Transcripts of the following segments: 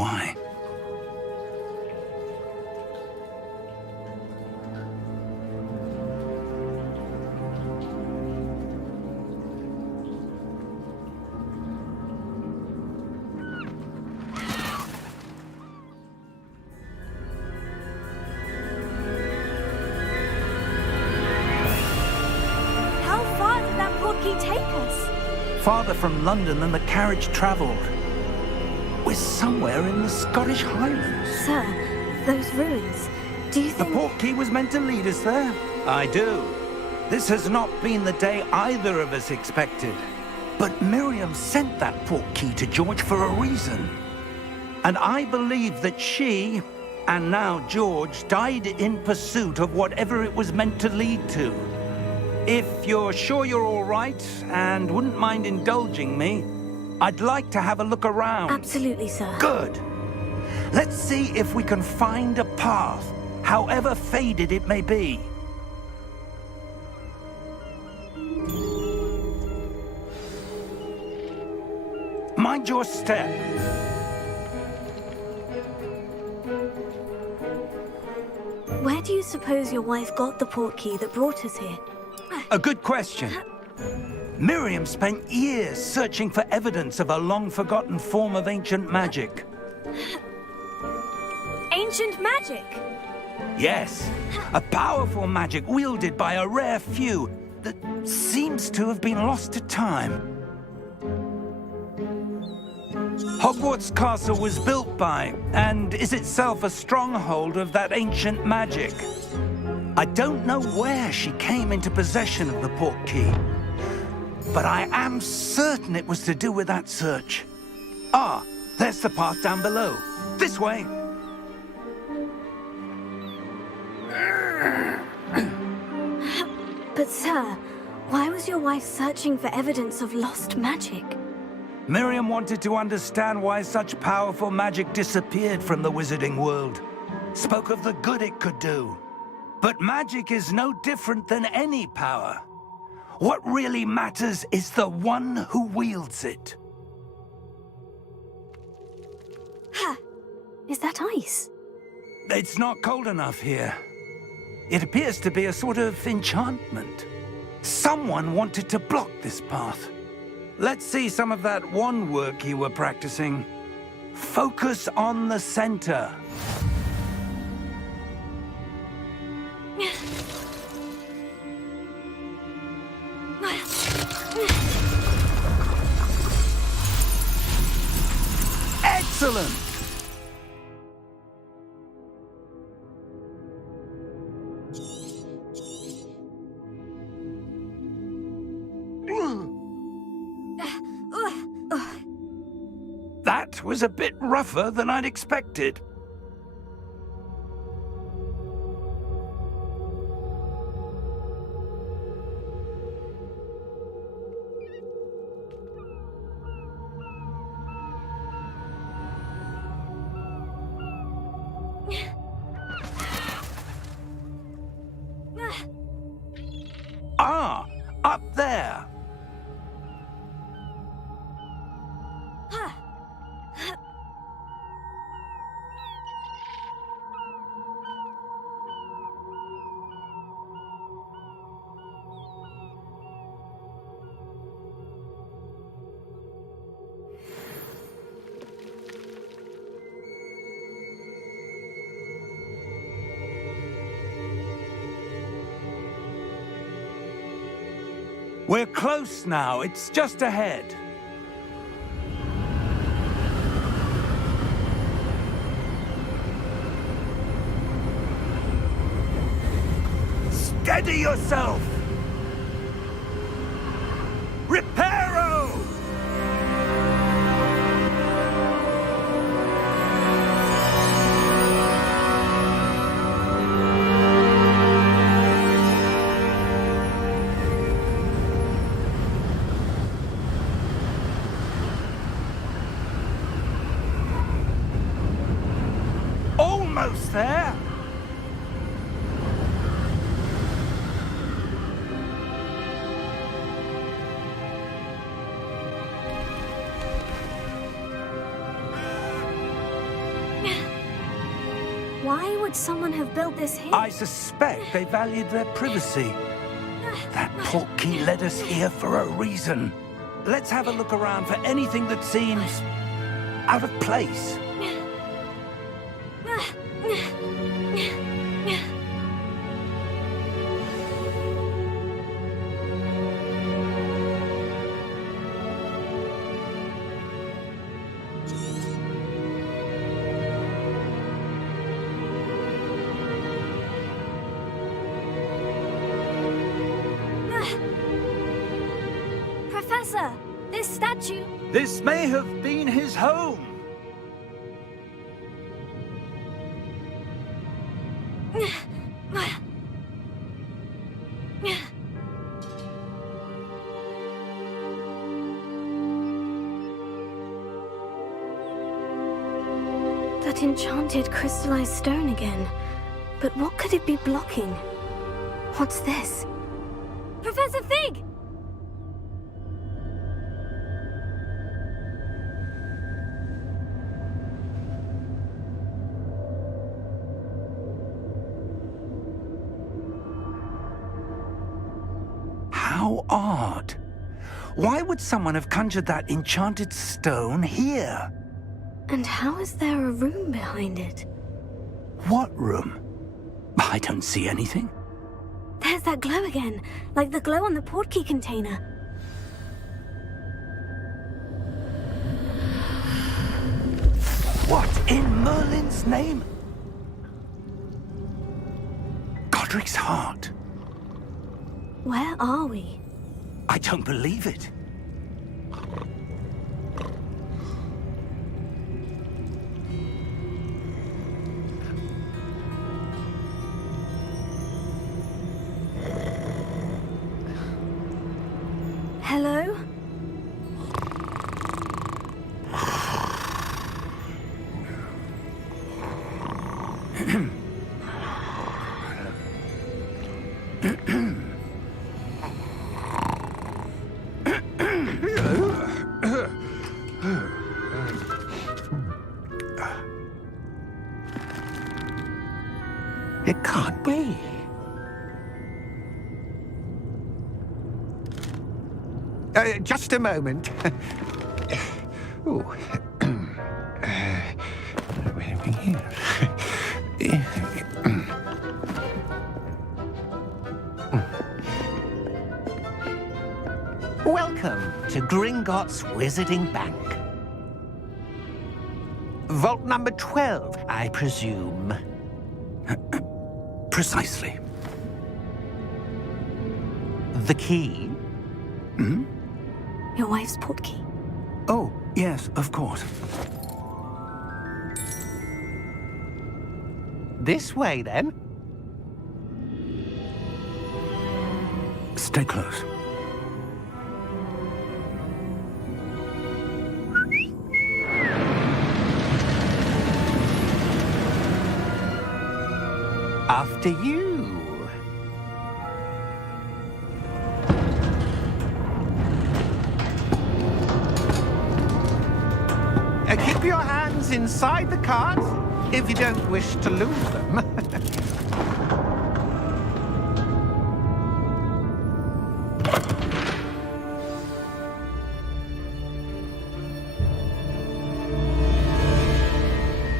why. Farther from London than the carriage travelled. We're somewhere in the Scottish Highlands. Sir, those ruins, do you think... The portkey was meant to lead us there? I do. This has not been the day either of us expected. But Miriam sent that portkey to George for a reason. And I believe that she, and now George, died in pursuit of whatever it was meant to lead to. If you're sure you're all right and wouldn't mind indulging me, I'd like to have a look around. Absolutely, sir. Good. Let's see if we can find a path, however faded it may be. Mind your step. Where do you suppose your wife got the portkey that brought us here? A good question. Miriam spent years searching for evidence of a long-forgotten form of ancient magic. Ancient magic? Yes, a powerful magic wielded by a rare few that seems to have been lost to time. Hogwarts Castle was built by, and is itself a stronghold of that ancient magic. I don't know where she came into possession of the portkey, but I am certain it was to do with that search. Ah, there's the path down below. This way. But sir, why was your wife searching for evidence of lost magic? Miriam wanted to understand why such powerful magic disappeared from the wizarding world. Spoke of the good it could do. But magic is no different than any power. What really matters is the one who wields it. Ha! Is that ice? It's not cold enough here. It appears to be a sort of enchantment. Someone wanted to block this path. Let's see some of that wand work you were practicing. Focus on the center. Excellent! That was a bit rougher than I'd expected. Ah, up there. We're close now. It's just ahead. Steady yourself! Reparo! Almost there! why would someone have built this here? I suspect they valued their privacy. That portkey led us here for a reason. Let's have a look around for anything that seems out of place. Professor, this statue... This may have been his home. That enchanted crystallized stone again. But what could it be blocking? What's this? Professor Fig! How odd. Why would someone have conjured that enchanted stone here? And how is there a room behind it? What room? I don't see anything. There's that glow again, like the glow on the portkey container. What in Merlin's name? Godric's heart. Where are we? I don't believe it. Hello? It can't be. Just a moment. Ooh. Where are we here? Welcome to Gringotts Wizarding Bank. Vault number 12, I presume. Precisely. The key? Hmm? Your wife's portkey. Oh, yes, of course. This way, then. Stay close. After you. Keep your hands inside the cart if you don't wish to lose them.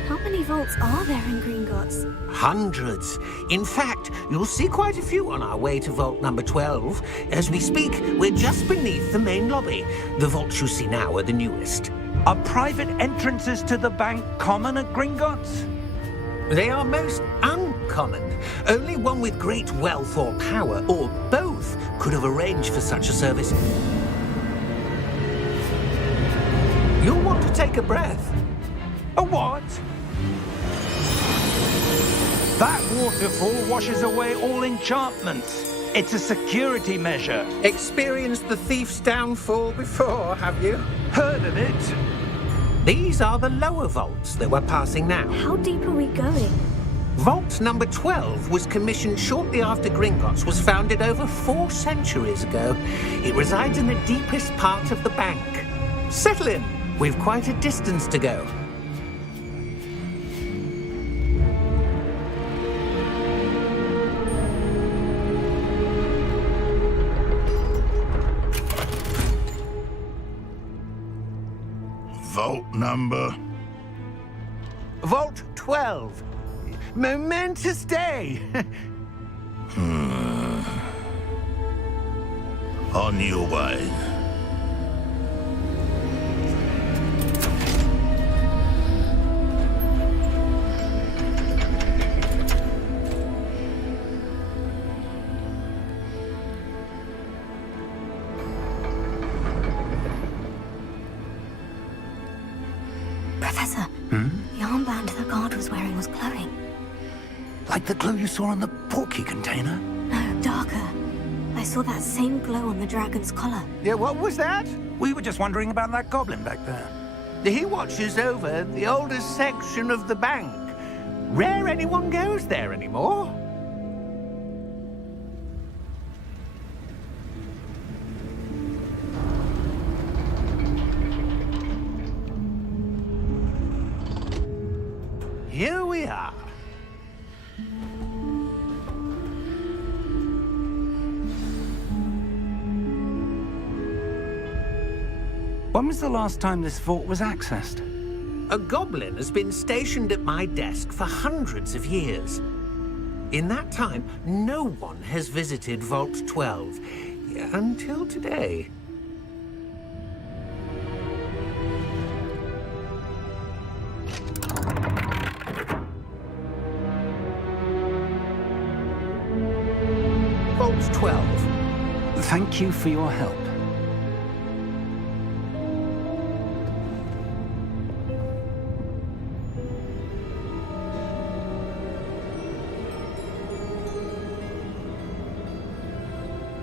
How many vaults are there in Gringotts? Hundreds. In fact, you'll see quite a few on our way to vault number 12. As we speak, we're just beneath the main lobby. The vaults you see now are the newest. Are private entrances to the bank common at Gringotts? They are most uncommon. Only one with great wealth or power, or both, could have arranged for such a service. You'll want to take a breath. A what? That waterfall washes away all enchantments. It's a security measure. Experienced the thief's downfall before, have you? Heard of it? These are the lower vaults that we're passing now. How deep are we going? Vault number 12 was commissioned shortly after Gringotts was founded over 4 centuries ago. It resides in the deepest part of the bank. Settle in. We've quite a distance to go. Number? Vault 12. Momentous day. On your way. Professor, the armband the guard was wearing was glowing. Like the glow you saw on the portkey container? No, darker. I saw that same glow on the dragon's collar. Yeah, what was that? We were just wondering about that goblin back there. He watches over the oldest section of the bank. Rare anyone goes there anymore. Here we are. When was the last time this vault was accessed? A goblin has been stationed at my desk for hundreds of years. In that time, no one has visited Vault 12. Until today. Vault 12. Thank you for your help.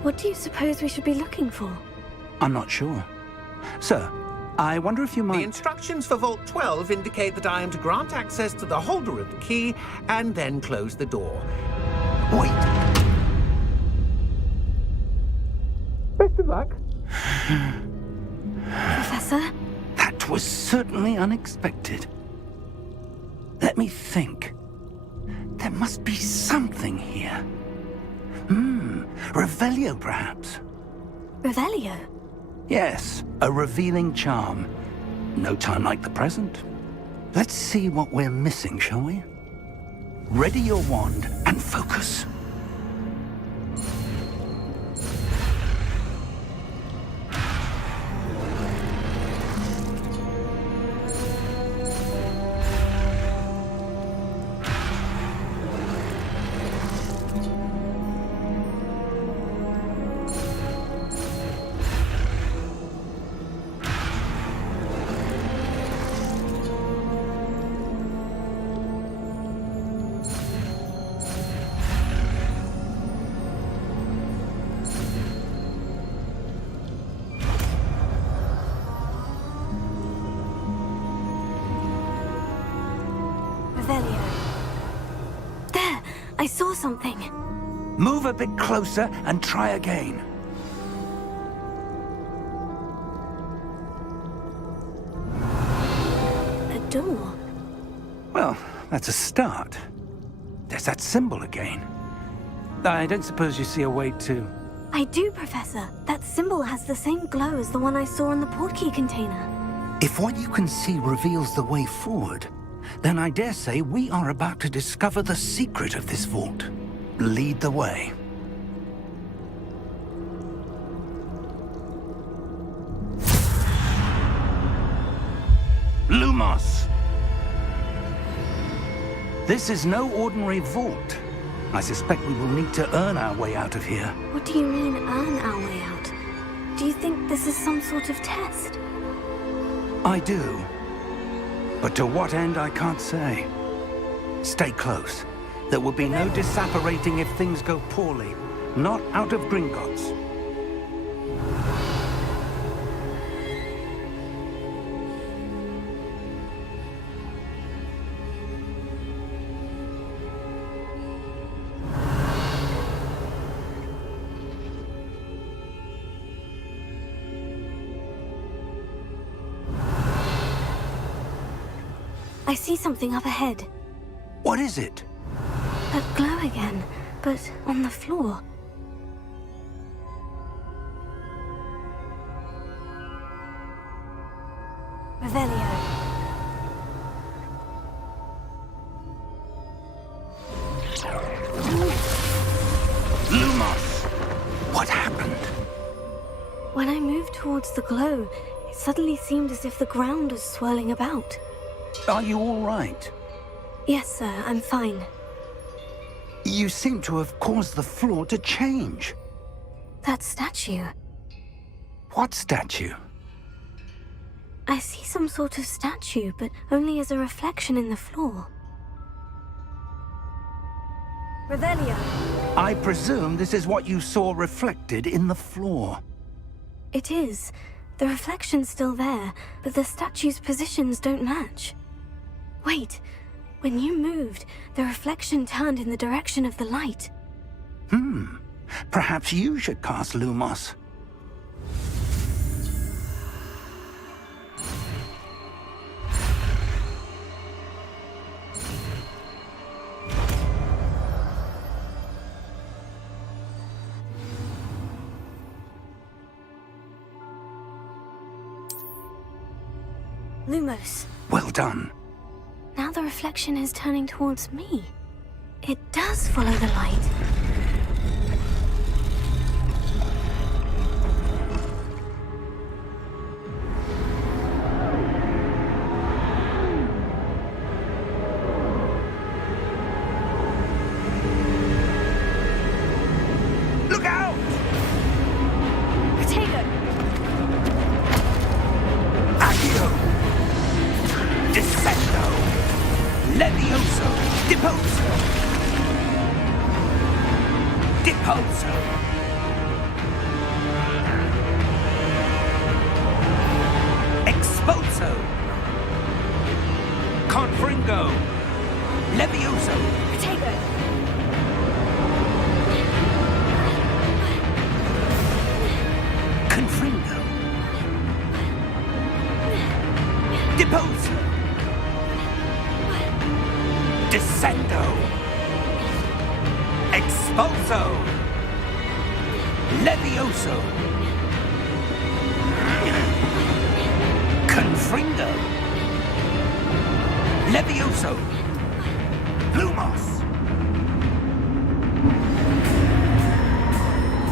What do you suppose we should be looking for? I'm not sure. Sir, I wonder if you The might... instructions for Vault 12 indicate that I am to grant access to the holder of the key and then close the door. Wait! Best of luck. Professor? That was certainly unexpected. Let me think. There must be something here. Revelio, perhaps? Revelio? Yes, a revealing charm. No time like the present. Let's see what we're missing, shall we? Ready your wand and focus. Revelio. There! I saw something. Move a bit closer and try again. A door. Well, that's a start. There's that symbol again. I don't suppose you see a way to... I do, Professor. That symbol has the same glow as the one I saw in the portkey container. If what you can see reveals the way forward, then I dare say we are about to discover the secret of this vault. Lead the way. Lumos! This is no ordinary vault. I suspect we will need to earn our way out of here. What do you mean, earn our way out? Do you think this is some sort of test? I do. But to what end, I can't say. Stay close. There will be no disapparating if things go poorly. Not out of Gringotts. I see something up ahead. What is it? That glow again, but on the floor. Revelio. moved towards the glow, it suddenly seemed as if the ground was swirling about. Are you all right? Yes, sir, I'm fine. You seem to have caused the floor to change. That statue. What statue? I see some sort of statue, but only as a reflection in the floor. Revelio. I presume this is what you saw reflected in the floor. It is. The reflection's still there, but the statue's positions don't match. Wait. When you moved, the reflection turned in the direction of the light. Perhaps you should cast Lumos. Lumos. Well done. Now the reflection is turning towards me. It does follow the light. Look out! Protego! Accio! Descendo! Levioso! Deposo! Deposo! Exposo! Confringo! Levioso! Protego! Confringo! Deposo! Descendo! Exposo! Levioso! Confringo! Levioso! Lumos!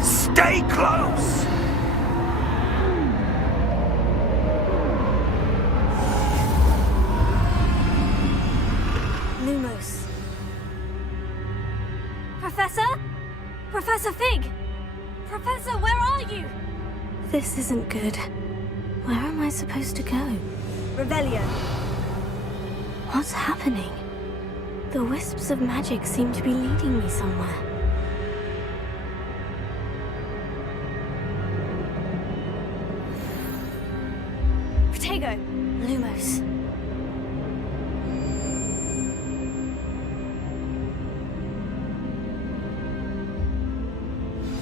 Stay close! Lumos. Professor? Professor Fig! Professor, where are you? This isn't good. Where am I supposed to go? Revelio. What's happening? The wisps of magic seem to be leading me somewhere. Protego. Lumos.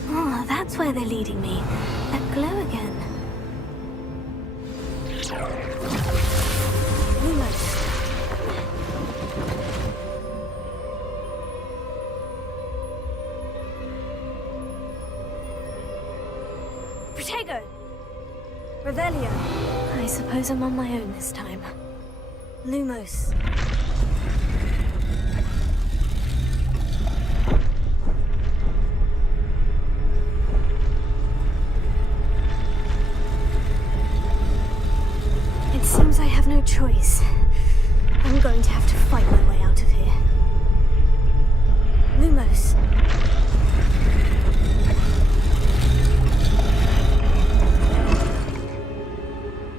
Oh, that's where they're leading me. That glow again. Lumos. Protego. Revelio. I suppose I'm on my own this time. Lumos. It seems I have no choice. I'm going to have to fight my way out of here. Lumos.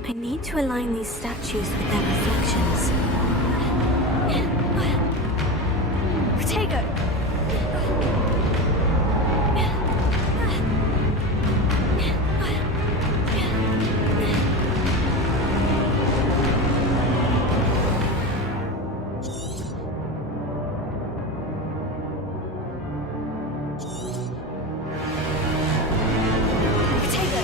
I need to align these statues with their reflections. Protego! Protego!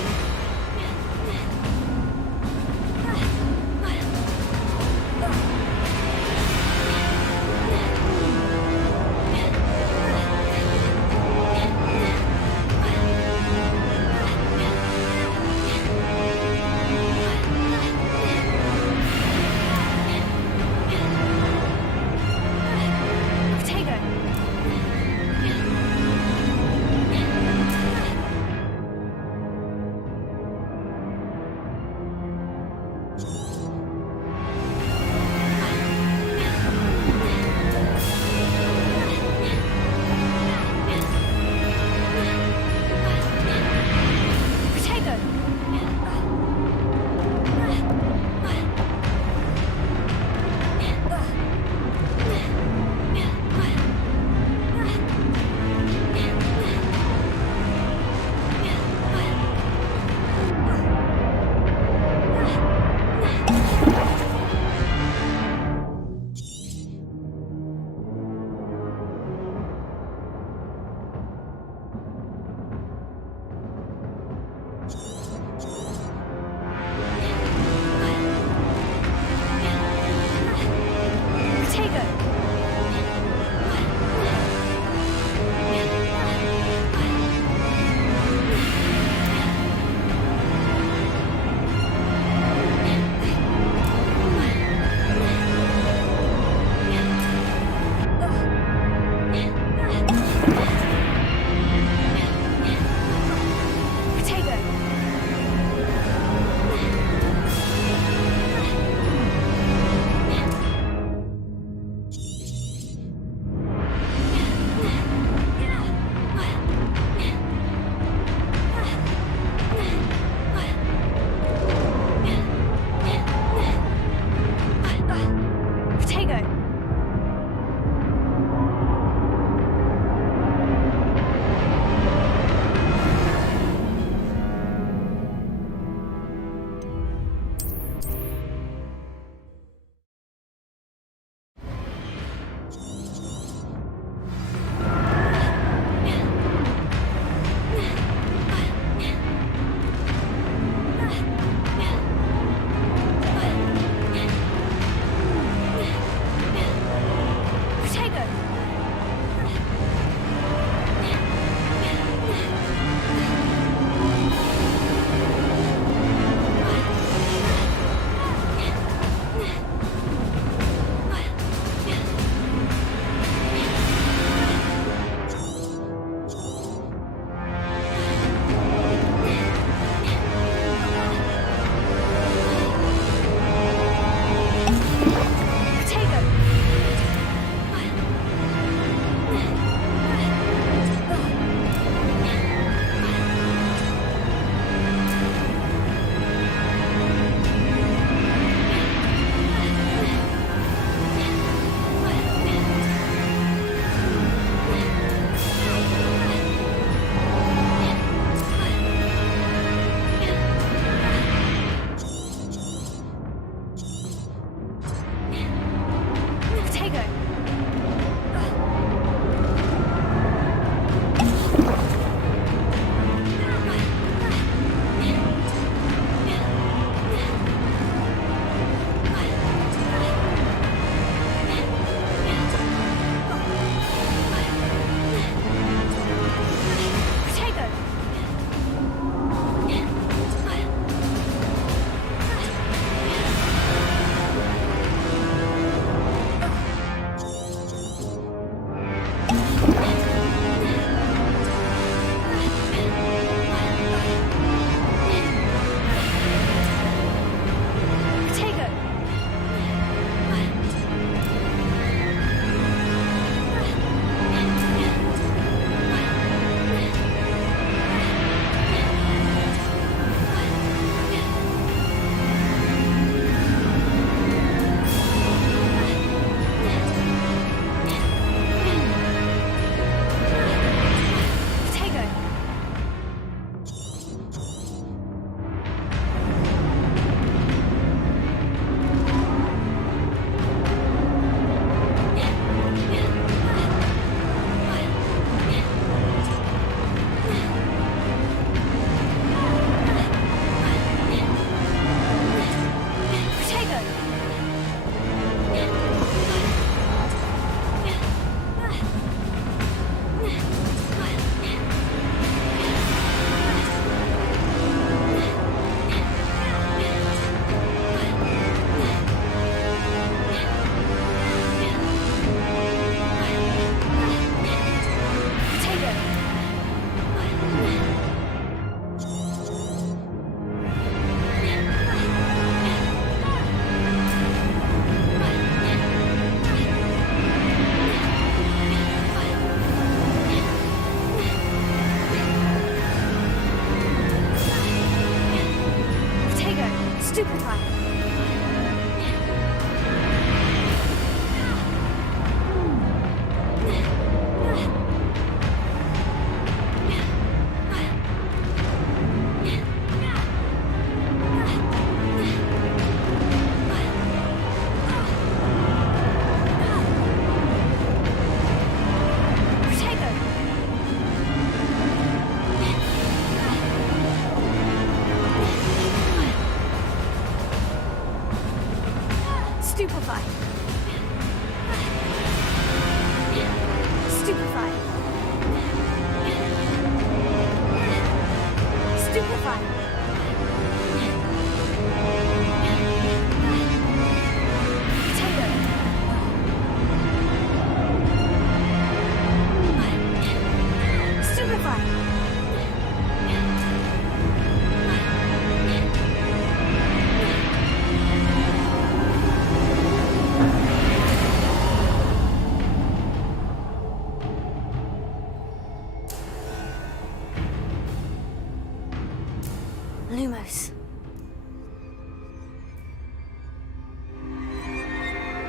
Lumos.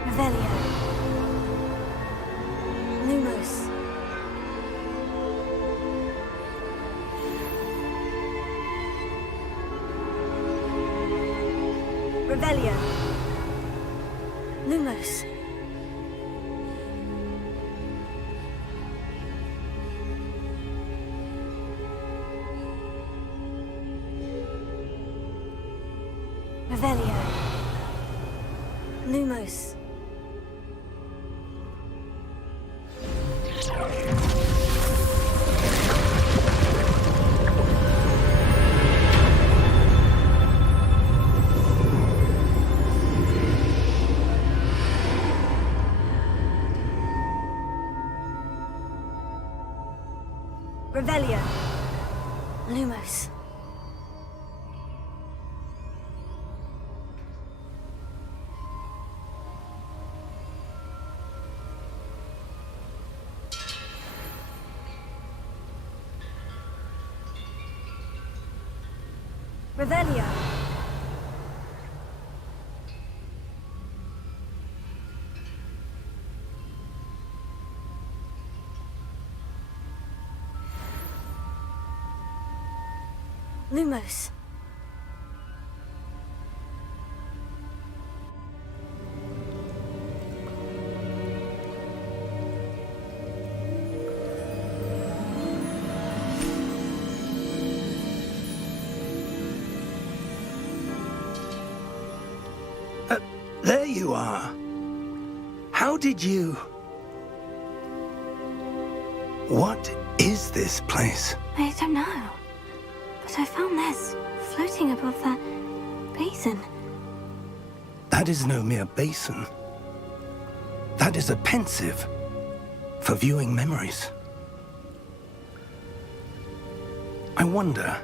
Revelio. Lumos. Revelio. Lumos. Revelio. Lumos. Revelio. Lumos. Revelio. Lumos. There you are. How did you... What is this place? I don't know. But I found this floating above that basin. That is no mere basin. That is a pensive, for viewing memories. I wonder...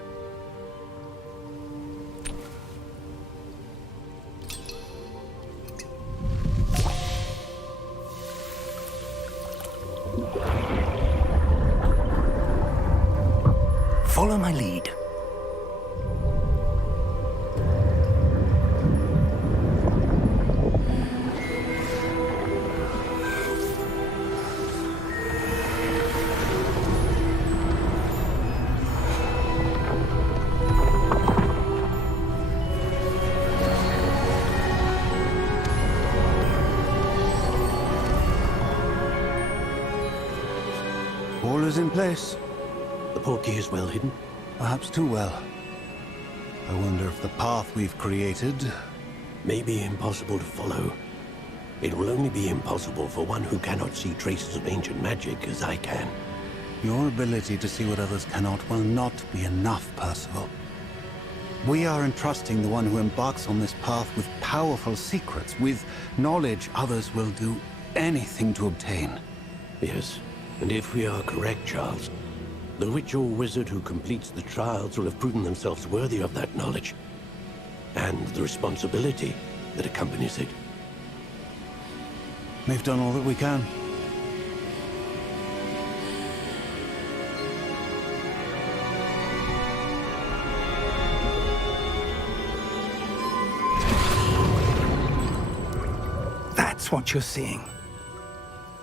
Follow my lead. All is in place. The portkey is well hidden. Perhaps too well. I wonder if the path we've created... May be impossible to follow. It will only be impossible for one who cannot see traces of ancient magic as I can. Your ability to see what others cannot will not be enough, Percival. We are entrusting the one who embarks on this path with powerful secrets, with knowledge others will do anything to obtain. Yes, and if we are correct, Charles, the witch or wizard who completes the trials will have proven themselves worthy of that knowledge, and the responsibility that accompanies it. We've done all that we can. That's what you're seeing.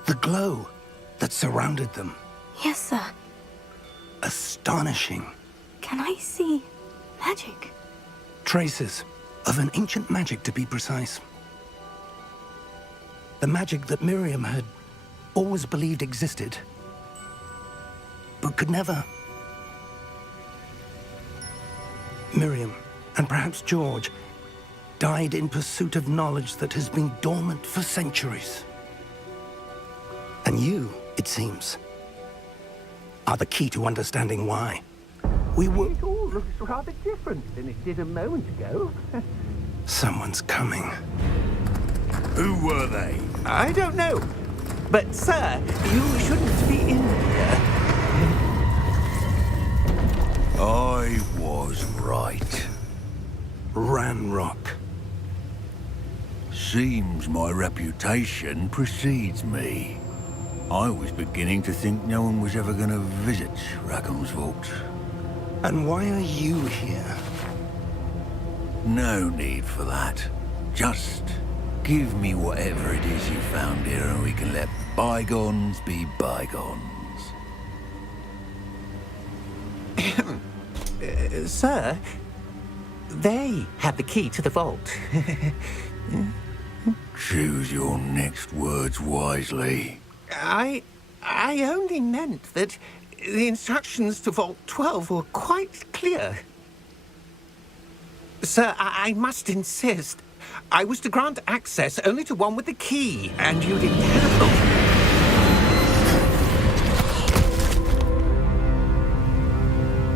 The glow that surrounded them. Yes, sir. Astonishing. Can I see magic? Traces of an ancient magic, to be precise. The magic that Miriam had always believed existed, but could never. Miriam, and perhaps George, died in pursuit of knowledge that has been dormant for centuries. And you, it seems, are the key to understanding why. We were... It all looks rather different than it did a moment ago. Someone's coming. Who were they? I don't know. But, sir, you shouldn't be in here. I was right. Ranrock. Seems my reputation precedes me. I was beginning to think no one was ever going to visit Rackham's vault. And why are you here? No need for that. Just give me whatever it is you found here and we can let bygones be bygones. Sir, they have the key to the vault. Choose your next words wisely. I only meant that the instructions to Vault 12 were quite clear. Sir, I must insist. I was to grant access only to one with the key, and you didn't have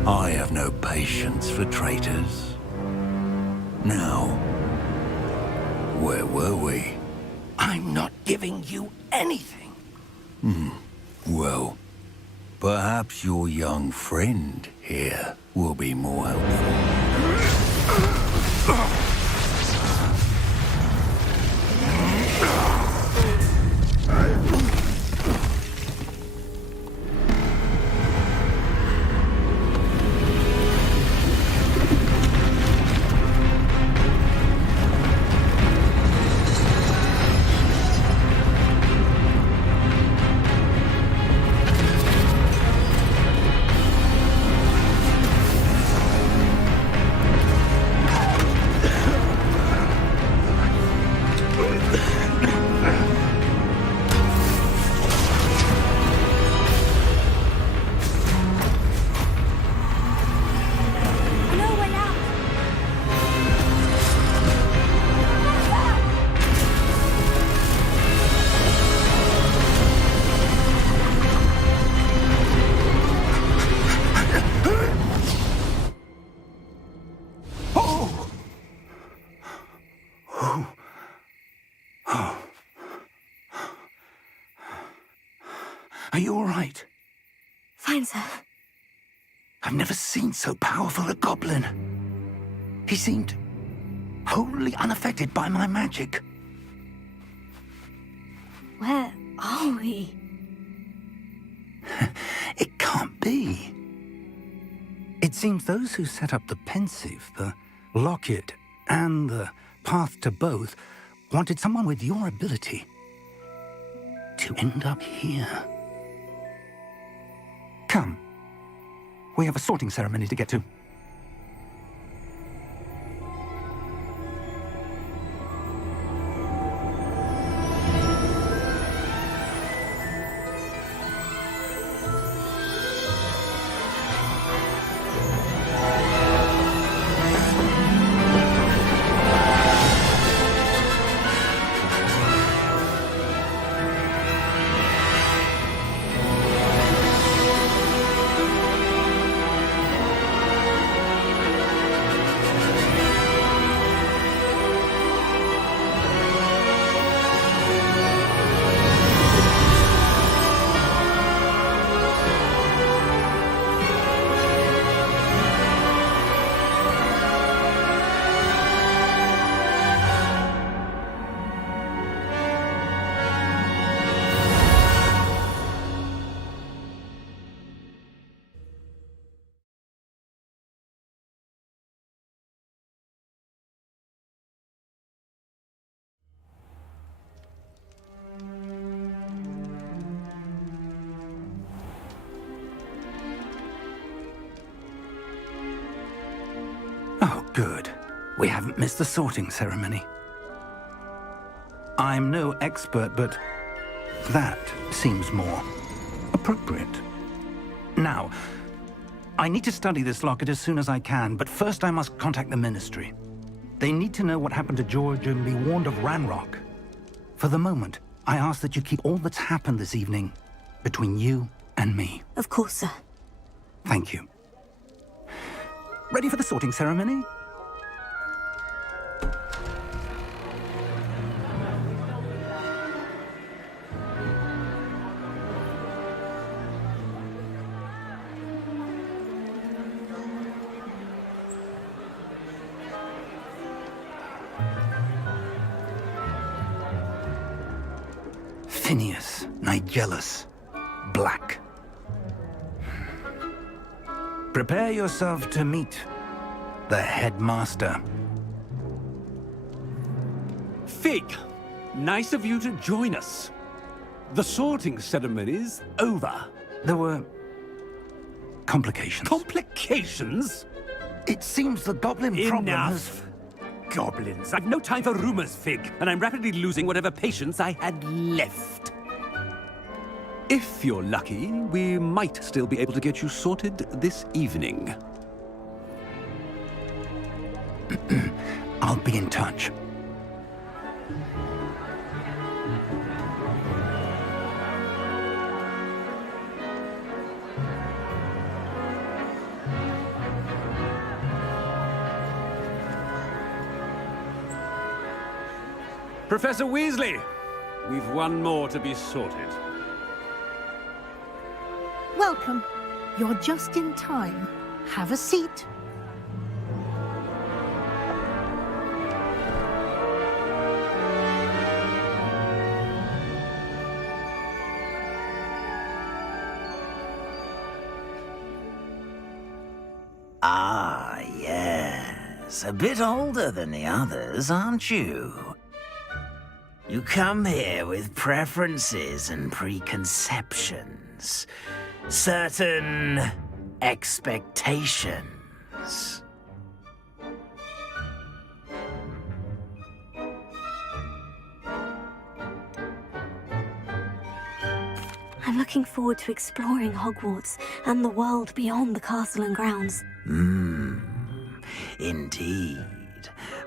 I have no patience for traitors. Now, where were we? I'm not giving you anything. Well, perhaps your young friend here will be more helpful. Are you all right? Fine, sir. I've never seen so powerful a goblin. He seemed wholly unaffected by my magic. Where are we? It can't be. It seems those who set up the pensive, the locket, and the path to both wanted someone with your ability to end up here. Come. We have a sorting ceremony to get to. Oh, good. We haven't missed the sorting ceremony. I'm no expert, but that seems more appropriate. Now, I need to study this locket as soon as I can, but first I must contact the Ministry. They need to know what happened to George and be warned of Ranrock. For the moment, I ask that you keep all that's happened this evening between you and me. Of course, sir. Thank you. Ready for the sorting ceremony? Phineas, Nigellus, Black. Prepare yourself to meet the headmaster. Fig, nice of you to join us. The sorting ceremony's over. There were complications. Complications? It seems the goblin problem has... Enough. Goblins. I've no time for rumors, Fig, and I'm rapidly losing whatever patience I had left. If you're lucky, we might still be able to get you sorted this evening. I'll be in touch. Professor Weasley, we've one more to be sorted. Welcome. You're just in time. Have a seat. Ah, yes. A bit older than the others, aren't you? You come here with preferences and preconceptions. Certain expectations. I'm looking forward to exploring Hogwarts and the world beyond the castle and grounds. Indeed.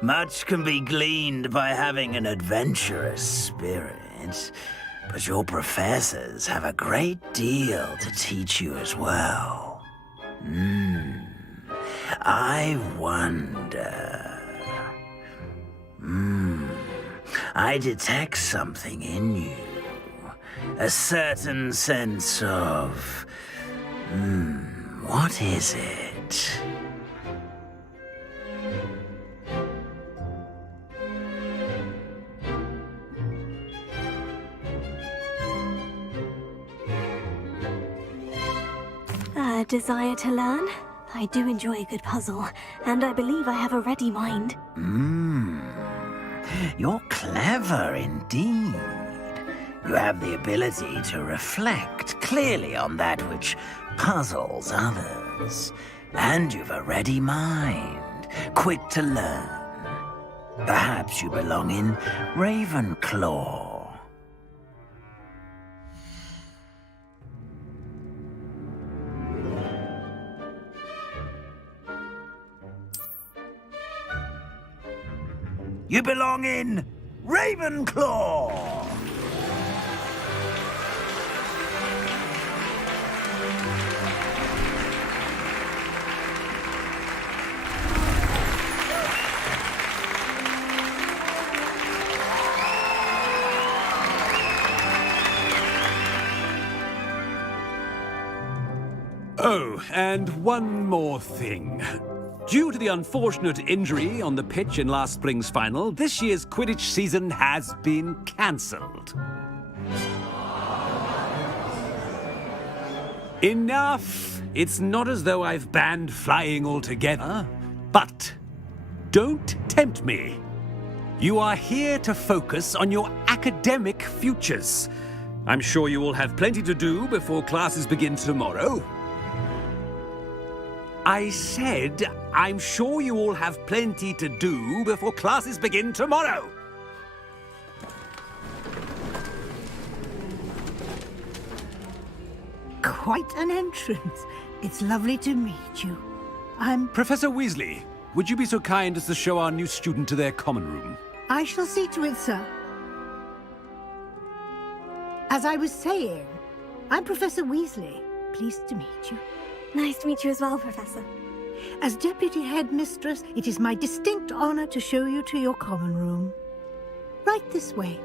Much can be gleaned by having an adventurous spirit, but your professors have a great deal to teach you as well. I wonder... I detect something in you. A certain sense of... what is it? A desire to learn? I do enjoy a good puzzle, and I believe I have a ready mind. You're clever indeed. You have the ability to reflect clearly on that which puzzles others. And you've a ready mind, quick to learn. Perhaps you belong in Ravenclaw. You belong in Ravenclaw! Oh, and one more thing. Due to the unfortunate injury on the pitch in last spring's final, this year's Quidditch season has been cancelled. Enough! It's not as though I've banned flying altogether, but don't tempt me. You are here to focus on your academic futures. I'm sure you will have plenty to do before classes begin tomorrow. I said, I'm sure you all have plenty to do before classes begin tomorrow. Quite an entrance. It's lovely to meet you. Professor Weasley, would you be so kind as to show our new student to their common room? I shall see to it, sir. As I was saying, I'm Professor Weasley. Pleased to meet you. Nice to meet you as well, Professor. As Deputy Headmistress, it is my distinct honor to show you to your common room. Right this way.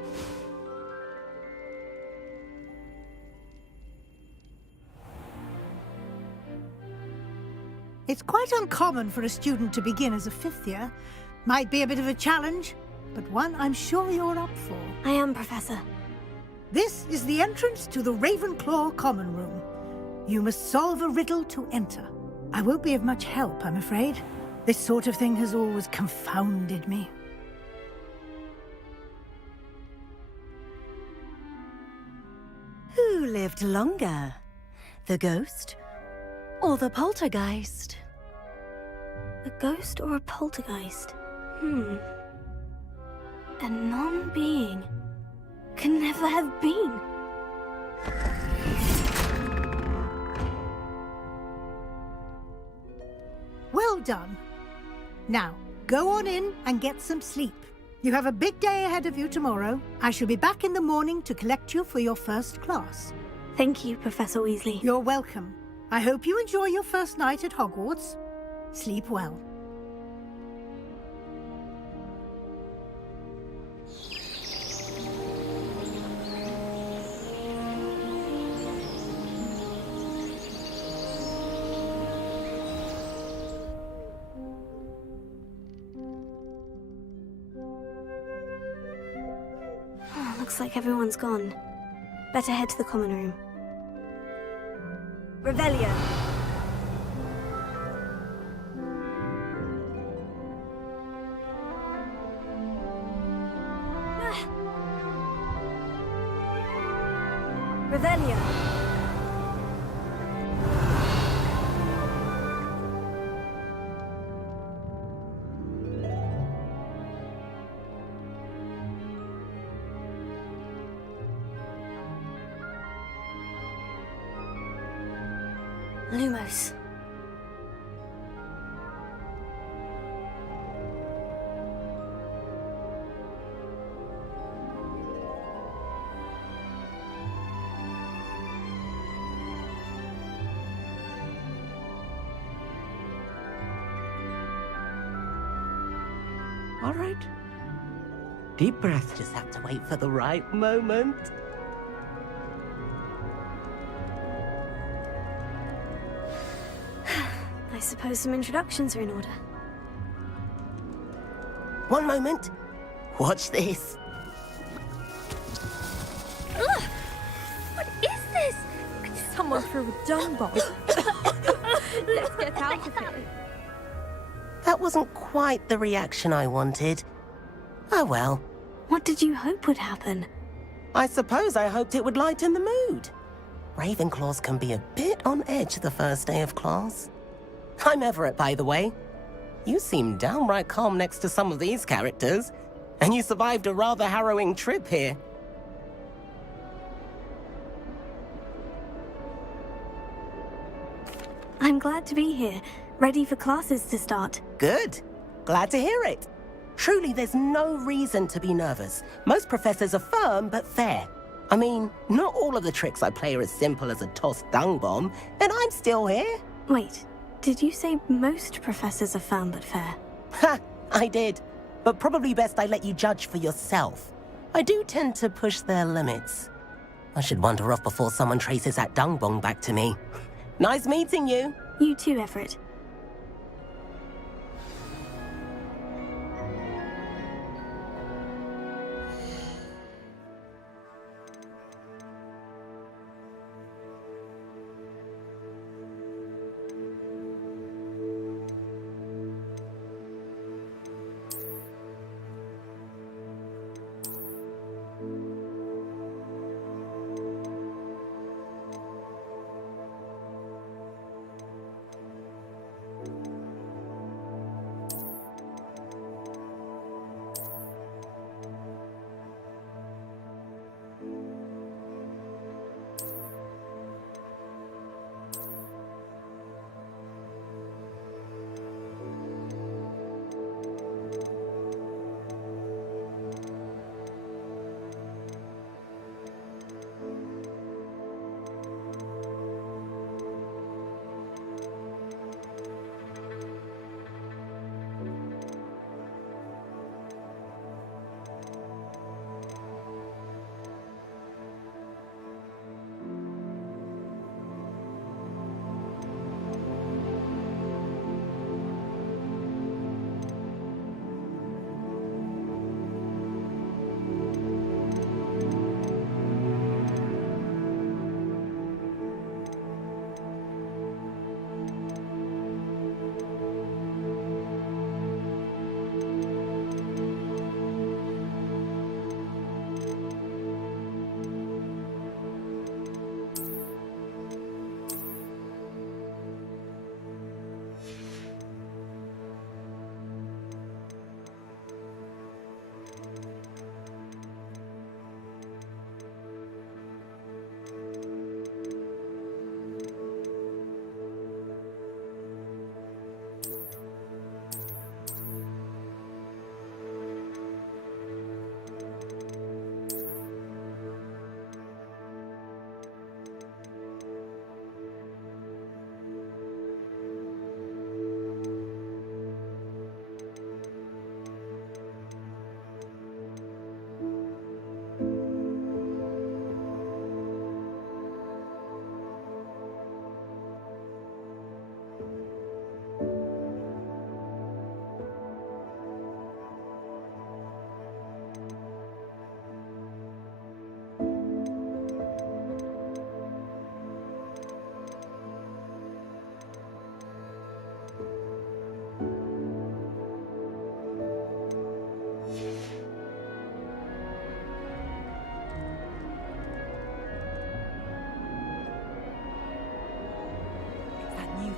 It's quite uncommon for a student to begin as a fifth year. Might be a bit of a challenge, but one I'm sure you're up for. I am, Professor. This is the entrance to the Ravenclaw common room. You must solve a riddle to enter. I won't be of much help, I'm afraid. This sort of thing has always confounded me. Who lived longer? The ghost or the poltergeist? A ghost or a poltergeist? A non-being can never have been. Well done. Now, go on in and get some sleep. You have a big day ahead of you tomorrow. I shall be back in the morning to collect you for your first class. Thank you, Professor Weasley. You're welcome. I hope you enjoy your first night at Hogwarts. Sleep well. Looks like everyone's gone. Better head to the common room. Revelio. Revelio. Lumos. All right. Deep breath, just have to wait for the right moment. suppose some introductions are in order. One moment. Watch this. Ugh! What is this? Someone threw a dung bomb. Let's get out of here. That wasn't quite the reaction I wanted. Oh well. What did you hope would happen? I suppose I hoped it would lighten the mood. Ravenclaws can be a bit on edge the first day of class. I'm Everett, by the way. You seem downright calm next to some of these characters, and you survived a rather harrowing trip here. I'm glad to be here, ready for classes to start. Good. Glad to hear it. Truly, there's no reason to be nervous. Most professors are firm but fair. I mean, not all of the tricks I play are as simple as a tossed dung bomb, and I'm still here. Wait, did you say most professors are firm but fair? Ha! I did. But probably best I let you judge for yourself. I do tend to push their limits. I should wander off before someone traces that dung bomb back to me. Nice meeting you. You too, Everett.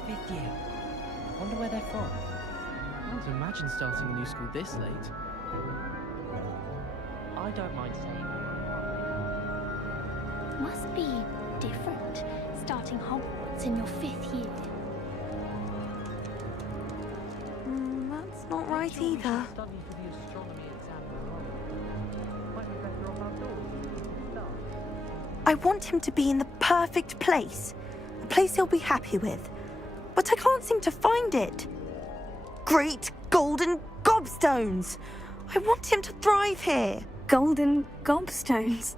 Fifth year. I wonder where they're from. I can't imagine starting a new school this late. I don't mind saying. Must be different, starting Hogwarts in your 5th year. That's not right either. I want him to be in the perfect place. A place he'll be happy with. But I can't seem to find it. Great golden gobstones! I want him to thrive here. Golden gobstones?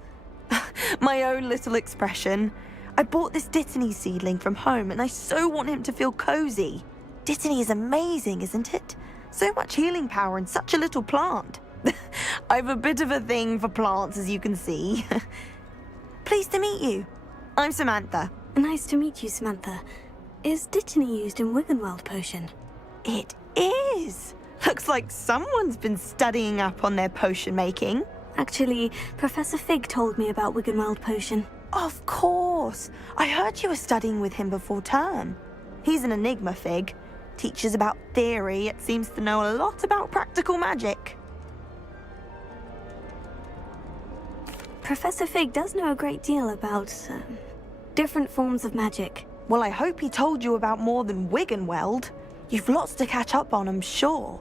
My own little expression. I bought this Dittany seedling from home and I so want him to feel cozy. Dittany is amazing, isn't it? So much healing power in such a little plant. I've a bit of a thing for plants, as you can see. Pleased to meet you. I'm Samantha. Nice to meet you, Samantha. Is Dittany used in Wiggenweld potion? It is. Looks like someone's been studying up on their potion making. Actually, Professor Fig told me about Wiggenweld potion. Of course. I heard you were studying with him before term. He's an enigma, Fig. Teaches about theory, yet seems to know a lot about practical magic. Professor Fig does know a great deal about different forms of magic. Well, I hope he told you about more than Wiggenweld. You've lots to catch up on, I'm sure.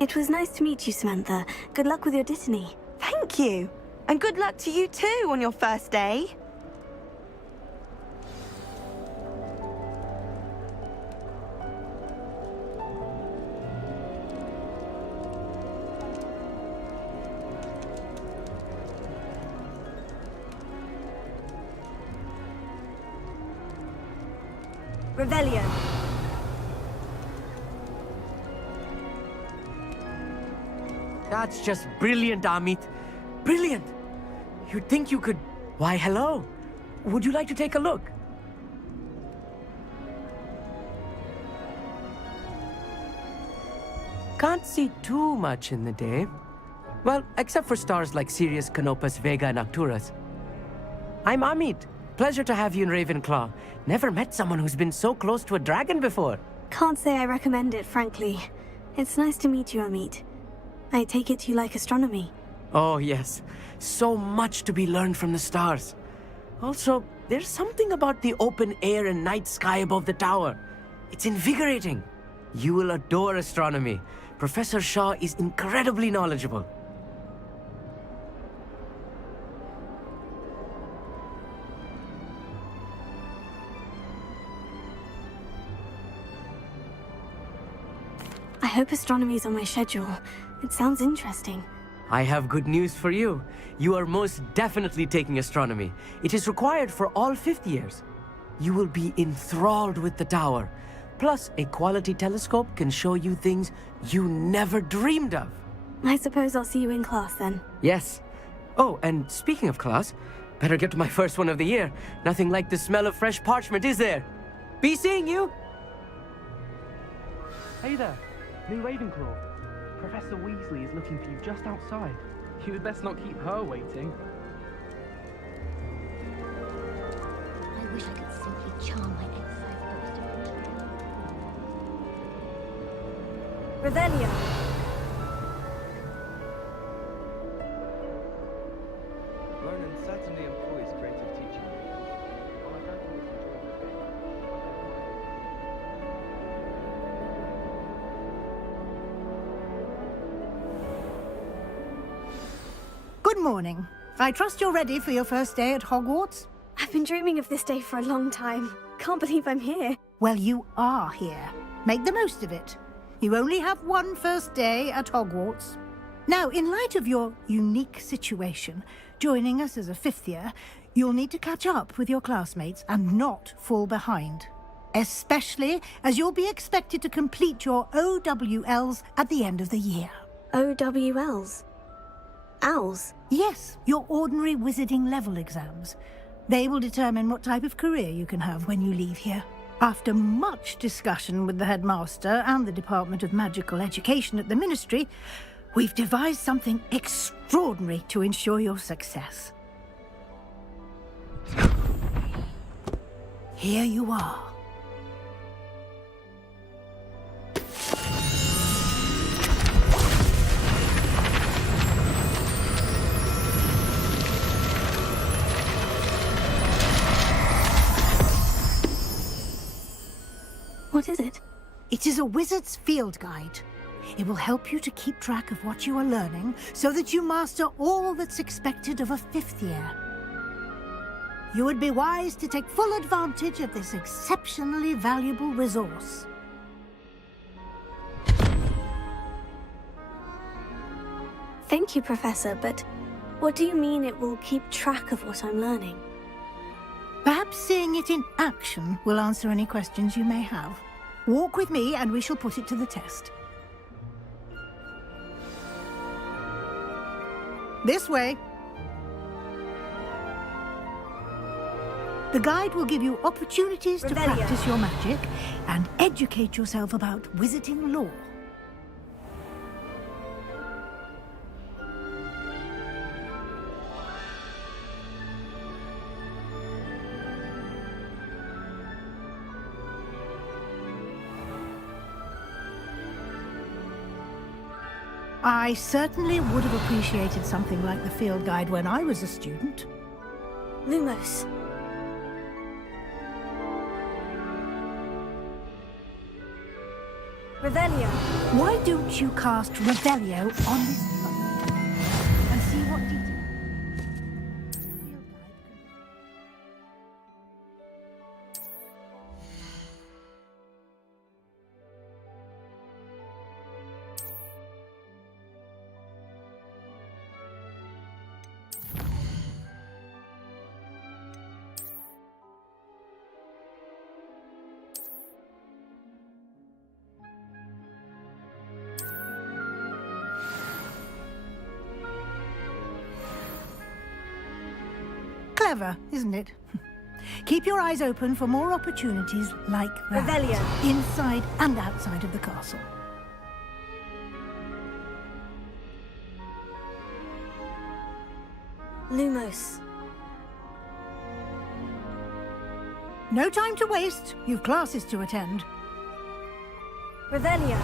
It was nice to meet you, Samantha. Good luck with your Dittany. Thank you. And good luck to you too on your first day. Revelio. That's just brilliant, Amit. Brilliant! You'd think you could... Why, hello. Would you like to take a look? Can't see too much in the day. Well, except for stars like Sirius, Canopus, Vega, and Arcturus. I'm Amit. Pleasure to have you in Ravenclaw. Never met someone who's been so close to a dragon before. Can't say I recommend it, frankly. It's nice to meet you, Amit. I take it you like astronomy. Oh, yes. So much to be learned from the stars. Also, there's something about the open air and night sky above the tower. It's invigorating. You will adore astronomy. Professor Shaw is incredibly knowledgeable. I hope astronomy's on my schedule. It sounds interesting. I have good news for you. You are most definitely taking astronomy. It is required for all 5th years. You will be enthralled with the tower. Plus, a quality telescope can show you things you never dreamed of. I suppose I'll see you in class then. Yes. Oh, and speaking of class, better get to my first one of the year. Nothing like the smell of fresh parchment, is there? Be seeing you! Hey there, new Ravenclaw. Professor Weasley is looking for you just outside. You had best not keep her waiting. I wish I could simply charm my ex-size ghost. Revelio. Ronan certainly employs creative teaching. While I don't always enjoy Good morning. I trust you're ready for your first day at Hogwarts? I've been dreaming of this day for a long time. Can't believe I'm here. Well, you are here. Make the most of it. You only have one first day at Hogwarts. Now, in light of your unique situation, joining us as a 5th year, you'll need to catch up with your classmates and not fall behind. Especially as you'll be expected to complete your OWLs at the end of the year. OWLs? Owls? Yes, your ordinary wizarding level exams. They will determine what type of career you can have when you leave here. After much discussion with the headmaster and the Department of Magical Education at the Ministry, we've devised something extraordinary to ensure your success. Here you are. What is it? It is a wizard's field guide. It will help you to keep track of what you are learning so that you master all that's expected of a 5th year. You would be wise to take full advantage of this exceptionally valuable resource. Thank you, Professor, but What do you mean it will keep track of what I'm learning? Perhaps seeing it in action will answer any questions you may have. Walk with me and we shall put it to the test. This way. The guide will give you opportunities to practice your magic and educate yourself about wizarding lore. I certainly would have appreciated something like the field guide when I was a student. Lumos. Revelio. Why don't you cast Revelio on this button and see what detail? Clever, isn't it? Keep your eyes open for more opportunities like that. Revelio. Inside and outside of the castle. Lumos. No time to waste. You've classes to attend. Revelio.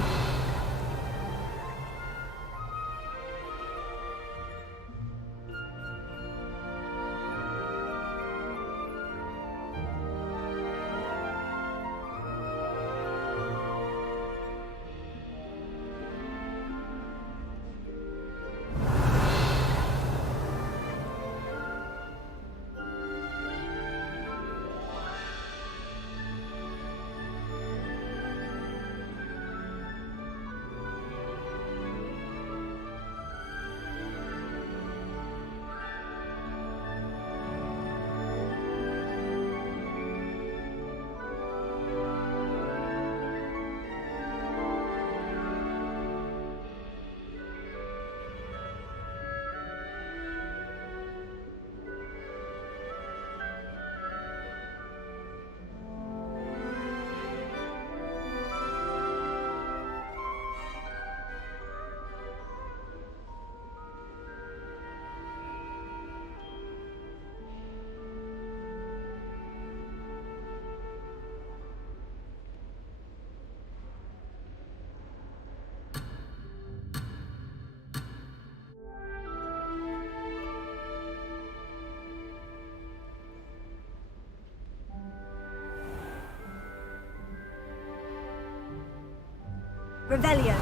Revelio.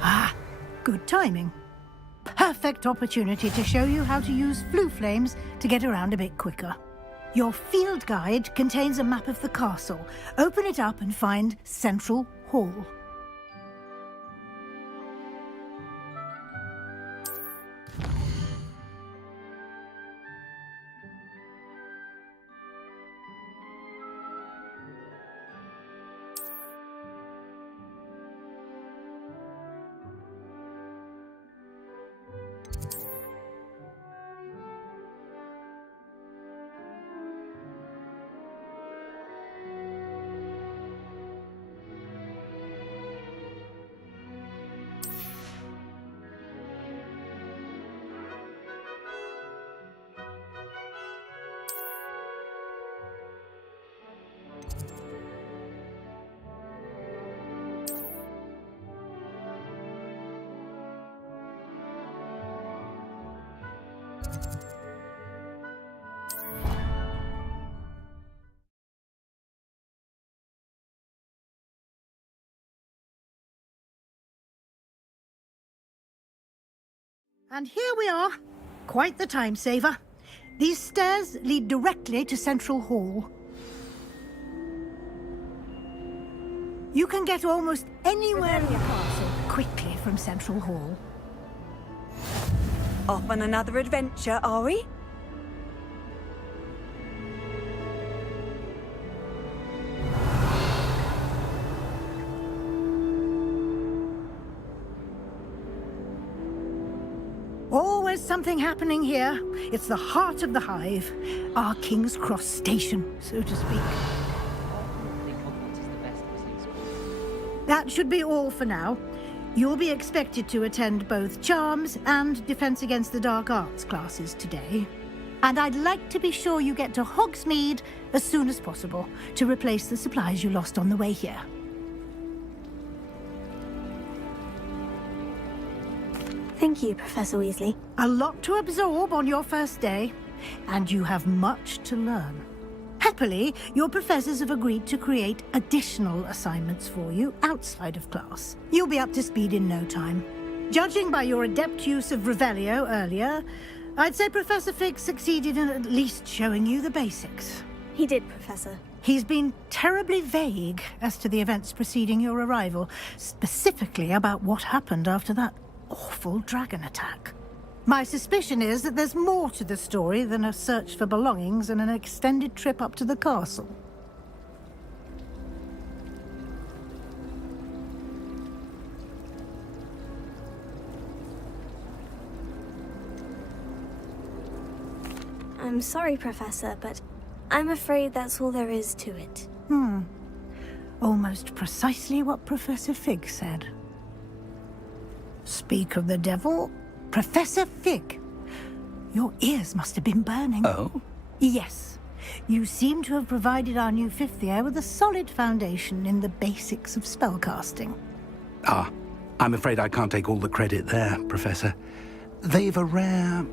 Ah, good timing. Perfect opportunity to show you how to use flue flames to get around a bit quicker. Your field guide contains a map of the castle. Open it up and find Central Hall. And here we are. Quite the time saver. These stairs lead directly to Central Hall. You can get almost anywhere in the castle quickly from Central Hall. Off on another adventure, are we? Always something happening here. It's the heart of the hive. Our King's Cross station, so to speak. That should be all for now. You'll be expected to attend both Charms and Defense Against the Dark Arts classes today. And I'd like to be sure you get to Hogsmeade as soon as possible to replace the supplies you lost on the way here. Thank you, Professor Weasley. A lot to absorb on your first day, and you have much to learn. Happily, your professors have agreed to create additional assignments for you outside of class. You'll be up to speed in no time. Judging by your adept use of Revelio earlier, I'd say Professor Fig succeeded in at least showing you the basics. He did, Professor. He's been terribly vague as to the events preceding your arrival, specifically about what happened after that awful dragon attack. My suspicion is that there's more to the story than a search for belongings and an extended trip up to the castle. I'm sorry, Professor, but I'm afraid that's all there is to it. Almost precisely what Professor Fig said. Speak of the devil, Professor Fig. Your ears must have been burning. Oh? Yes. You seem to have provided our new fifth year with a solid foundation in the basics of spellcasting. Ah, I'm afraid I can't take all the credit there, Professor. They've a rare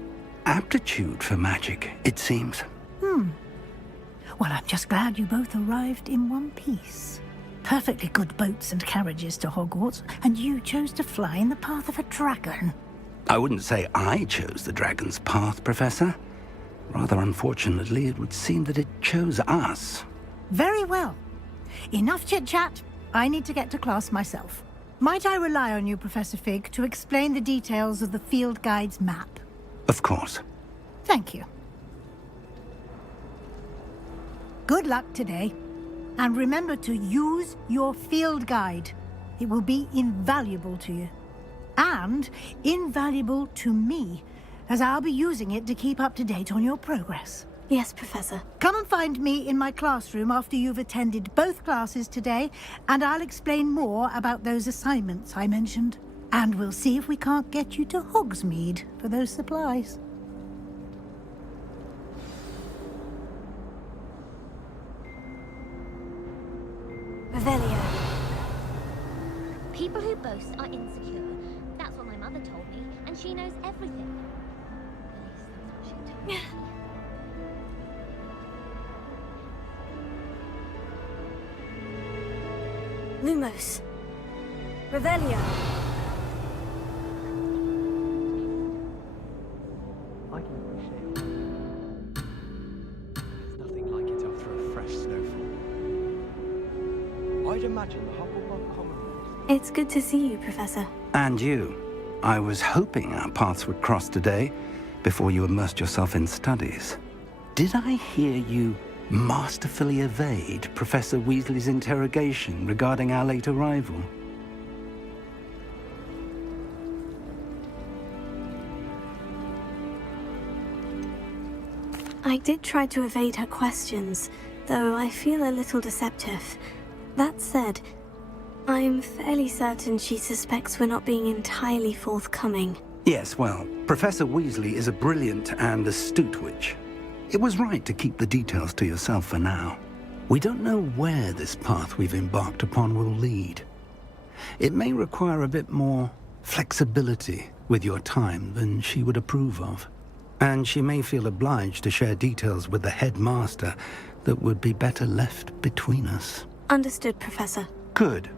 aptitude for magic, it seems. Well, I'm just glad you both arrived in one piece. Perfectly good boats and carriages to Hogwarts, and you chose to fly in the path of a dragon. I wouldn't say I chose the dragon's path, Professor. Rather unfortunately, it would seem that it chose us. Very well. Enough chit-chat. I need to get to class myself. Might I rely on you, Professor Fig, to explain the details of the field guide's map? Of course. Thank you. Good luck today. And remember to use your field guide. It will be invaluable to you. And invaluable to me, as I'll be using it to keep up to date on your progress. Yes, Professor. Come and find me in my classroom after you've attended both classes today, and I'll explain more about those assignments I mentioned. And we'll see if we can't get you to Hogsmeade for those supplies. Revelio. People who boast are insecure. That's what my mother told me, and she knows everything. At least that's what she told me. Lumos. Revelio. I can appreciate it. There's nothing like it after a fresh snowfall. I'd imagine the Hogwarts Common Room. It's good to see you, Professor. And you. I was hoping our paths would cross today, before you immersed yourself in studies. Did I hear you masterfully evade Professor Weasley's interrogation regarding our late arrival? I did try to evade her questions, though I feel a little deceptive. That said, I'm fairly certain she suspects we're not being entirely forthcoming. Yes, well, Professor Weasley is a brilliant and astute witch. It was right to keep the details to yourself for now. We don't know where this path we've embarked upon will lead. It may require a bit more flexibility with your time than she would approve of. And she may feel obliged to share details with the headmaster that would be better left between us. Understood, Professor. Good.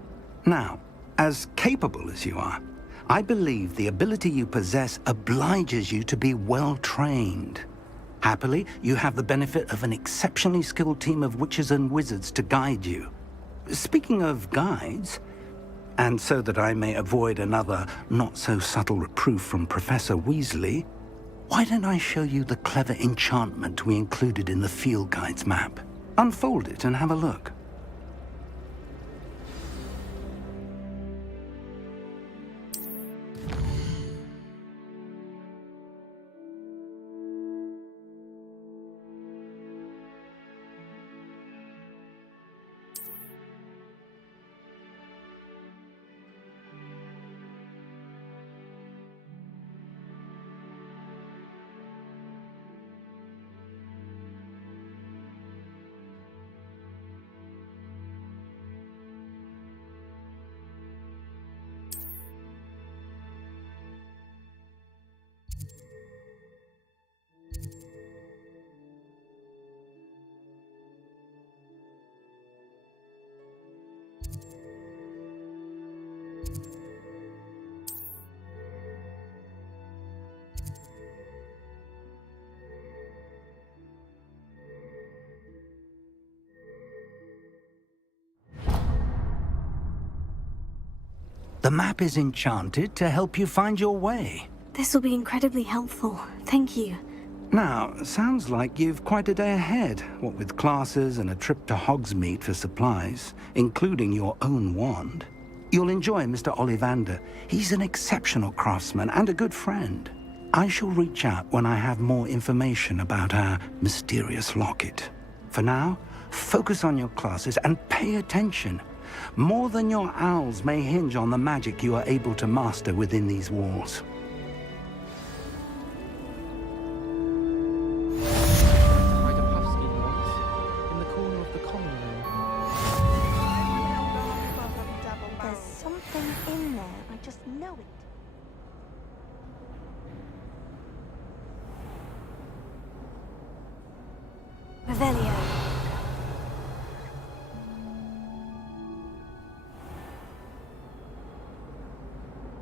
Now, as capable as you are, I believe the ability you possess obliges you to be well-trained. Happily, you have the benefit of an exceptionally skilled team of witches and wizards to guide you. Speaking of guides, and so that I may avoid another not-so-subtle reproof from Professor Weasley, Why don't I show you the clever enchantment we included in the field guide's map? Unfold it and have a look. The map is enchanted to help you find your way. This will be incredibly helpful. Thank you. Now, sounds like you've quite a day ahead, what with classes and a trip to Hogsmeade for supplies, including your own wand. You'll enjoy Mr. Ollivander. He's an exceptional craftsman and a good friend. I shall reach out when I have more information about our mysterious locket. For now, focus on your classes and pay attention. More than your owls may hinge on the magic you are able to master within these walls. Tried a puff skin once, in the corner of the common room. There's something in there. I just know it. Revelio.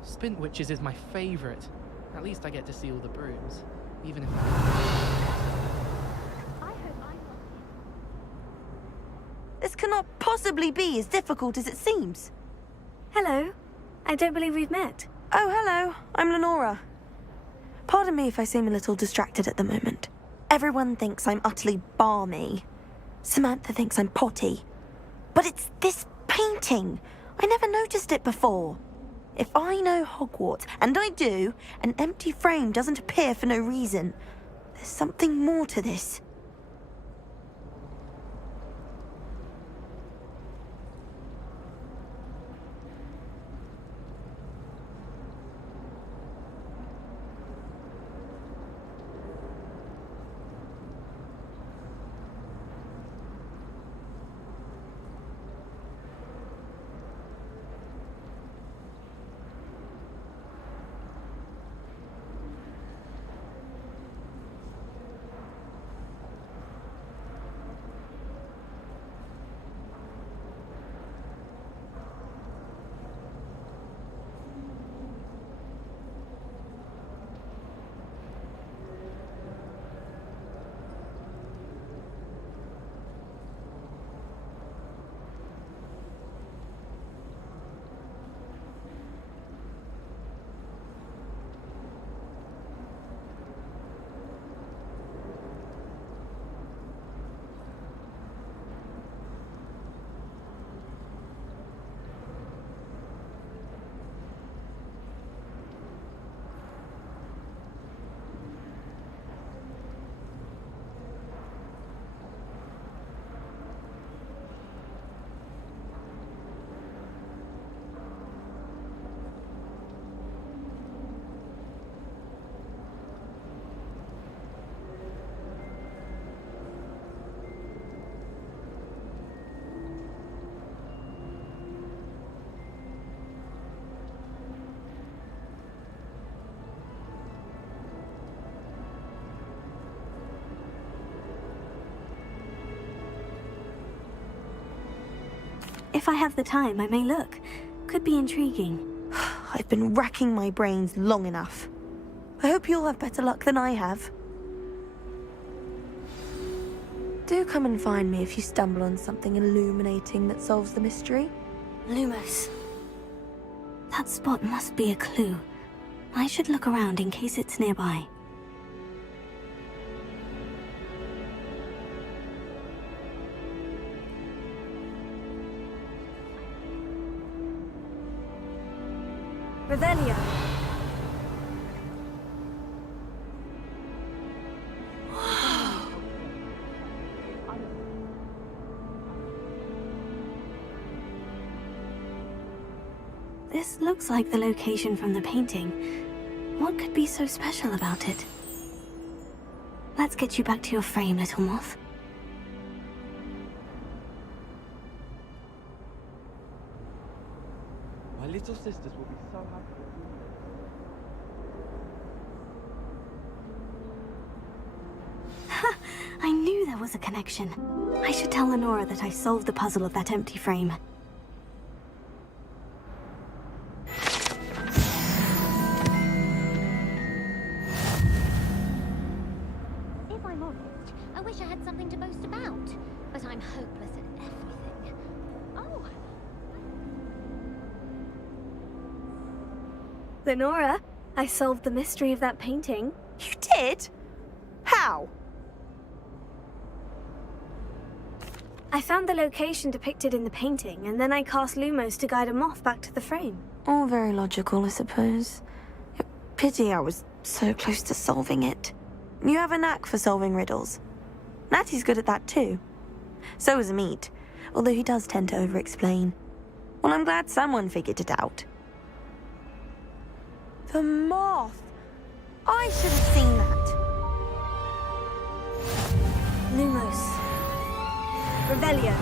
Spint Witches is my favourite. At least I get to see all the brooms, even if This cannot possibly be as difficult as it seems. Hello. I don't believe we've met. Oh, hello. I'm Lenora. Pardon me if I seem a little distracted at the moment. Everyone thinks I'm utterly balmy. Samantha thinks I'm potty. But it's this painting. I never noticed it before. If I know Hogwarts, and I do, an empty frame doesn't appear for no reason. There's something more to this. If I have the time, I may look. Could be intriguing. I've been racking my brains long enough. I hope you'll have better luck than I have. Do come and find me if you stumble on something illuminating that solves the mystery. Lumos. That spot must be a clue. I should look around in case it's nearby. Revelio. This looks like the location from the painting. What could be so special about it? Let's get you back to your frame, little moth. My little sisters will be so happy. I knew there was a connection. I should tell Lenora that I solved the puzzle of that empty frame. If I'm honest, I wish I had something to boast about. But I'm hopeless at everything. Oh! Lenora, I solved the mystery of that painting. You did? How? I found the location depicted in the painting, and then I cast Lumos to guide a moth back to the frame. All very logical, I suppose. Pity I was so close to solving it. You have a knack for solving riddles. Natty's good at that too. So is Amit, although he does tend to over-explain. Well, I'm glad someone figured it out. The moth! I should have seen that. Lumos. Revelio.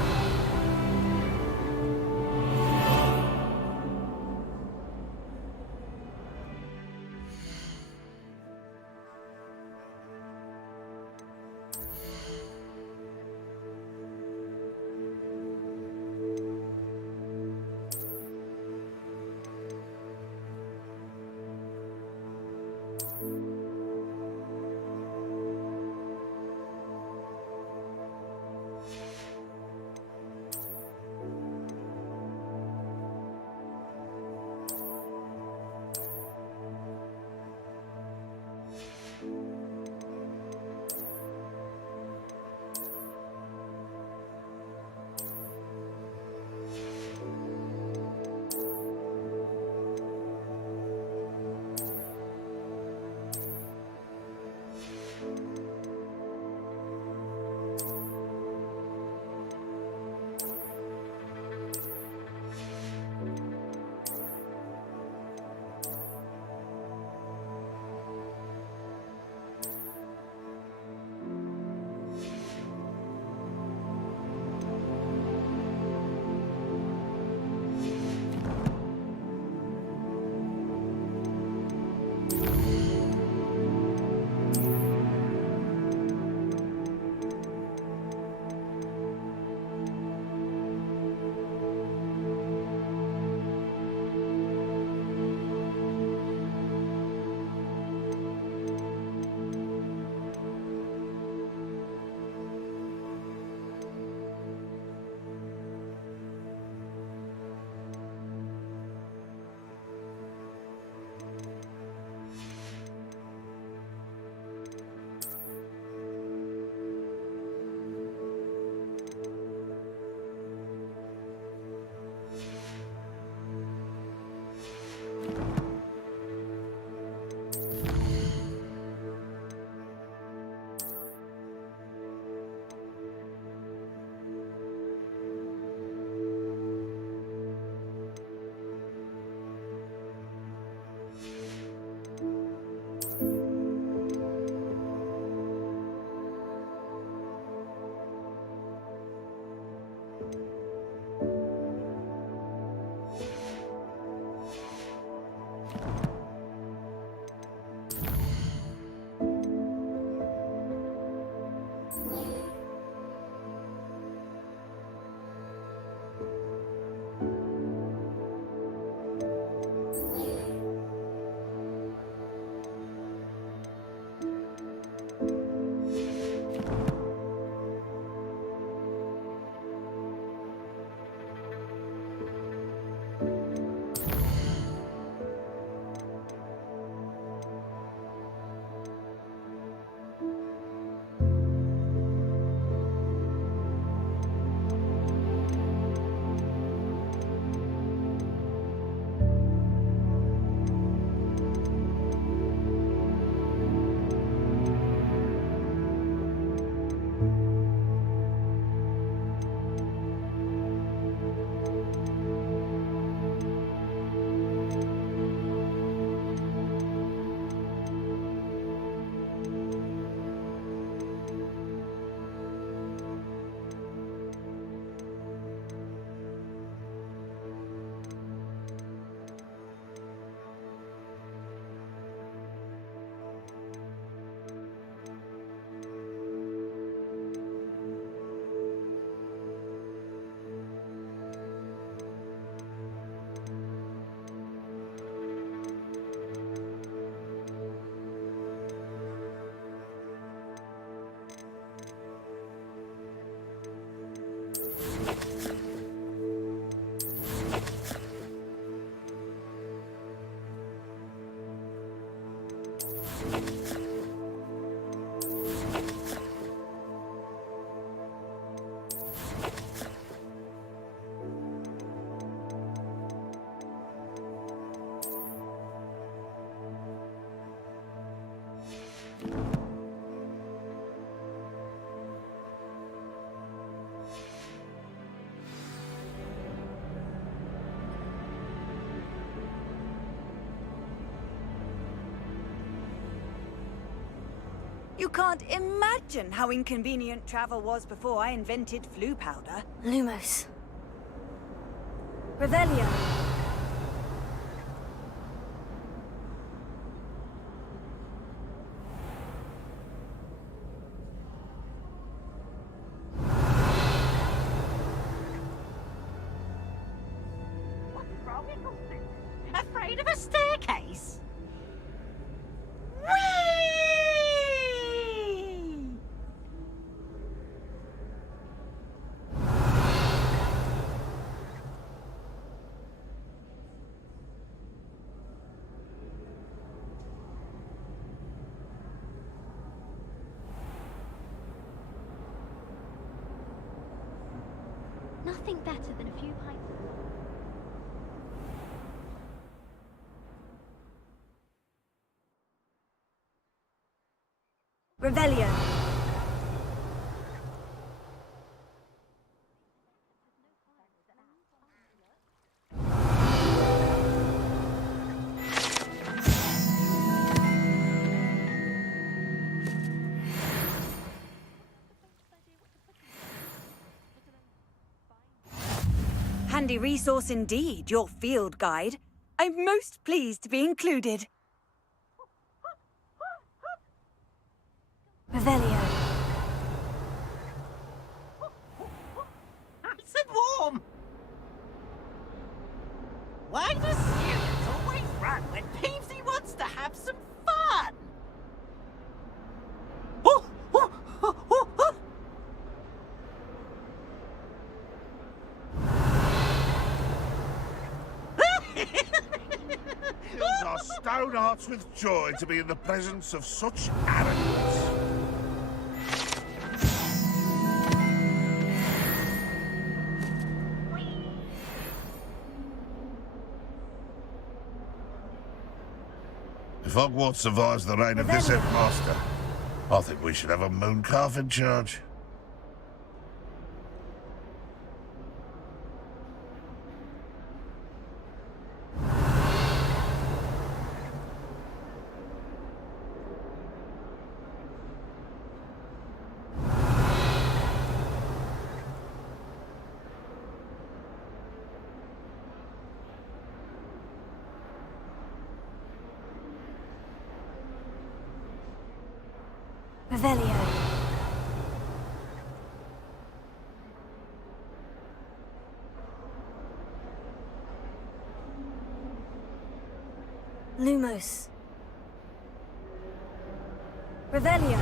You can't imagine how inconvenient travel was before I invented flu powder. Lumos. Revelio. What's wrong, Eccleston? Afraid of a staircase? Nothing better than a few pints of Revelio. Handy resource indeed, your field guide. I'm most pleased to be included. Revelio. nice and warm. Why does Sirius always run when Peevesy wants to have some fun? Hills are stone hearts with joy to be in the presence of such arrogance. If Hogwarts survives the reign of this headmaster, I think we should have a mooncalf in charge. Revelio. Lumos. Revelio.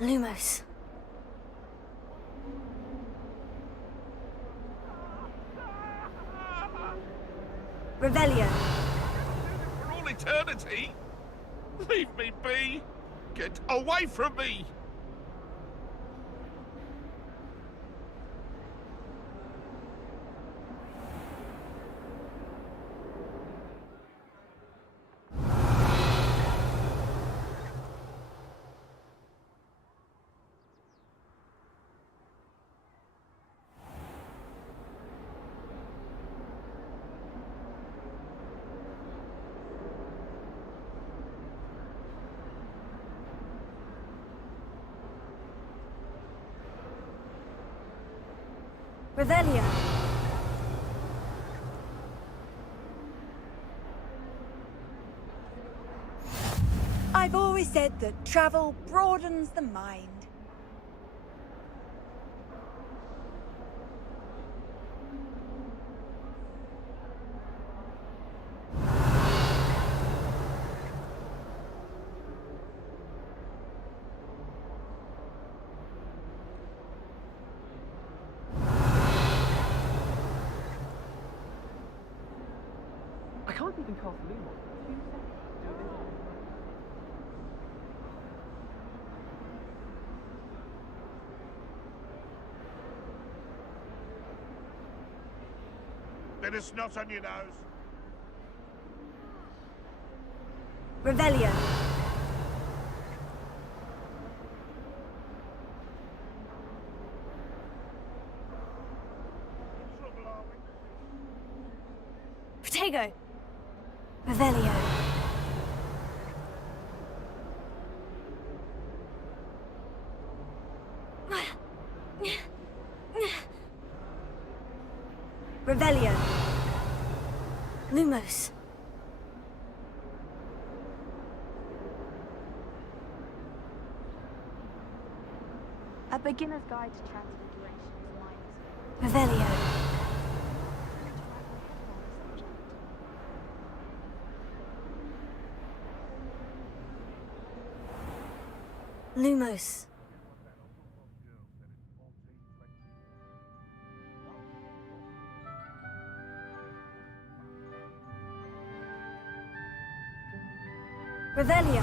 Lumos. Revelio. For all eternity? Leave me be! Get away from me! Revelio. always said that travel broadens the mind. I can't even cast Lumos. Bit of snot on your nose. Revelio. Protego. Revelio. Revelio. Lumos. A beginner's guide to transfiguration is mine. Revelio. Lumos. Revelio.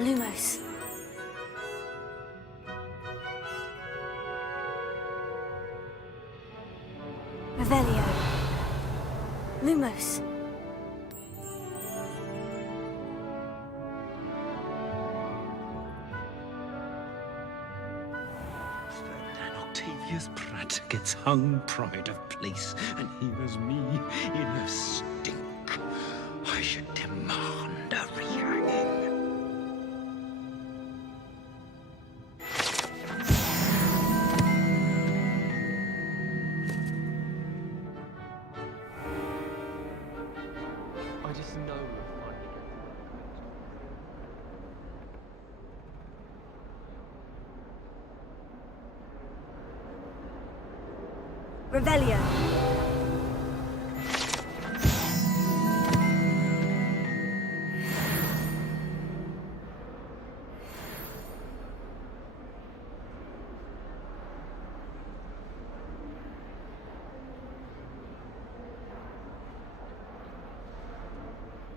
Lumos. Revelio. Lumos. Octavius Pratt gets hung pride of place, and here's me in a stink. I should demand a rehanging. I just know we'll finally get Revelio.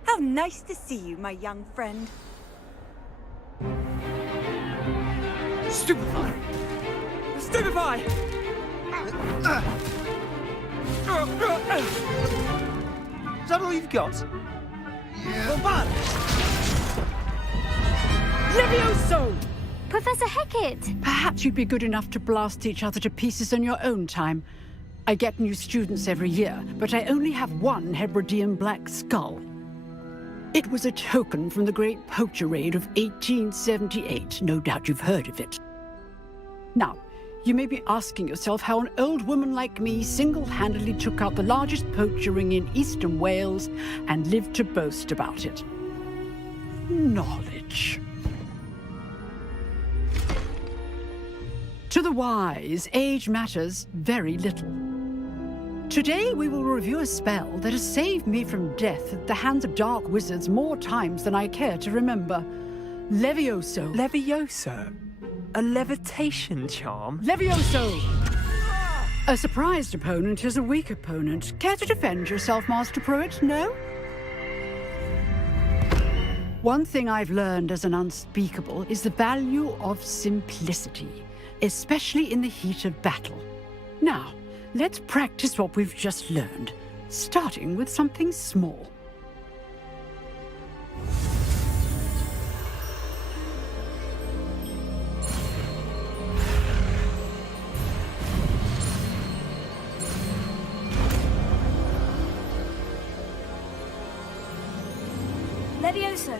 How nice to see you, my young friend. Stupefy! Stupefy! Is that all you've got? Yeah. Bombard! Levioso! Professor Hecat! Perhaps you'd be good enough to blast each other to pieces in your own time. I get new students every year, but I only have one Hebridean black skull. It was a token from the Great Poacher Raid of 1878. No doubt you've heard of it. Now, you may be asking yourself how an old woman like me single-handedly took out the largest poacher ring in eastern Wales and lived to boast about it. Knowledge. To the wise, age matters very little. Today we will review a spell that has saved me from death at the hands of dark wizards more times than I care to remember. Levioso. Levioso? A levitation charm? Levioso! A surprised opponent is a weak opponent. Care to defend yourself, Master Pruitt? No? One thing I've learned as an unspeakable is the value of simplicity, especially in the heat of battle. Now, let's practice what we've just learned, starting with something small. Levioso!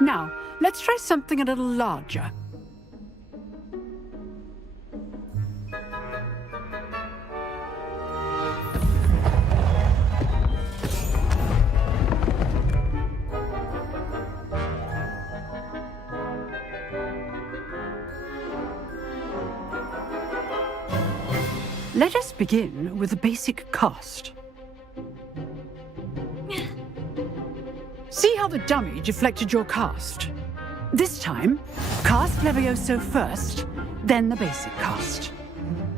Now, let's try something a little larger. Let us begin with the basic cast. See how the dummy deflected your cast? This time, cast Levioso first, then the basic cast.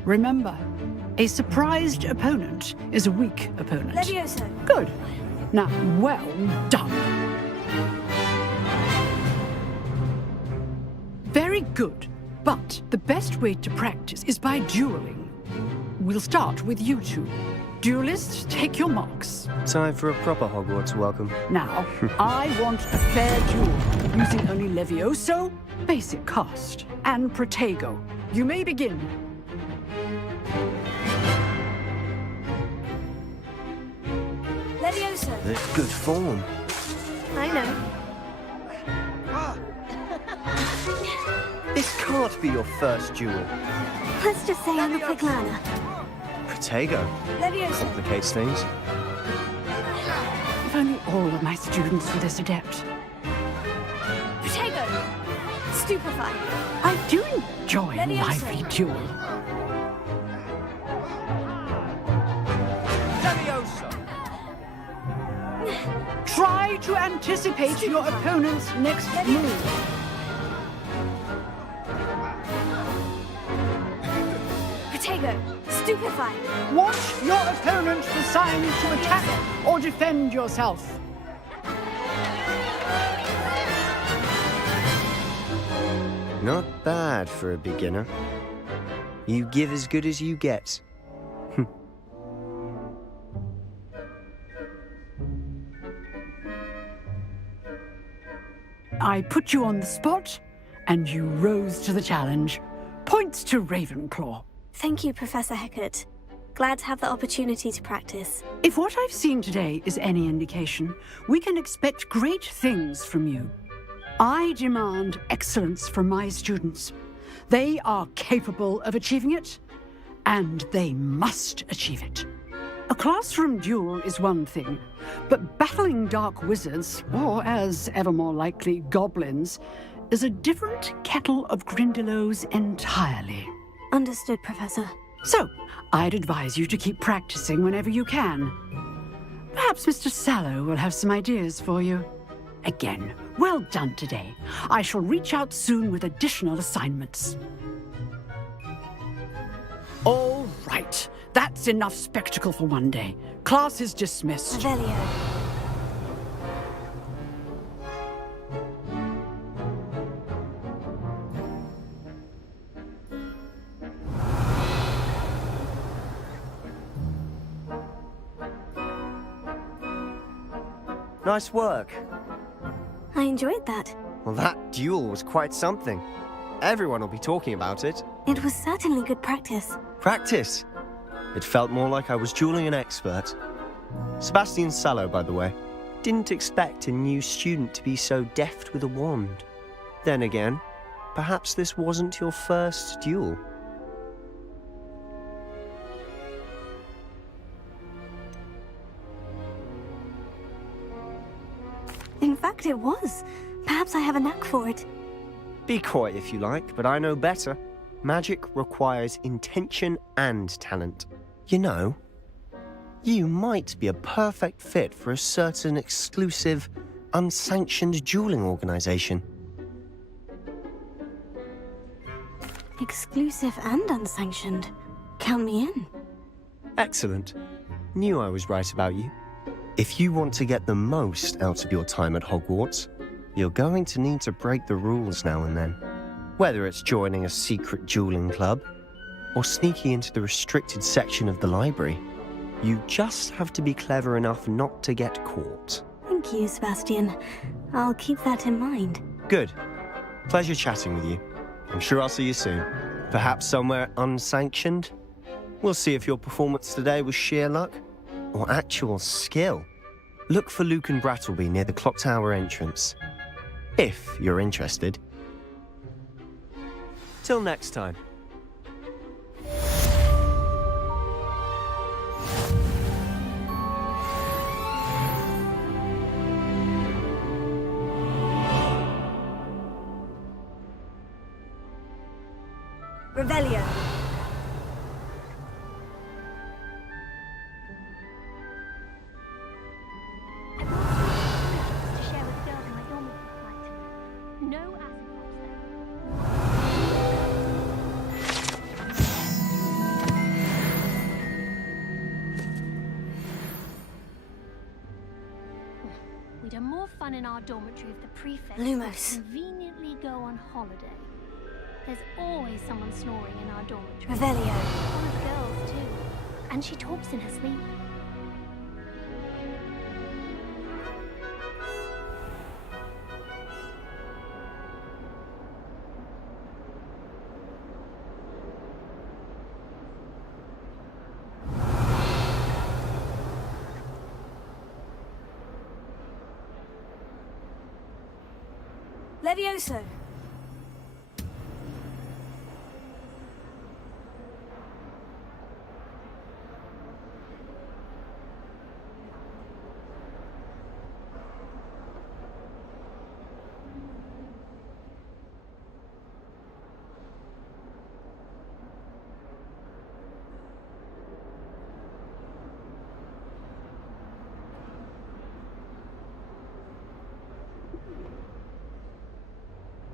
Remember, a surprised opponent is a weak opponent. Levioso! Good. Now, well done. Very good. But the best way to practice is by dueling. We'll start with you two. Duelists, take your marks. Time for a proper Hogwarts welcome. Now, I want a fair duel, using only Levioso, basic cast, and Protego. You may begin. Levioso! That's good form. I know. This can't be your first duel. Let's just say I'm a quick learner. Protego. Levioso! Complicates things. If only all of my students were this adept. Protego! Stupefy! I do enjoy a lively duel. Levioso! Try to anticipate your opponent's next move. Protego! Stupefy! Watch your opponent decide to attack or defend yourself. Not bad for a beginner. You give as good as you get. I put you on the spot, and you rose to the challenge. Points to Ravenclaw. Thank you, Professor Hecat. Glad to have the opportunity to practice. If what I've seen today is any indication, we can expect great things from you. I demand excellence from my students. They are capable of achieving it, and they must achieve it. A classroom duel is one thing, but battling dark wizards, or as ever more likely, goblins, is a different kettle of Grindylows entirely. Understood, Professor. So, I'd advise you to keep practicing whenever you can. Perhaps Mr. Sallow will have some ideas for you. Again, well done today. I shall reach out soon with additional assignments. All right. That's enough spectacle for one day. Class is dismissed. Revelio. Nice work. I enjoyed that. Well, that duel was quite something. Everyone will be talking about it. It was certainly good practice. Practice? It felt more like I was dueling an expert. Sebastian Sallow, by the way. Didn't expect a new student to be so deft with a wand. Then again, perhaps this wasn't your first duel. In fact, it was. Perhaps I have a knack for it. Be coy if you like, but I know better. Magic requires intention and talent. You know, you might be a perfect fit for a certain exclusive, unsanctioned dueling organization. Exclusive and unsanctioned. Count me in. Excellent. Knew I was right about you. If you want to get the most out of your time at Hogwarts, you're going to need to break the rules now and then. Whether it's joining a secret dueling club, or sneaking into the restricted section of the library, you just have to be clever enough not to get caught. Thank you, Sebastian. I'll keep that in mind. Good. Pleasure chatting with you. I'm sure I'll see you soon. Perhaps somewhere unsanctioned? We'll see if your performance today was sheer luck or actual skill. Look for Luke and Brattleby near the clock tower entrance, if you're interested. Till next time. Revelio. To share with the girls in my dorm tonight. No acid We'd have more fun in our dormitory if the prefect Lumos. would conveniently go on holiday. There's always someone snoring in our dormitory. Revelio. One of the girls, too. And she talks in her sleep. Levioso.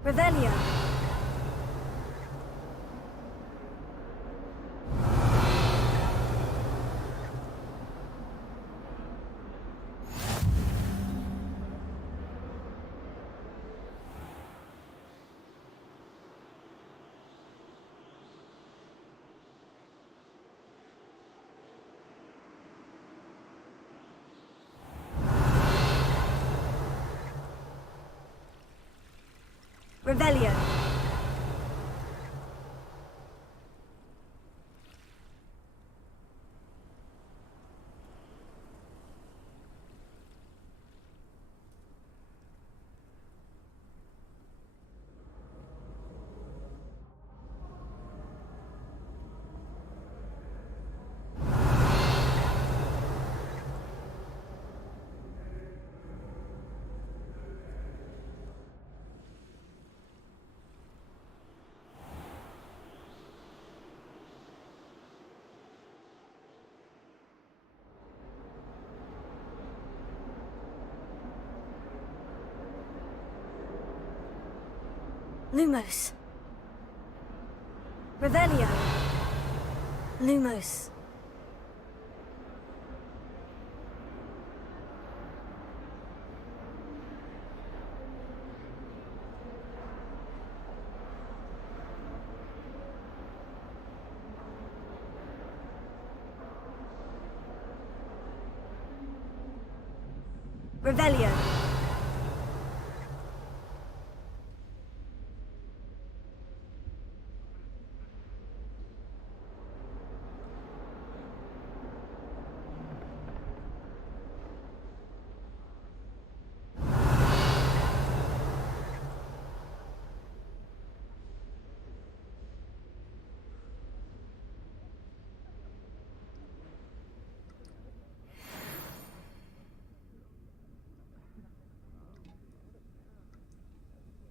Revelio. Revelio. Lumos. Revelio. Lumos. Revelio.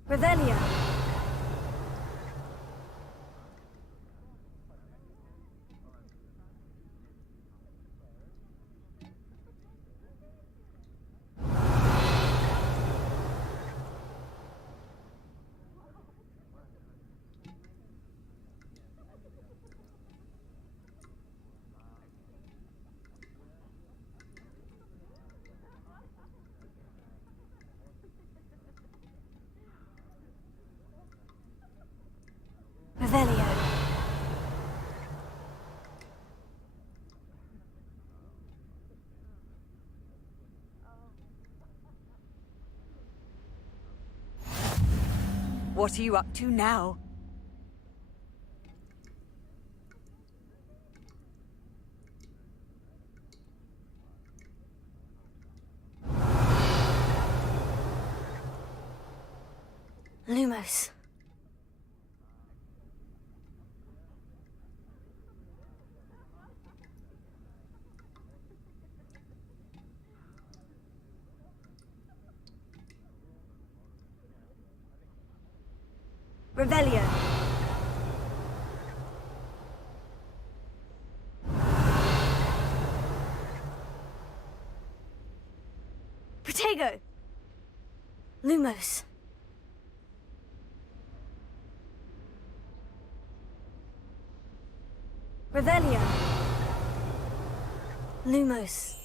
Revelio. Revelio. What are you up to now? Lumos. Revelio. Protego. Lumos. Revelio. Lumos.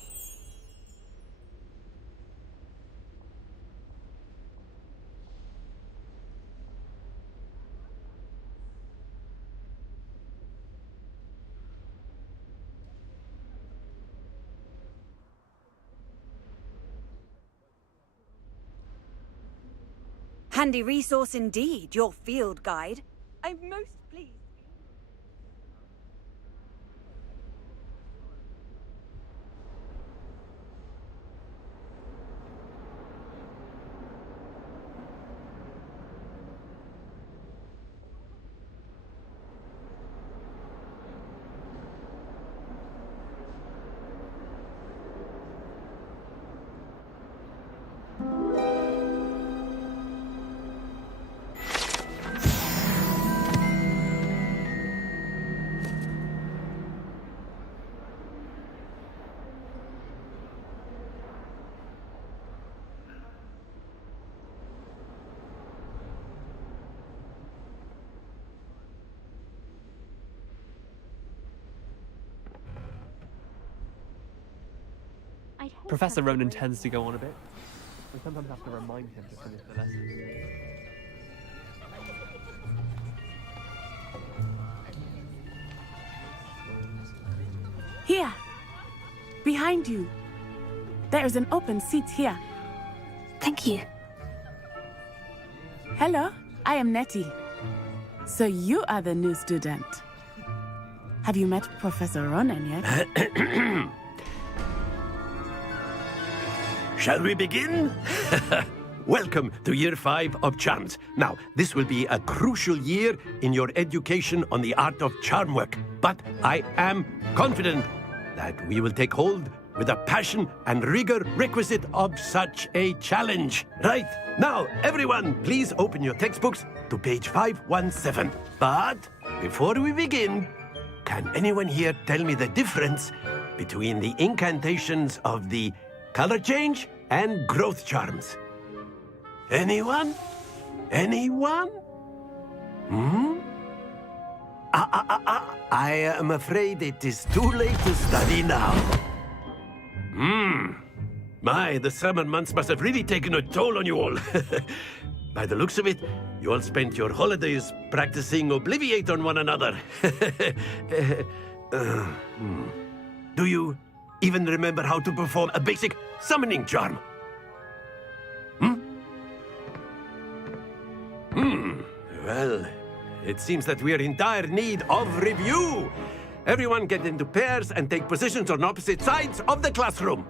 Handy resource indeed, your field guide. I'm most pleased. Professor Ronan tends to go on a bit. We sometimes have to remind him to finish the lesson. Here! Behind you! There is an open seat here. Thank you. Hello, I am Nettie. So you are the new student. Have you met Professor Ronan yet? Shall we begin? Welcome to Year 5 of Charms. Now, this will be a crucial year in your education on the art of charm work. But I am confident that we will take hold with the passion and rigor requisite of such a challenge. Right, now, everyone, please open your textbooks to page 517. But before we begin, can anyone here tell me the difference between the incantations of the color change and growth charms? Anyone? Anyone? I am afraid it is too late to study now. My, the summer months must have really taken a toll on you all. By the looks of it, you all spent your holidays practicing Obliviate on one another. Do you even remember how to perform a basic summoning charm? Well, it seems that we are in dire need of review. Everyone get into pairs and take positions on opposite sides of the classroom.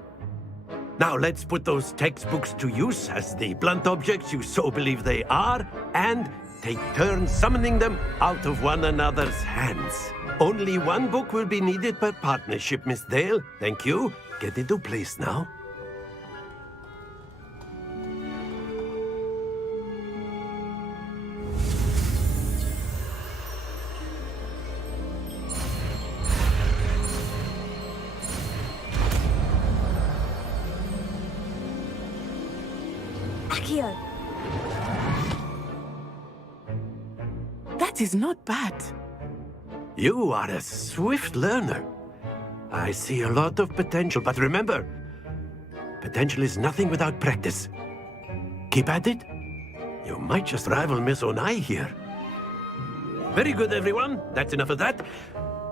Now let's put those textbooks to use as the blunt objects you so believe they are, and take turns summoning them out of one another's hands. Only one book will be needed per partnership, Miss Dale. Thank you. Get into place now. Accio. That is not bad. You are a swift learner. I see a lot of potential, but remember, potential is nothing without practice. Keep at it. You might just rival Miss Onai here. Very good, everyone. That's enough of that.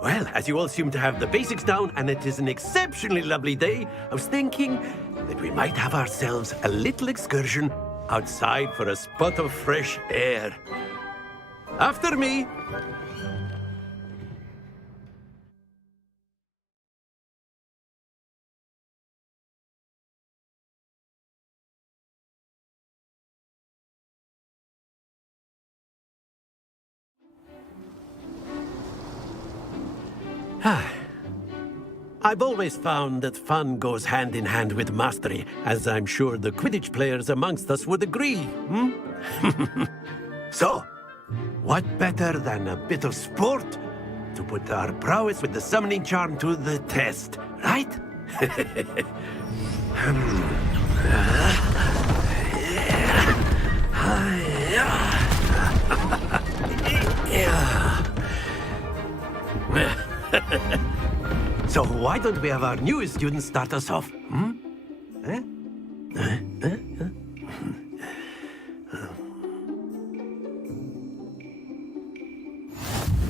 Well, as you all seem to have the basics down, and it is an exceptionally lovely day, I was thinking that we might have ourselves a little excursion outside for a spot of fresh air. After me. I've always found that fun goes hand in hand with mastery, as I'm sure the Quidditch players amongst us would agree, hmm? So, what better than a bit of sport to put our prowess with the summoning charm to the test, right? So why don't we have our newest student start us off? Hmm?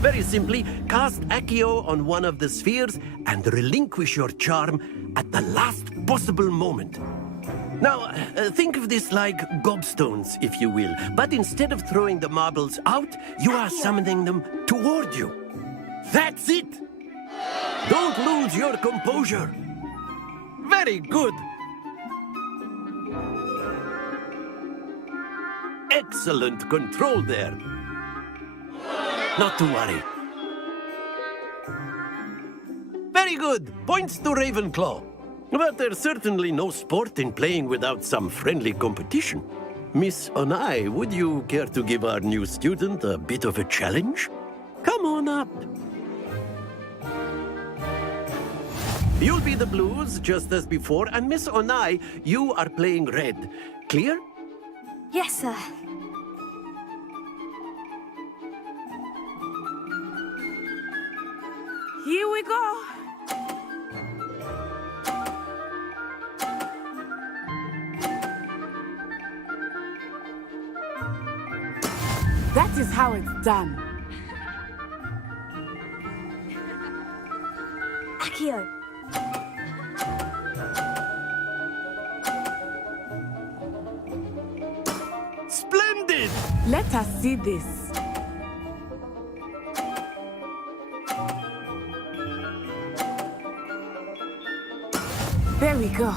Very simply, cast Accio on one of the spheres and relinquish your charm at the last possible moment. Now, think of this like gobstones, if you will, but instead of throwing the marbles out, you are summoning them toward you. That's it! Don't lose your composure. Very good. Excellent control there. Not to worry. Very good. Points to Ravenclaw. But there's certainly no sport in playing without some friendly competition. Miss Onai, would you care to give our new student a bit of a challenge? Come on up. You'll be the blues, just as before, and Miss Onai, you are playing red. Clear? Yes, sir. Here we go. That is how it's done. Accio. Splendid! Let us see this. There we go.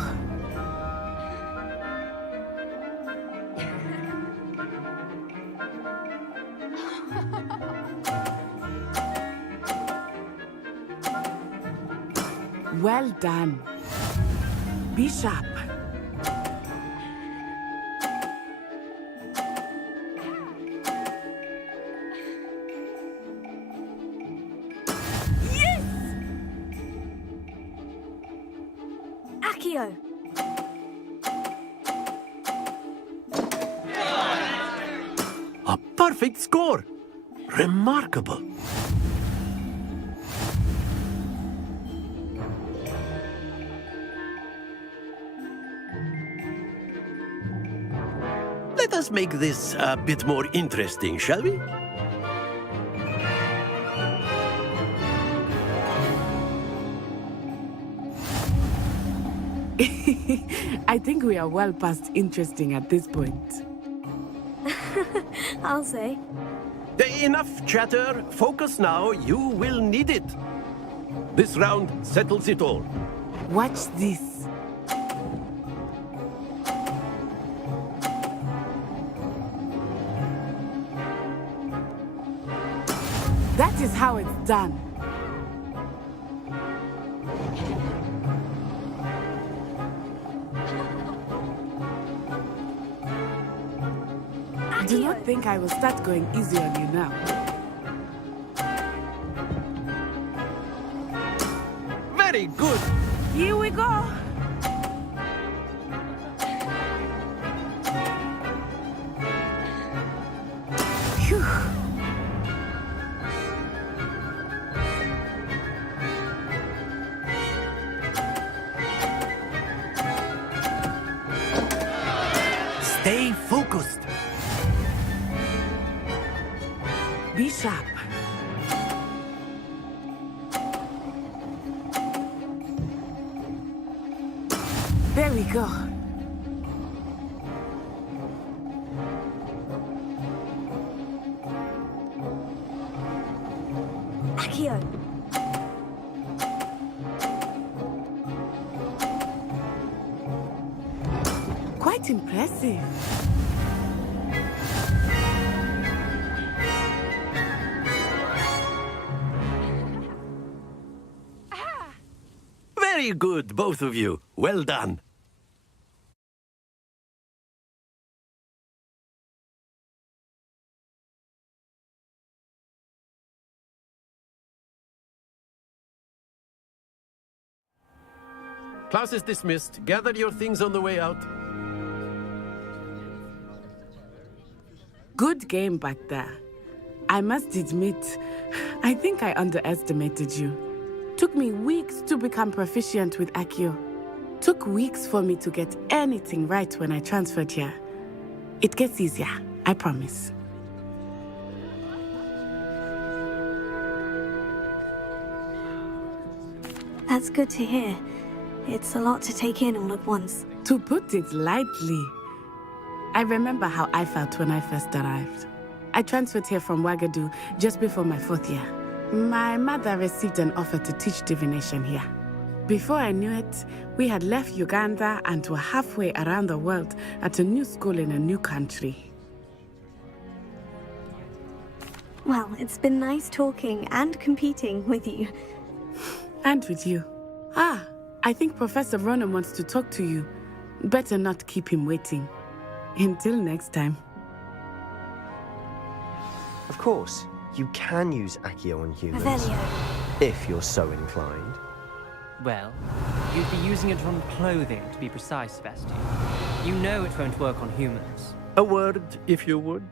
Well done. Be sharp. Yes! Accio. A perfect score. Remarkable. Let us make this a bit more interesting, shall we? I think we are well past interesting at this point. I'll say. Enough chatter. Focus now. You will need it. This round settles it all. Watch this. That is how it's done. Do not think I will start going easy on you now. Very good. Here we go. Phew. Stay focused. Be sharp. There we go. Accio. Quite impressive. Very good, both of you. Well done. Class is dismissed. Gather your things on the way out. Good game back there. I must admit, I think I underestimated you. Took me weeks to become proficient with Accio. Took weeks for me to get anything right when I transferred here. It gets easier, I promise. That's good to hear. It's a lot to take in all at once. To put it lightly, I remember how I felt when I first arrived. I transferred here from Ouagadougou just before my 4th year. My mother received an offer to teach divination here. Before I knew it, we had left Uganda and were halfway around the world at a new school in a new country. Well, it's been nice talking and competing with you. And with you. Ah, I think Professor Ronan wants to talk to you. Better not keep him waiting. Until next time. Of course, you can use Accio on humans. Revelio. If you're so inclined. Well, you'd be using it on clothing, to be precise, Sebastian. You know it won't work on humans. A word, if you would.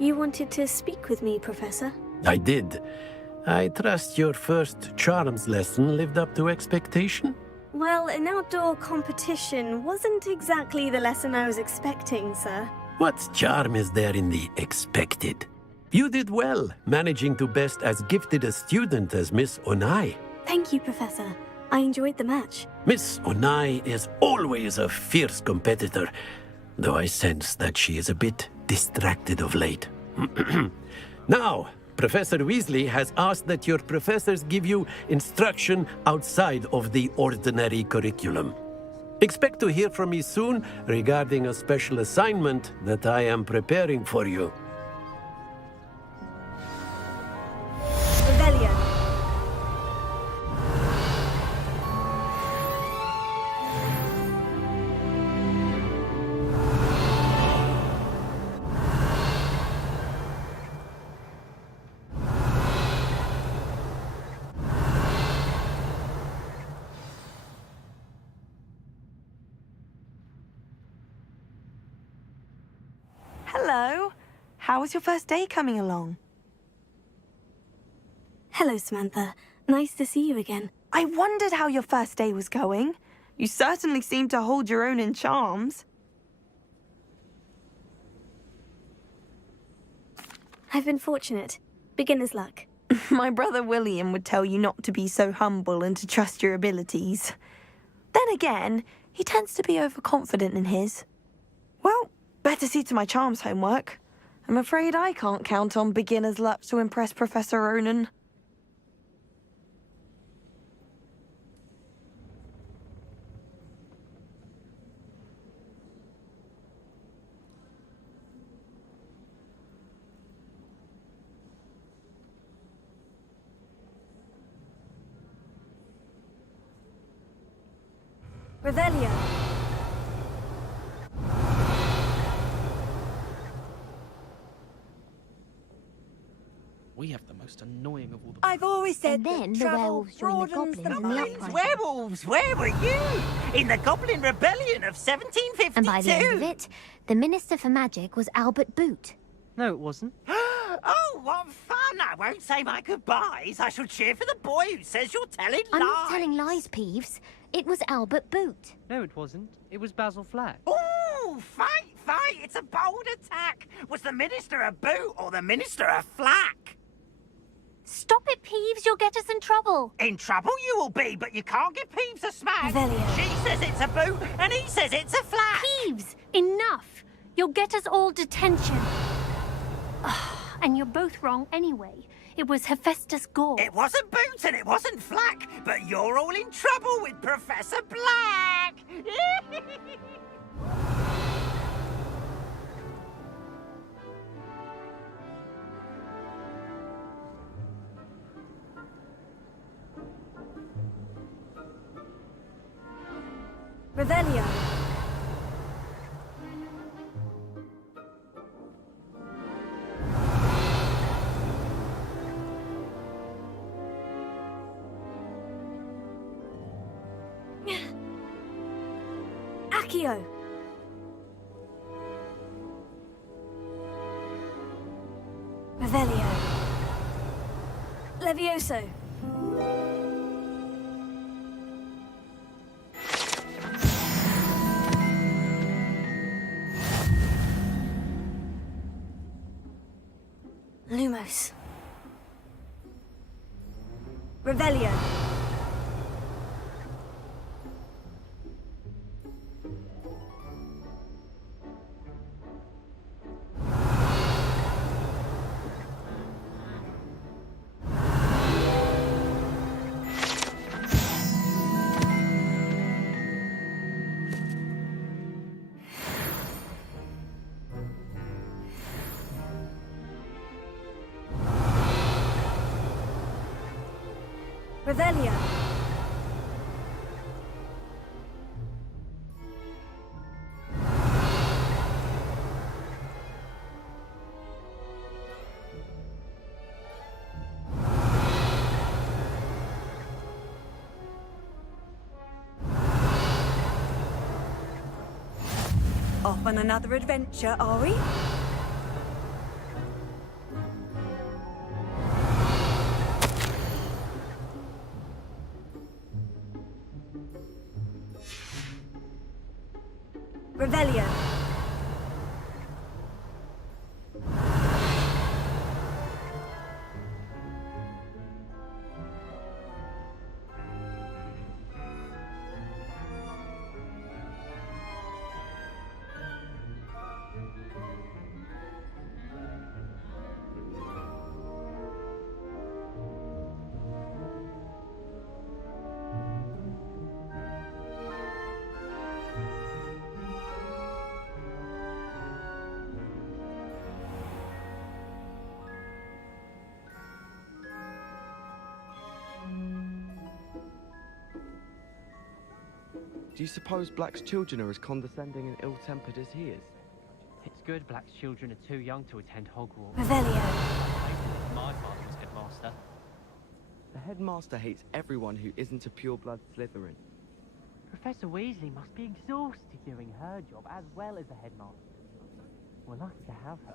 You wanted to speak with me, Professor? I did. I trust your first charms lesson lived up to expectation? Well, an outdoor competition wasn't exactly the lesson I was expecting, sir. What charm is there in the expected? You did well, managing to best as gifted a student as Miss Onai. Thank you, Professor. I enjoyed the match. Miss Onai is always a fierce competitor, though I sense that she is a bit distracted of late. Now, Professor Weasley has asked that your professors give you instruction outside of the ordinary curriculum. Expect to hear from me soon regarding a special assignment that I am preparing for you. Revelio. Hello. How was your first day coming along? Hello, Samantha. Nice to see you again. I wondered how your first day was going. You certainly seem to hold your own in charms. I've been fortunate. Beginner's luck. My brother William would tell you not to be so humble and to trust your abilities. Then again, he tends to be overconfident in his. Well, better see to my charms homework. I'm afraid I can't count on beginner's luck to impress Professor Ronan. Revelio. We have the most annoying of all the... I've always said And then that the travel werewolves joined the broadens goblins and the mind. upright. Werewolves, where were you? In the Goblin Rebellion of 1752. And by the end of it, the Minister for Magic was Albert Boot. No, it wasn't. Oh, what fun! I won't say my goodbyes. I shall cheer for the boy who says you're telling I'm lies. not telling lies, Peeves. It was Albert Boot. No, it wasn't. It was Basil Flack. Ooh, fight, fight! It's a bold attack. Was the Minister a boot or the Minister a flack? Stop it, Peeves. You'll get us in trouble. In trouble you will be, but you can't give Peeves a smack. Revelio. She says it's a boot, and he says it's a flack. Peeves, enough. You'll get us all detention. And you're both wrong anyway. It was Hephaestus Gore. It wasn't boot and it wasn't flack, but you're all in trouble with Professor Black. Revelio. Accio. Revelio. Levioso. Lumos. Revelio. Revelio. Off on another adventure, are we? Revelio. Do you suppose Black's children are as condescending and ill-tempered as he is? It's good Black's children are too young to attend Hogwarts. Revelio. My father was headmaster. The headmaster hates everyone who isn't a pure-blood Slytherin. Professor Weasley must be exhausted doing her job as well as the headmaster. We're lucky to have her.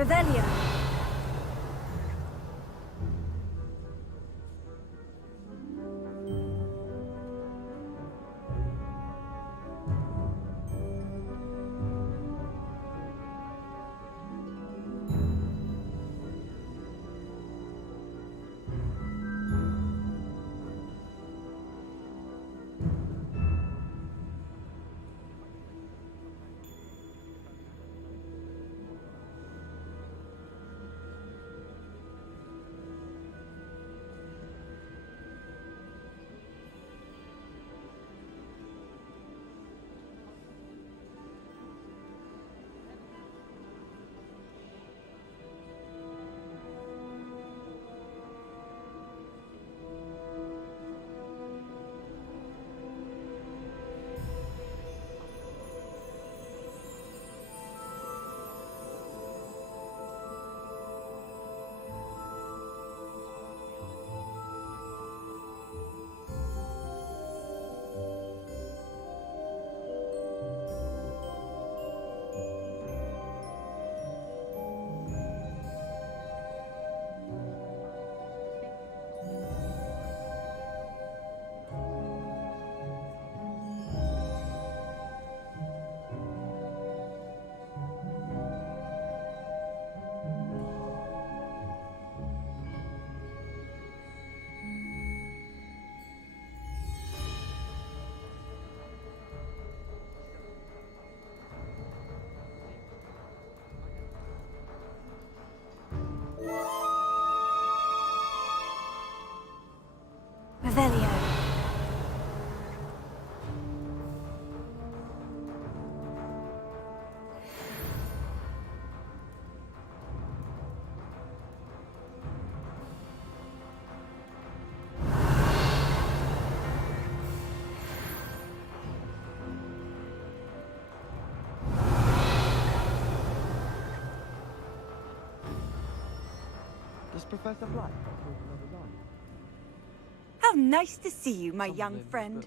Revelio. Revelio. Does Professor Black hold another line? How nice to see you, my young friend.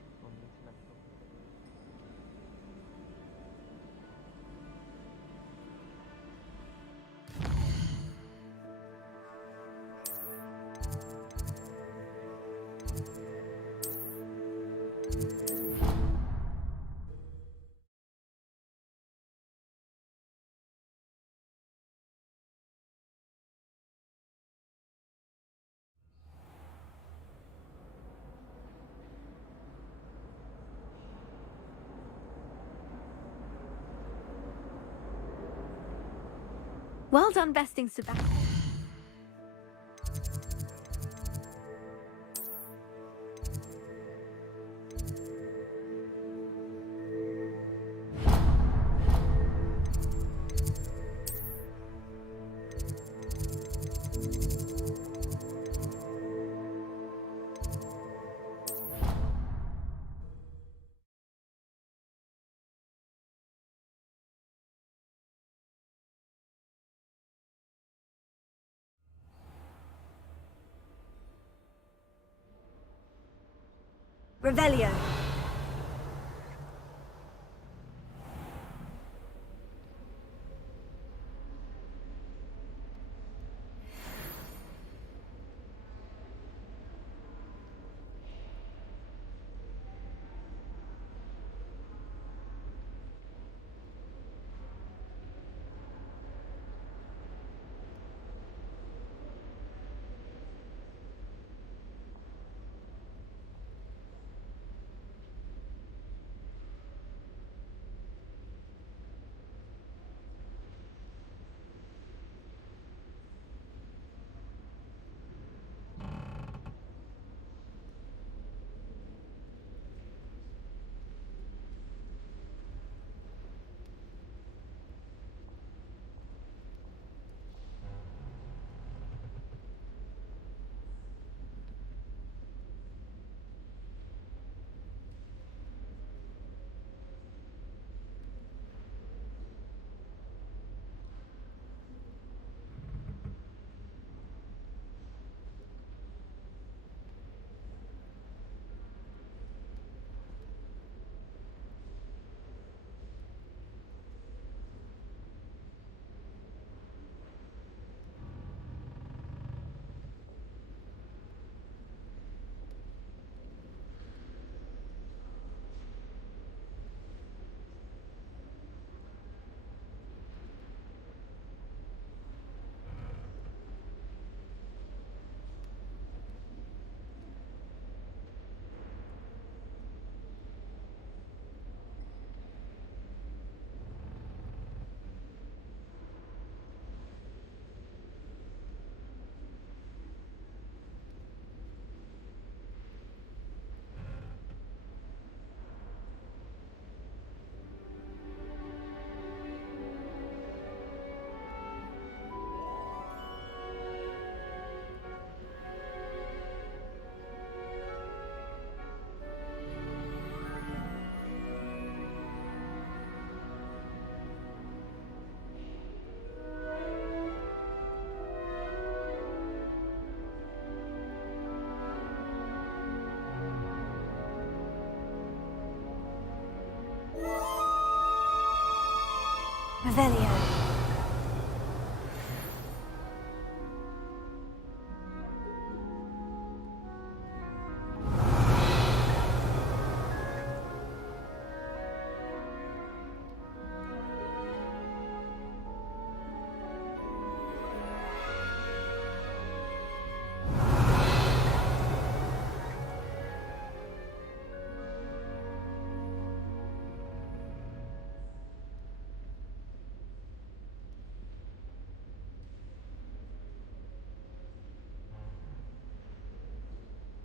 Well done besting Sebastian. Revelio.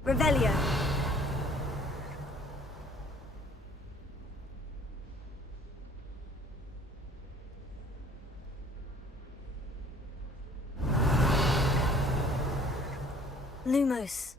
Revelio. Lumos.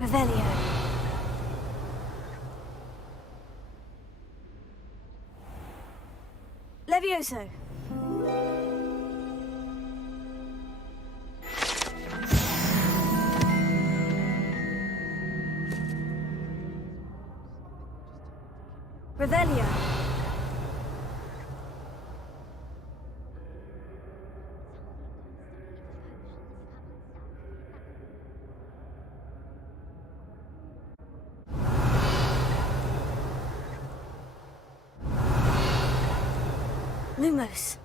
Revelio. Levioso. Revelio. Lumos.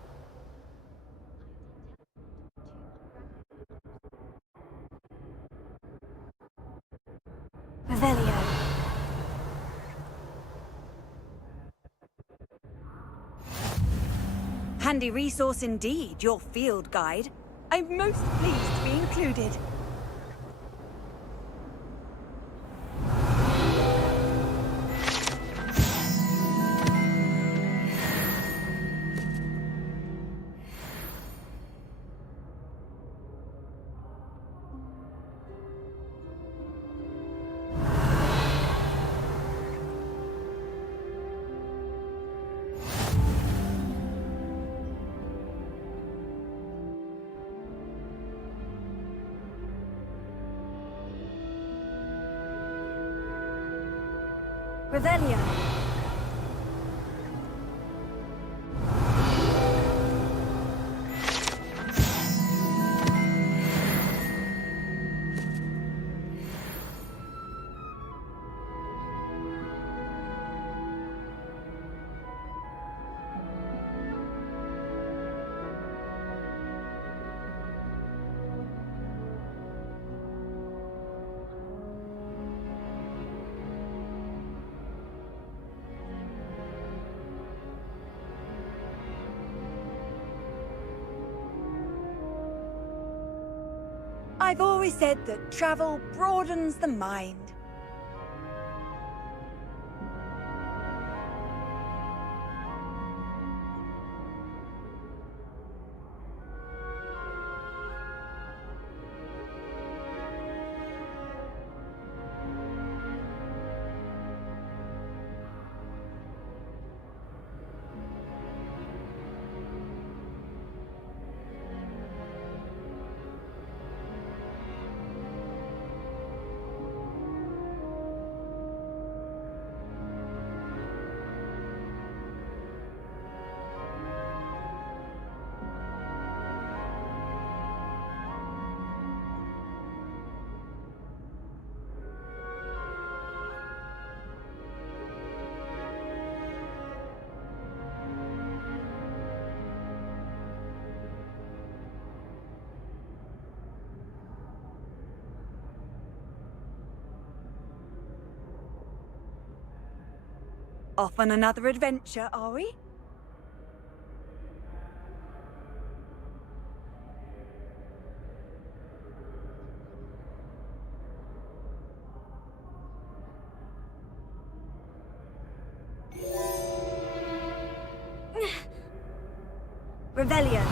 Revelio. Handy resource indeed, your field guide. I'm most pleased to be included. Revelio. I've always said that travel broadens the mind. Off on another adventure, are we? Revelio.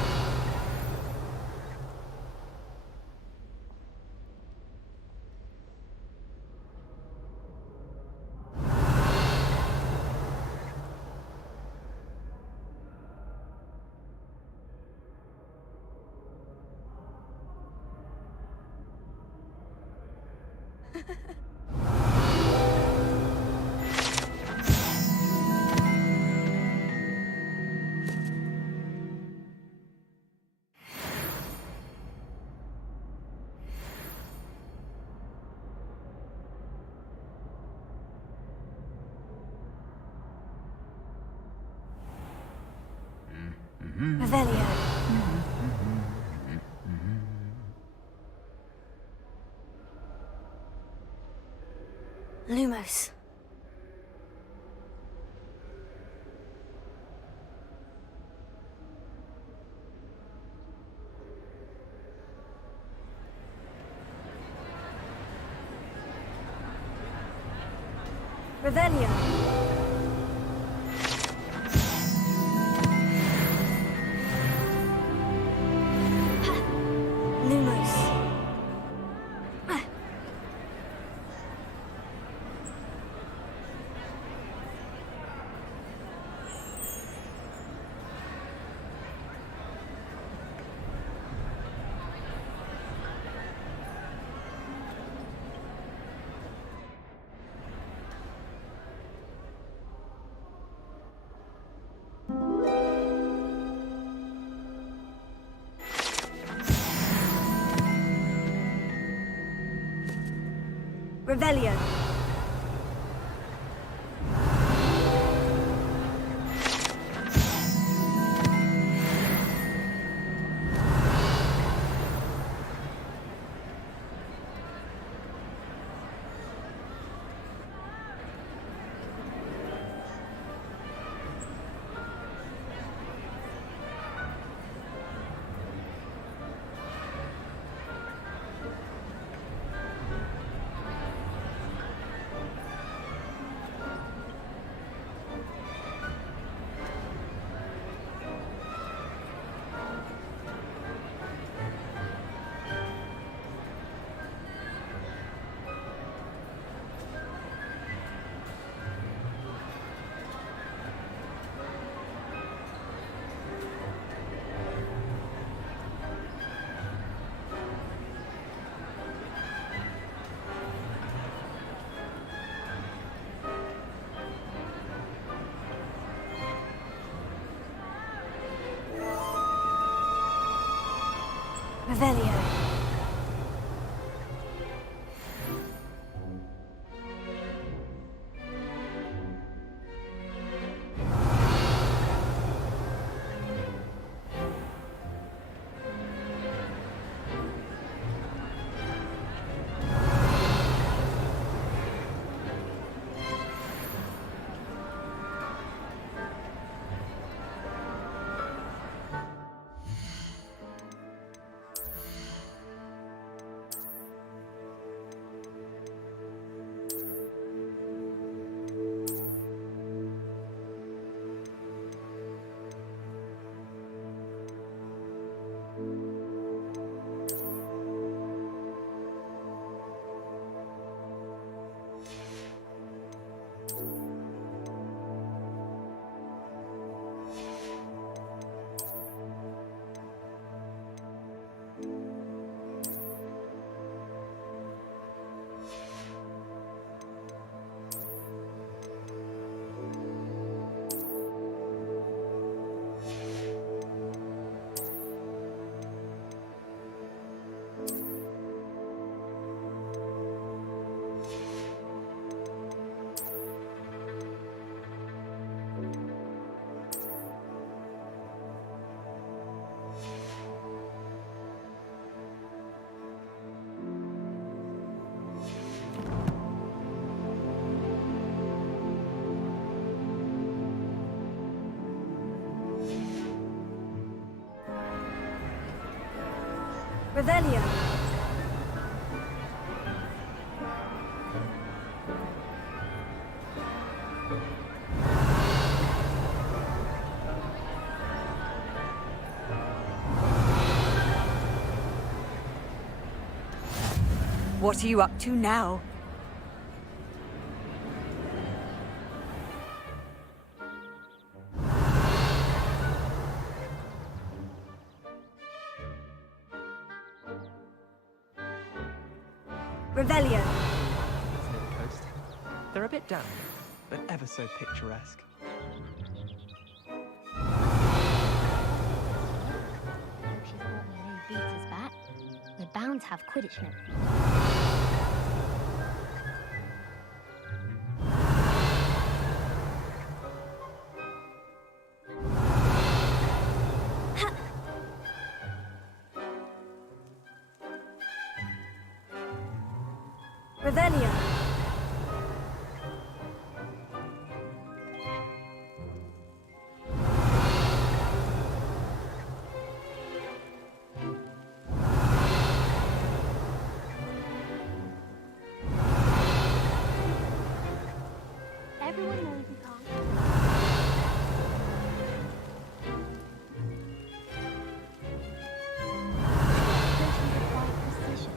Revelio. Lumos. Revelio. Lumos. Revelio. Revelio. Revelio. What are you up to now? Revelio. Near the coast. They're a bit damp, but ever so picturesque. She's brought me new beaters back. We're bound to have Quidditch next week. Revelio. Everyone knows you can't. Potions require precision.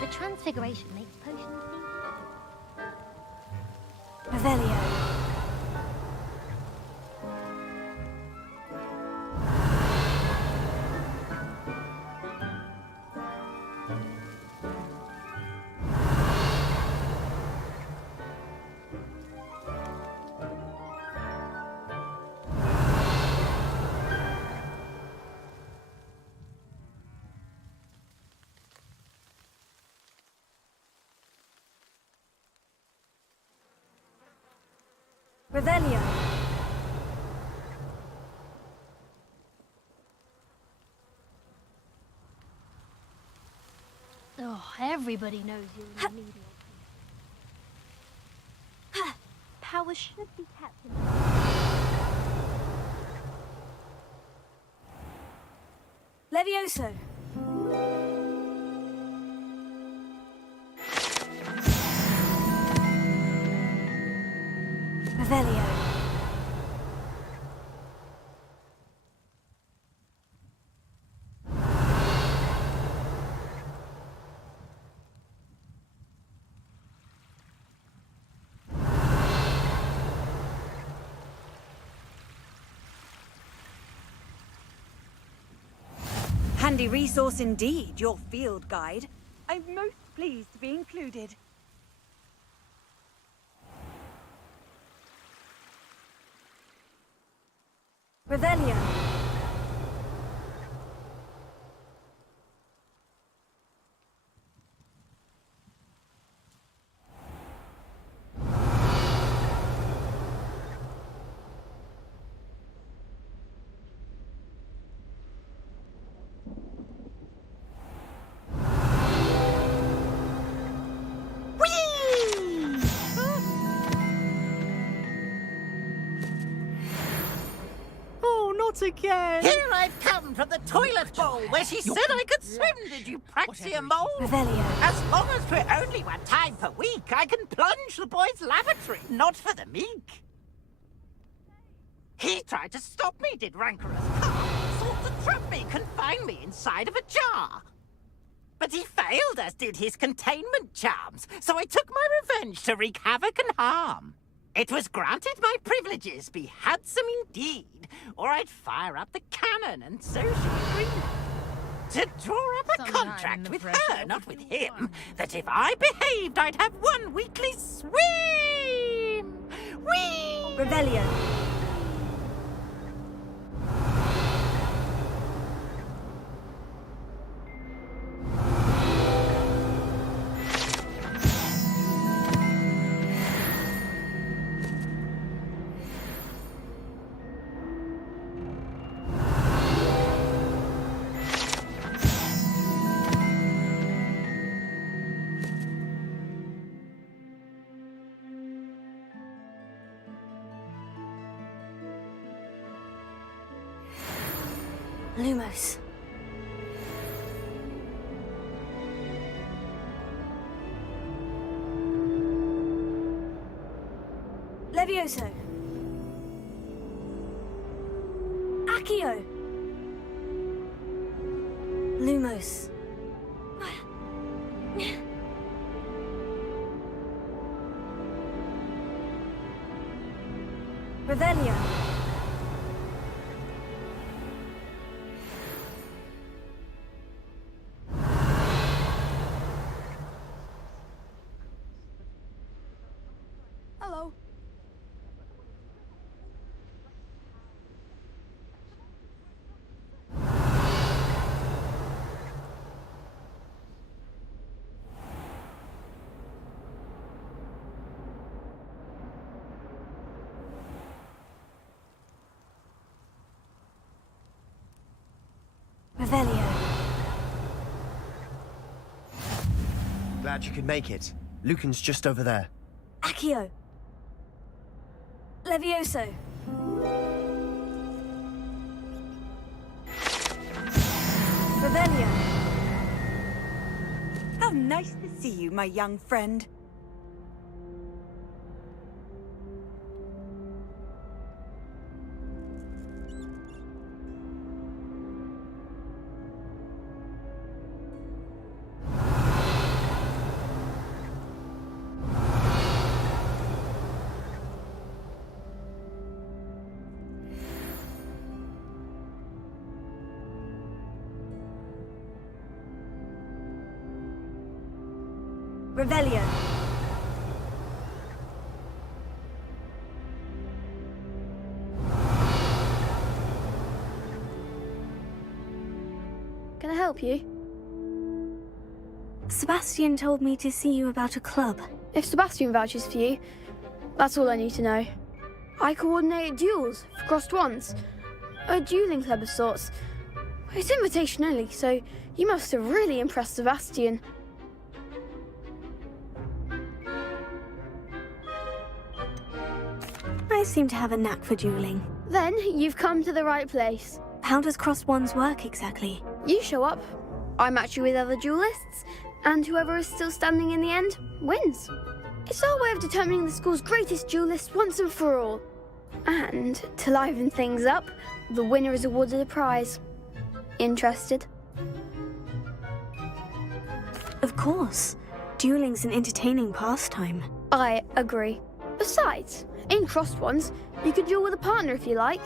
The transfiguration makes potions easy. Revelio. Revelio. Oh, everybody knows you're in the media. Power should be kept in. Levioso. Revelio. Handy resource indeed, your field guide. I'm most pleased to be included. Revelio. Not again! Here I've come from the toilet bowl where she said I could swim, did you praxia mole? Revelio. As long as we're only one time per week, I can plunge the boy's lavatory, not for the meek. He tried to stop me, did rancorous Carl. Sought to trap me, confine me inside of a jar. But he failed, as did his containment charms, so I took my revenge to wreak havoc and harm. It was granted my privileges be handsome indeed, or I'd fire up the cannon and so she agreed. To draw up a contract with her, not with him, that if I behaved I'd have one weekly swim! Whee! Revelio. Lumos. Levioso. Accio. Lumos. Revelio. Hello. Revelio. Glad you could make it. Lucan's just over there. Accio. Levioso. Revelio. How nice to see you, my young friend. Revelio. Can I help you? Sebastian told me to see you about a club. If Sebastian vouches for you, that's all I need to know. I coordinate duels for crossed wands. A dueling club of sorts. It's invitation only, so you must have really impressed Sebastian. I seem to have a knack for dueling. Then you've come to the right place. How does crossed wands work exactly? You show up, I match you with other duelists, and whoever is still standing in the end wins. It's our way of determining the school's greatest duelist once and for all. And to liven things up, the winner is awarded a prize. Interested? Of course. Dueling's an entertaining pastime. I agree. Besides, in crossed ones, you can duel with a partner if you like.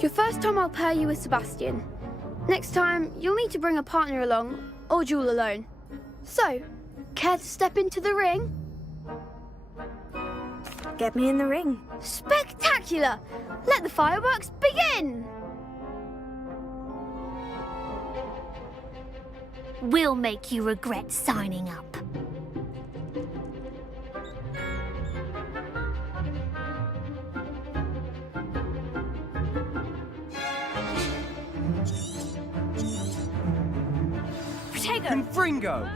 Your first time I'll pair you with Sebastian. Next time, you'll need to bring a partner along, or duel alone. So, care to step into the ring? Get me in the ring. Spectacular! Let the fireworks begin! We'll make you regret signing up. Confringo!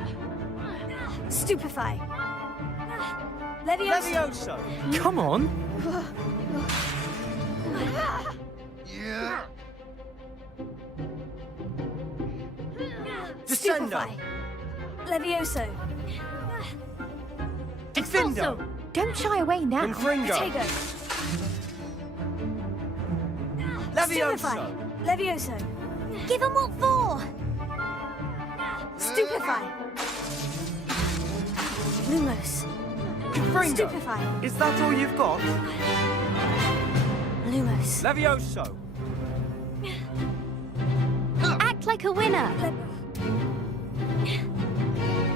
Stupefy. Levioso. Levioso! Come on! Stupefy. Levioso. Defendo! Don't shy away now. Confringo! Protego. Levioso! Levioso. Give 'em what for! Stupefy. Lumos. Confringo! Stupefy. Is that all you've got? Lumos. Levioso! Act like a winner.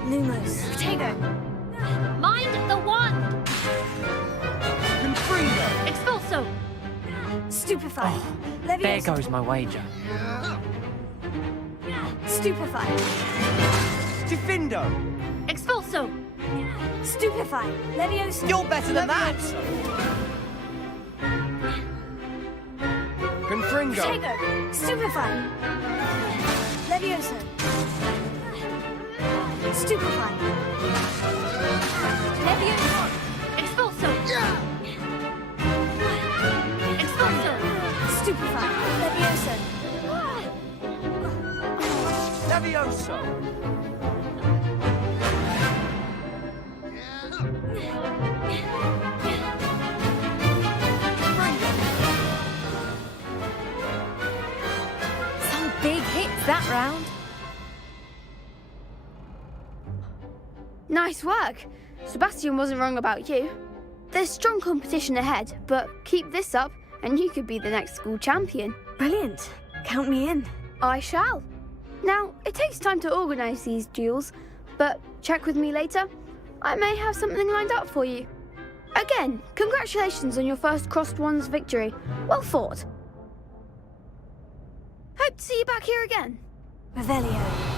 Lumos. Protego. Mind the wand. Confringo! Expulso. Stupefy. There Levioso. goes my wager. Stupefy. Defendo! Expulso. Stupefy. Levioso. You're better than that! Confringo! Protego. Stupefy. Levioso. Stupefy. Levioso. Expulso. Expulso. Stupefy. Levioso. Levioso! Some big hits that round. Nice work. Sebastian wasn't wrong about you. There's strong competition ahead, but keep this up and you could be the next school champion. Brilliant. Count me in. I shall. Now, it takes time to organise these duels, but check with me later. I may have something lined up for you. Again, congratulations on your first crossed wands victory. Well fought. Hope to see you back here again. Revelio.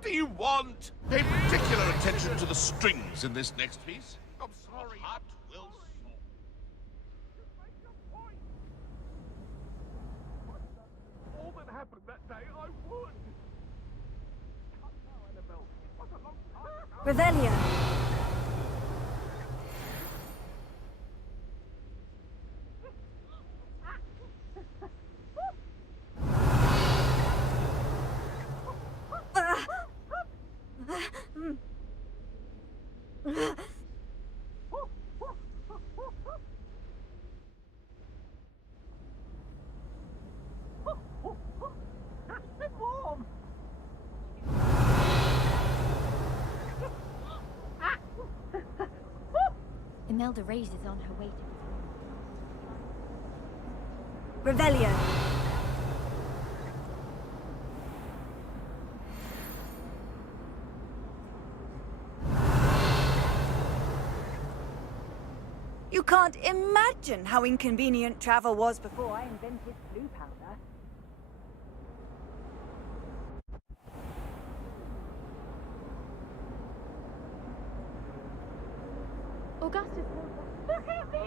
What do you want? Pay particular attention to the strings in this next piece. I'm sorry. Heart will soar. All that happened that day, I would. Cut now, Annabelle. It was a long time ago. Revelio. Imelda Reyes is on her way to... Revelio. You can't imagine how inconvenient travel was before I invented blue powder. Augustus, look at me!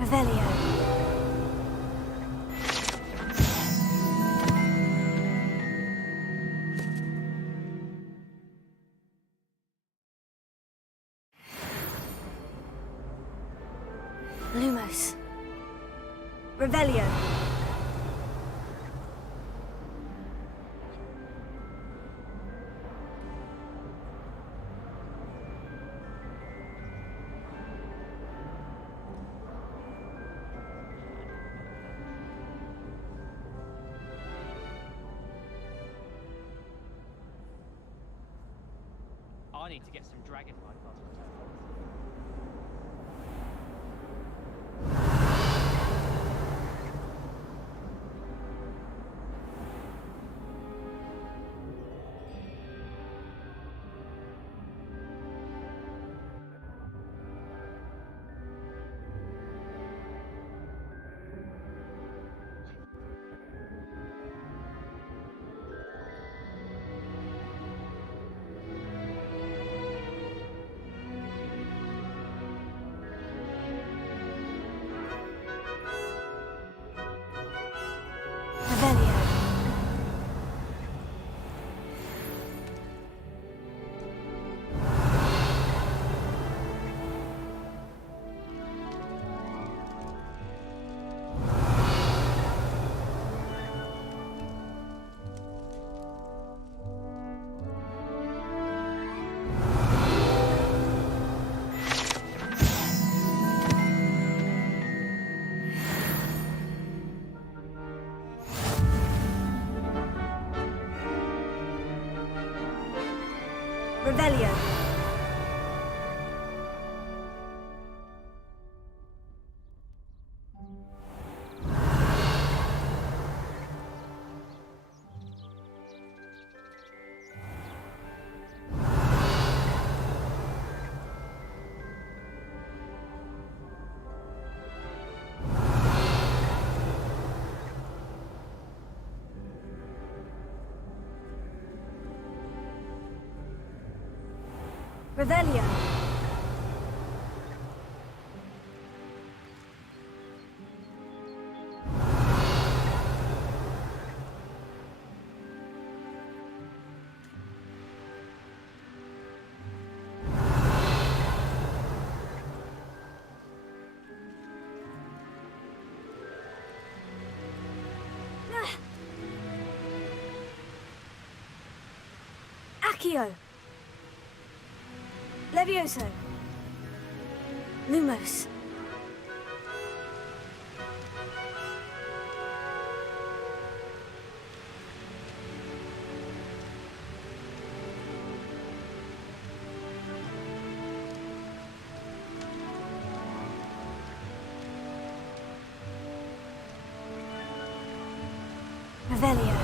Revelio. Lumos. Revelio. I need to get some dragonfly particles. Revelio. Revelio. Revelio. Accio. Levioso. Lumos. Revelio.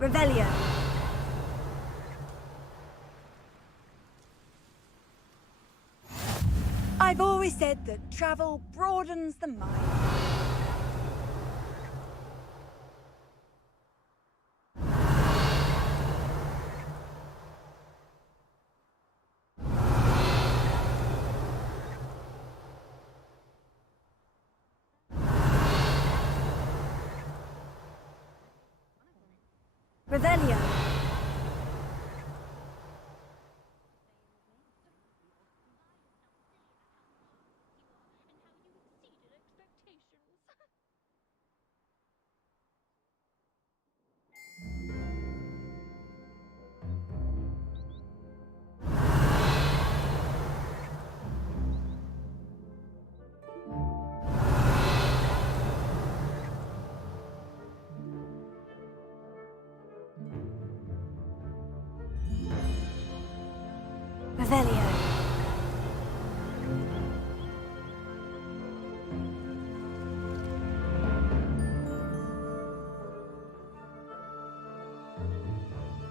Revelio. I've always said that travel broadens the mind. Revelio. Revelio.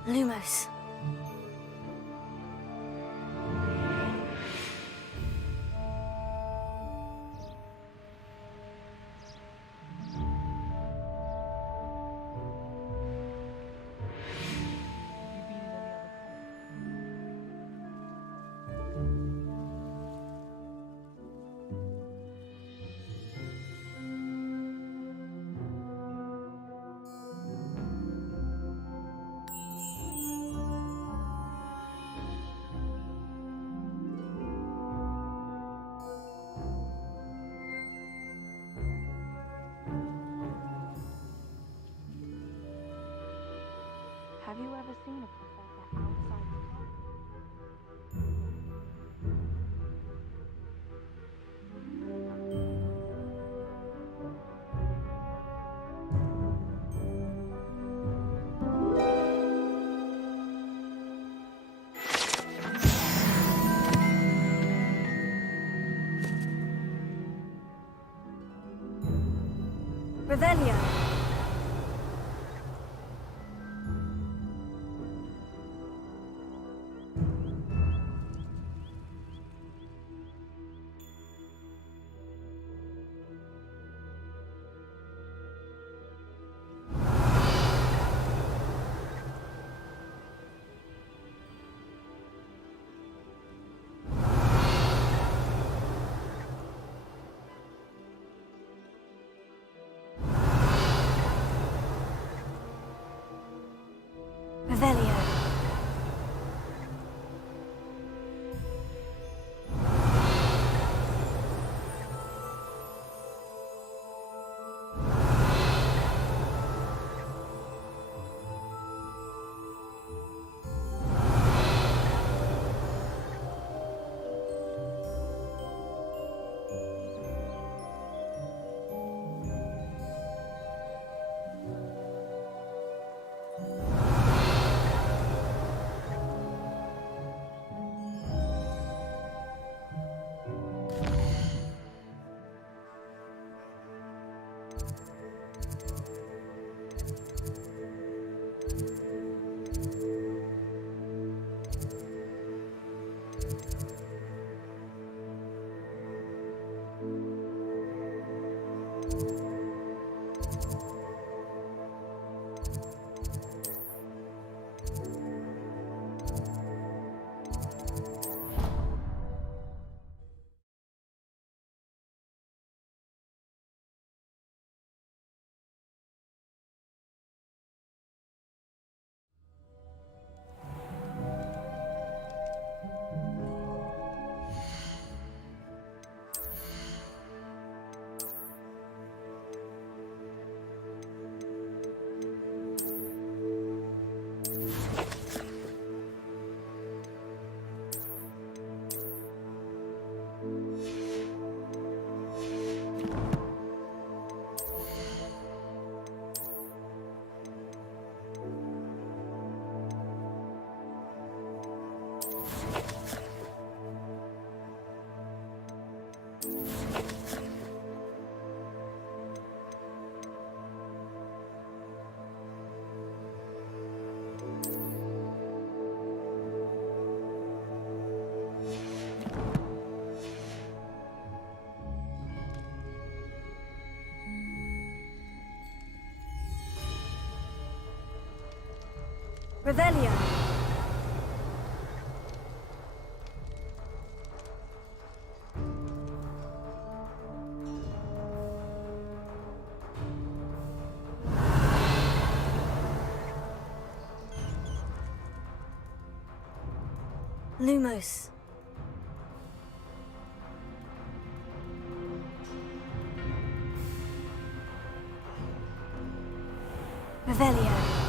Lumos. Have you ever seen a professor outside the class? Revelio. Revelio. Revelio. Lumos. Revelio.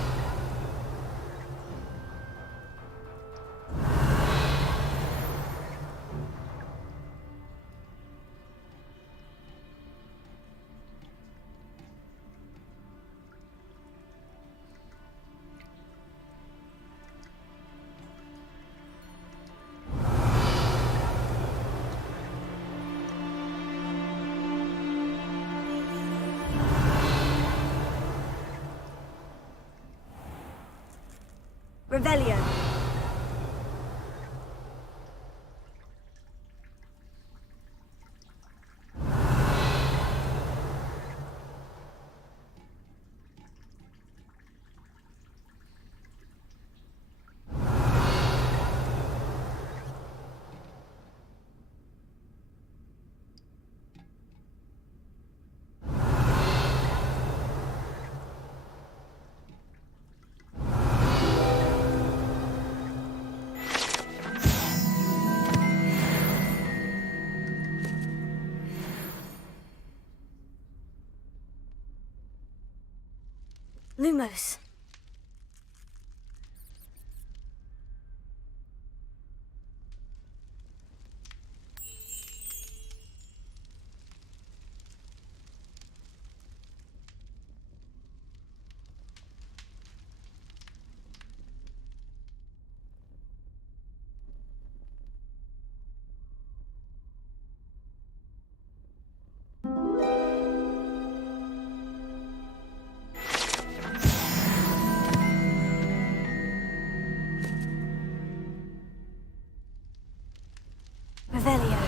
Revelio. Lumos. Revelio.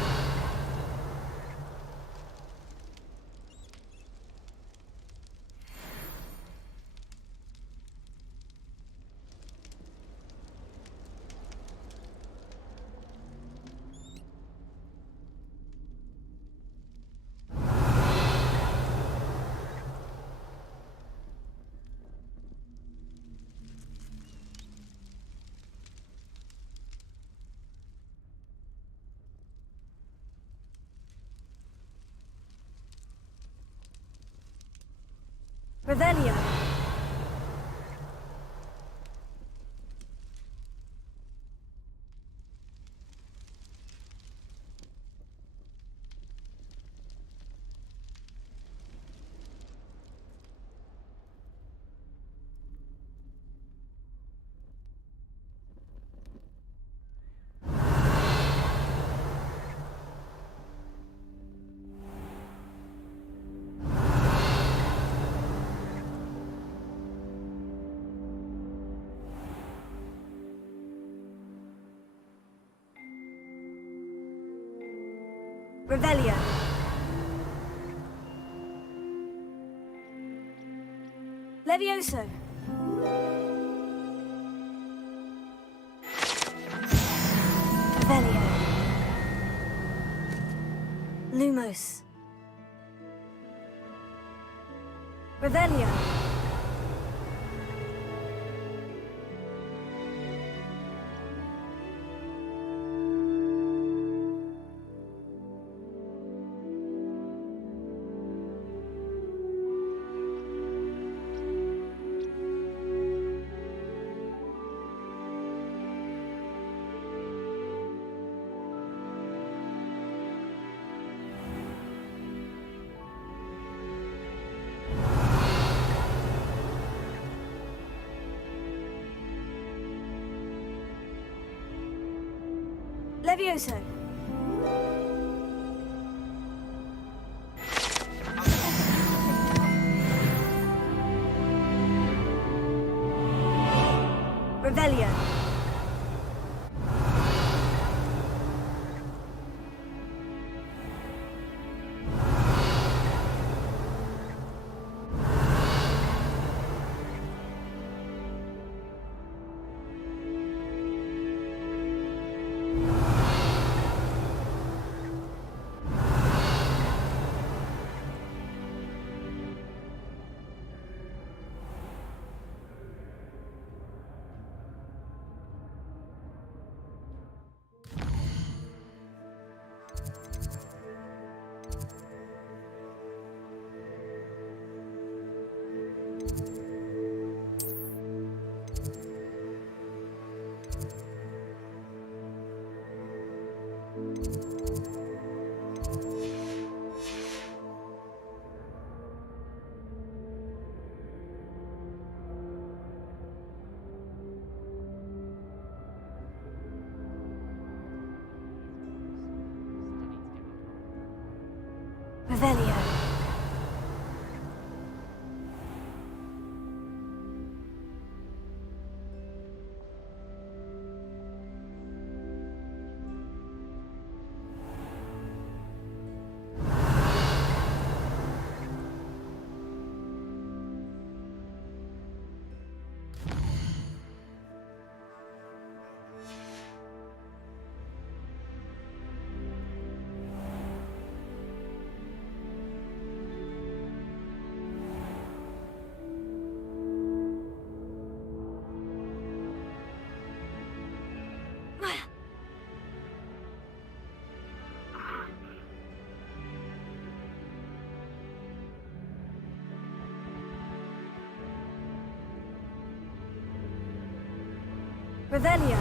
Revelio. Revelio. Levioso. Revelio. Lumos. Revelio. Levioso. Revelio. Revelio.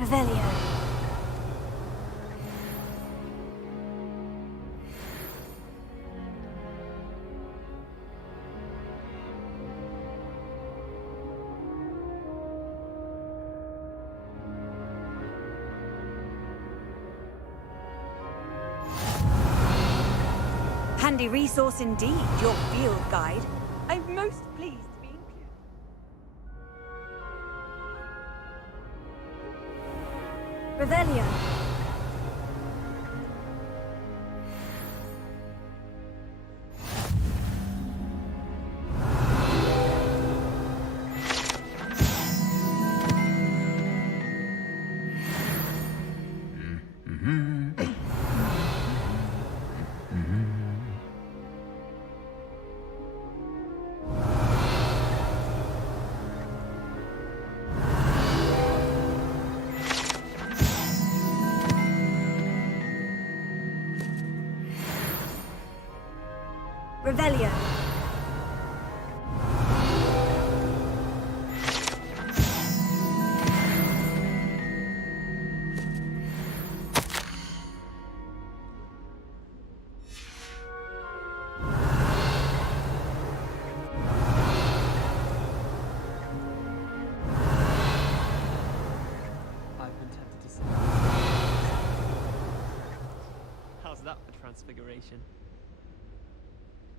Revelio. Handy resource indeed, your field guide. I'm most pleased to be included. Revelio. Revelio. I've been tempted to say. How's that for transfiguration?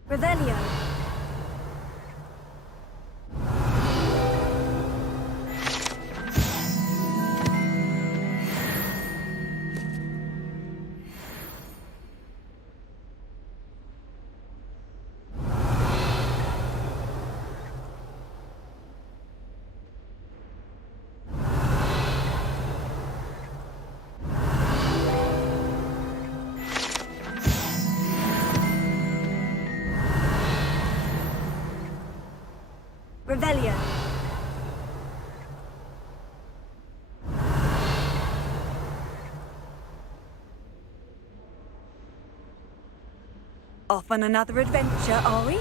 Revelio. Revelio. Off on another adventure, are we?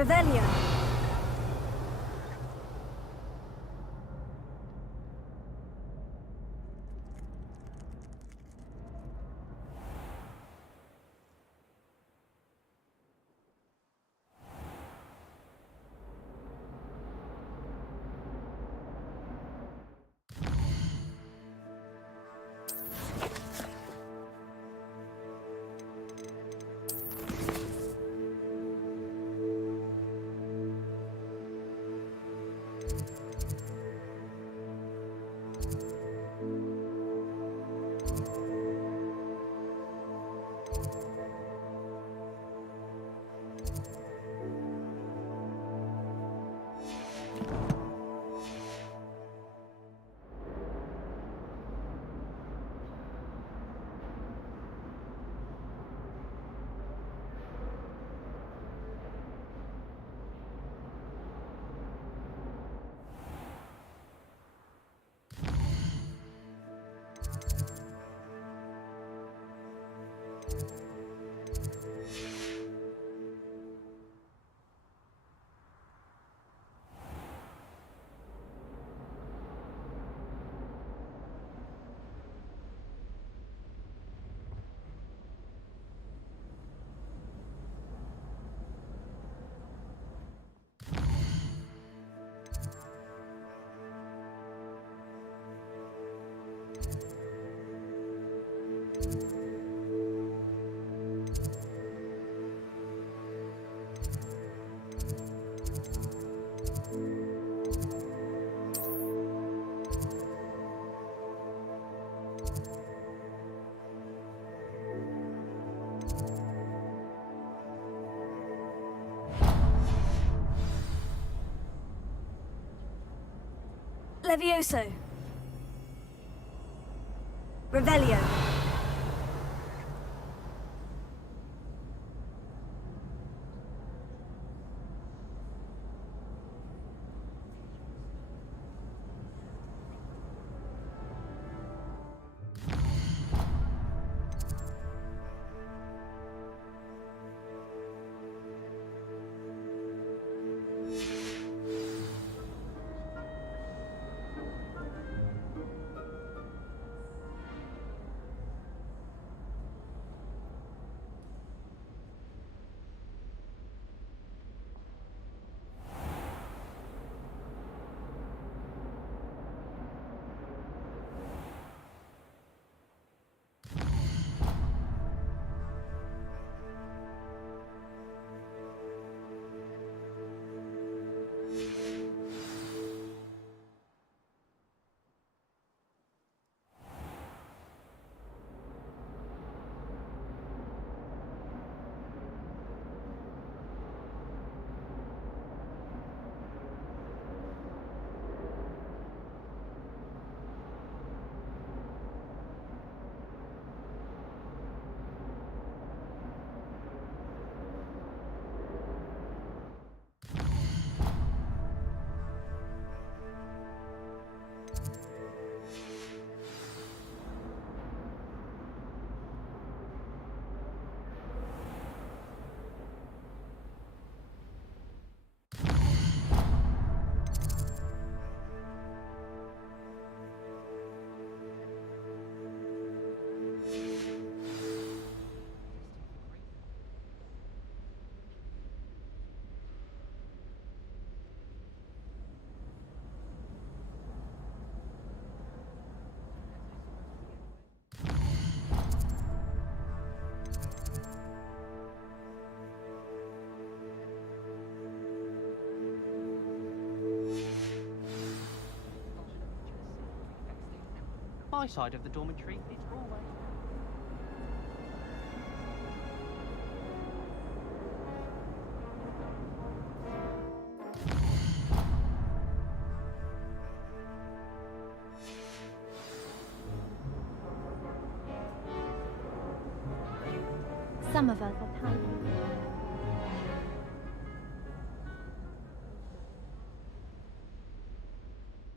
Revelio. Levioso. Revelio. my side of the dormitory, it's always... Some of us are tiny.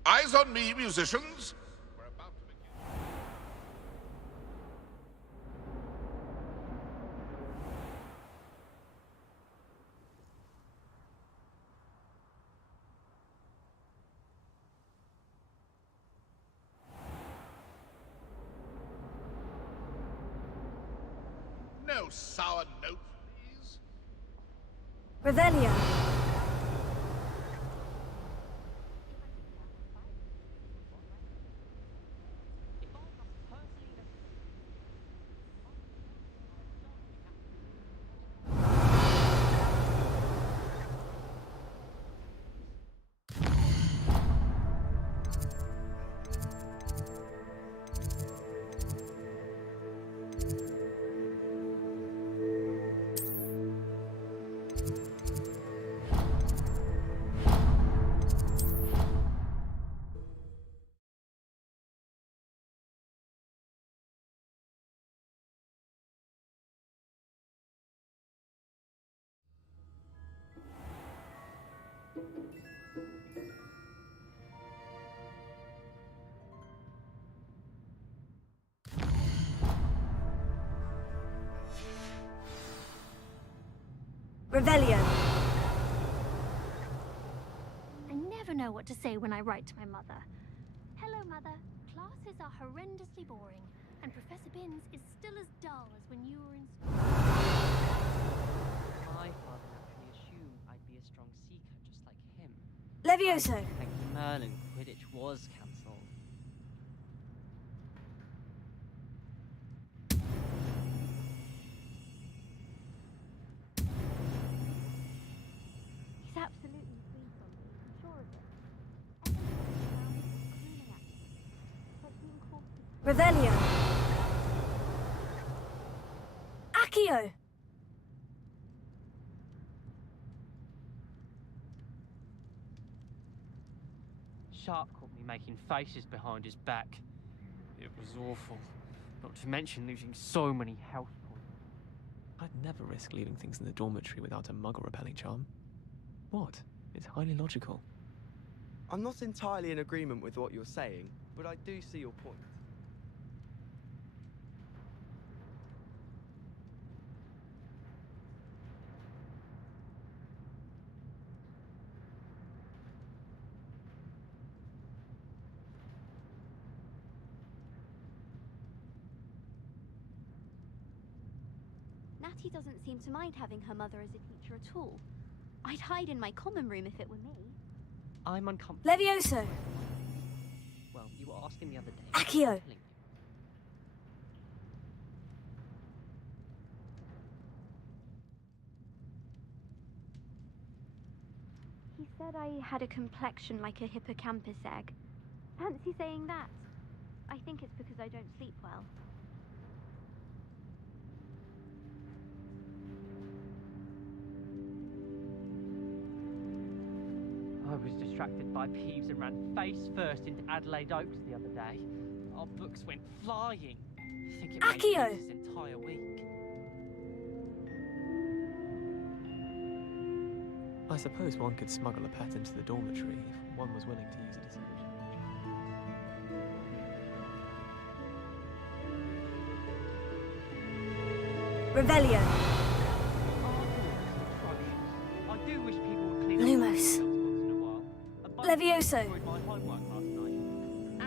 Eyes on me, musicians. We're about to begin. No sour note, please. Revelio. Revelio. I never know what to say when I write to my mother. Hello, Mother. Classes are horrendously boring, and Professor Binns is still as dull as when you were in school. My father naturally assumed I'd be a strong seeker just like him. Levioso. Thank Merlin, Quidditch was cancelled. He's absolutely free from me, I'm sure of it. Revelio. Accio. Sharp caught me making faces behind his back. It was awful. Not to mention losing so many health points. I'd never risk leaving things in the dormitory without a muggle repelling charm. What? It's highly logical. I'm not entirely in agreement with what you're saying, but I do see your point. Natty doesn't seem to mind having her mother as a teacher at all. I'd hide in my common room if it were me. I'm uncomfortable. Levioso. Well, you were asking the other day. Accio. He said I had a complexion like a hippocampus egg. Fancy saying that? I think it's because I don't sleep well. I was distracted by Peeves and ran face first into Adelaide Oaks the other day. Our books went flying. I think it made Accio. this entire week. I suppose one could smuggle a pet into the dormitory if one was willing to use it as a Revelio. I do wish people would clean Lumos. up once in a while. A bunch Levioso. destroyed my homework last night.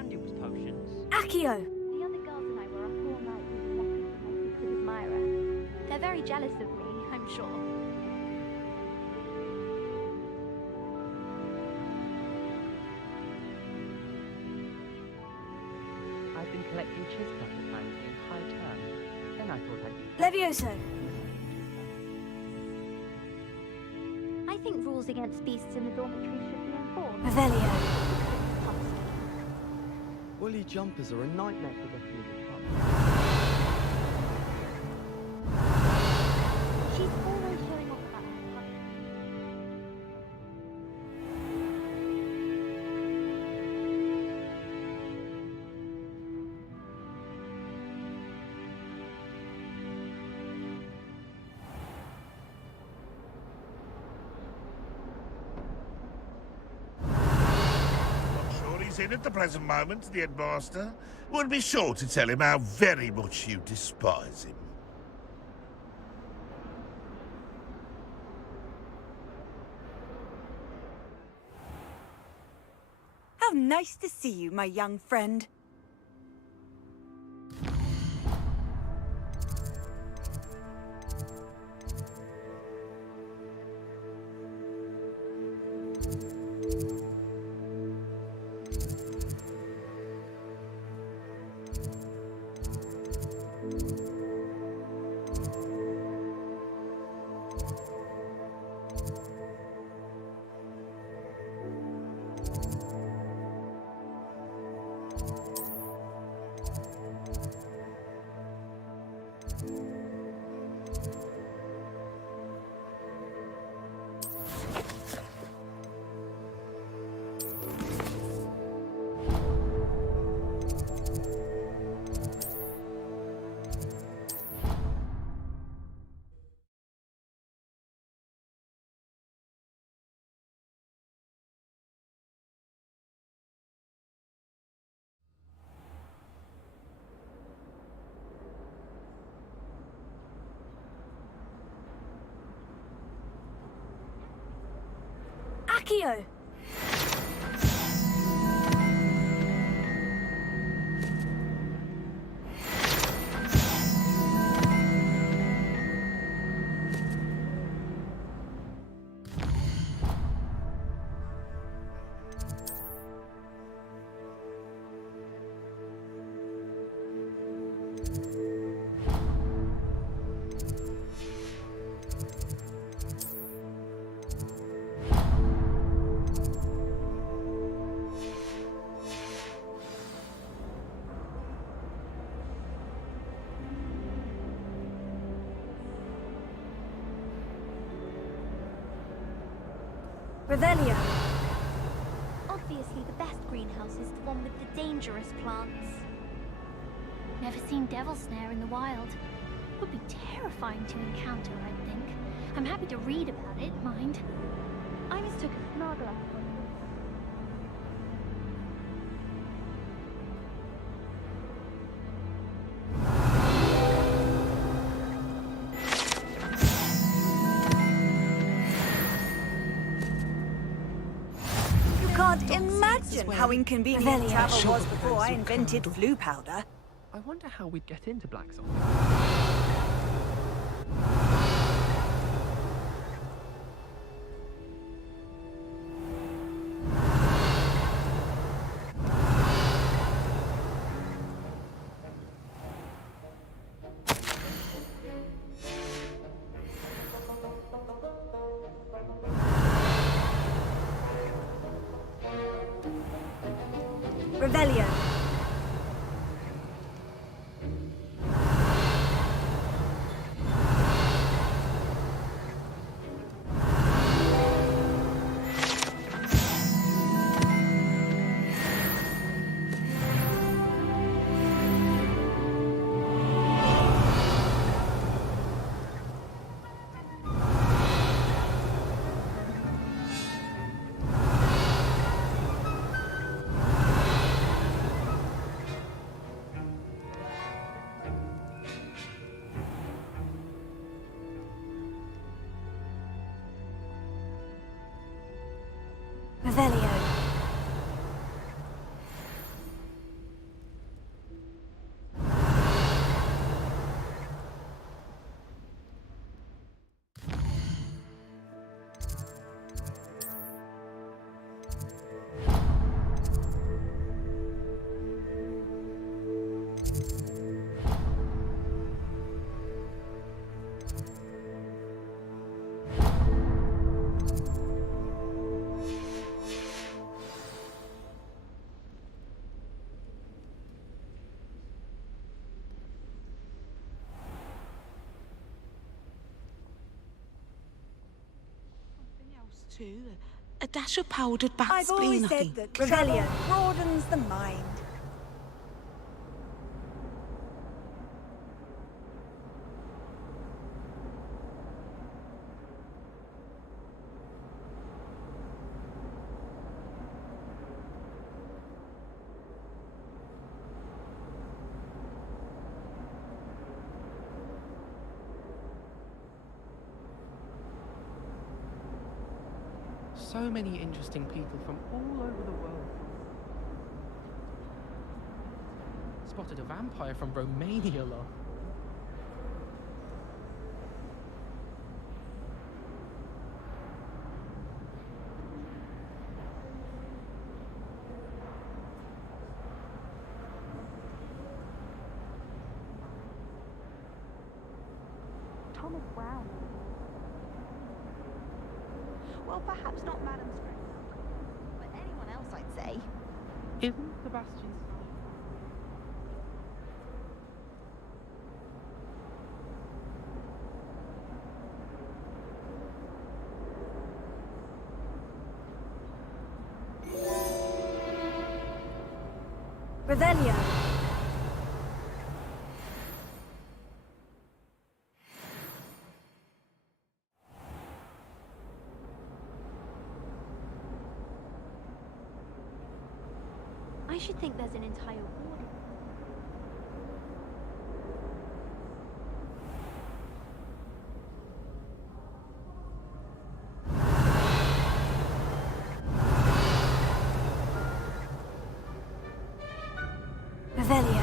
And it was potions. Accio. The other girls and I were up all night reading letters to my secret admirer. They're very jealous of me, I'm sure. I've been collecting chisbutter fangs the entire term. Then I thought I'd be... Levioso. I think rules against beasts in the dormitory should be enforced. Revelio. Bully jumpers are a nightmare for the field. She's always showing off about her puppy. He's in at the present moment, the headmaster. Would be sure to tell him how very much you despise him. How nice to see you, my young friend. Accio! Revelio. Obviously, the best greenhouse is the one with the dangerous plants. Never seen devil snare in the wild. Would be terrifying to encounter, I think. I'm happy to read about it, mind. I mistook a smuggler. Can't imagine how inconvenient travel was before I invented flu powder. I wonder how we'd get into Blacksock. Revelio. Revelio. too. A dash of powdered bath I've always spleen, I said think. that travel broadens the mind. So many interesting people from all over the world. Spotted a vampire from Romania, love. Thomas Brown. Well, perhaps not Madame Stringmilk, but anyone else, I'd say. Isn't Sebastian Revelio. I should think there's an entire ward. Revelio.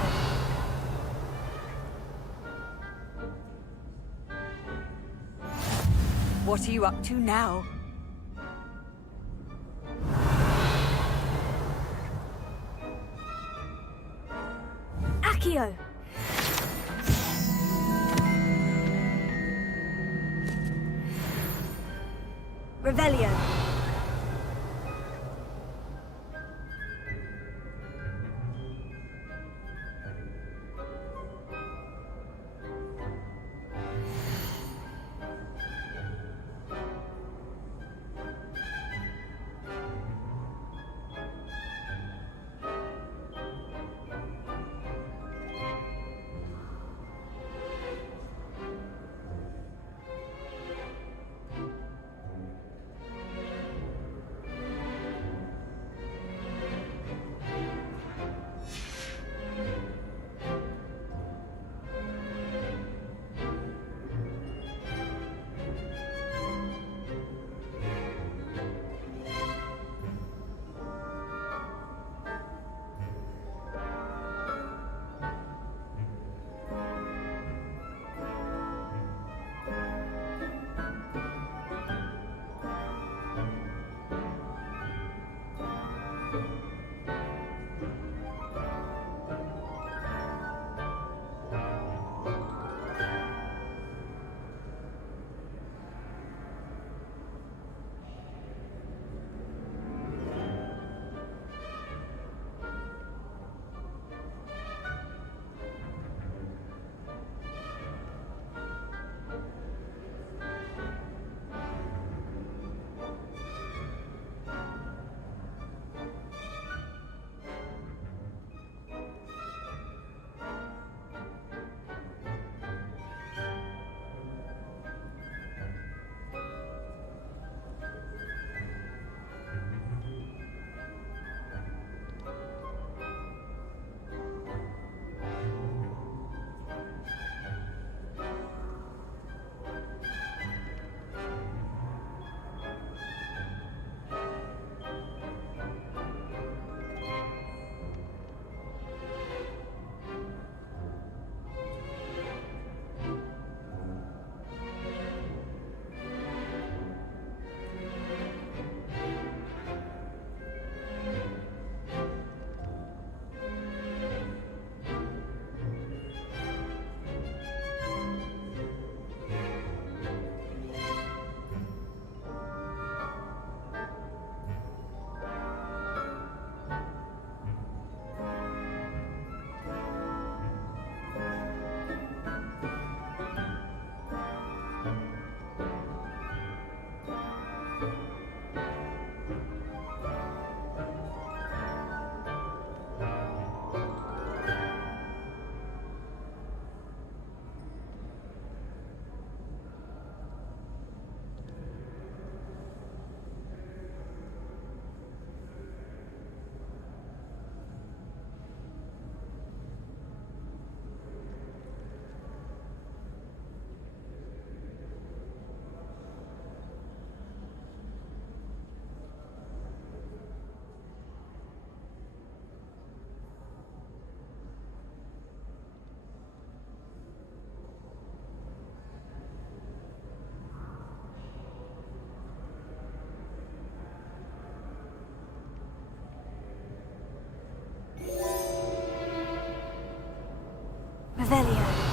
What are you up to now? Accio. Revelio. Revelio.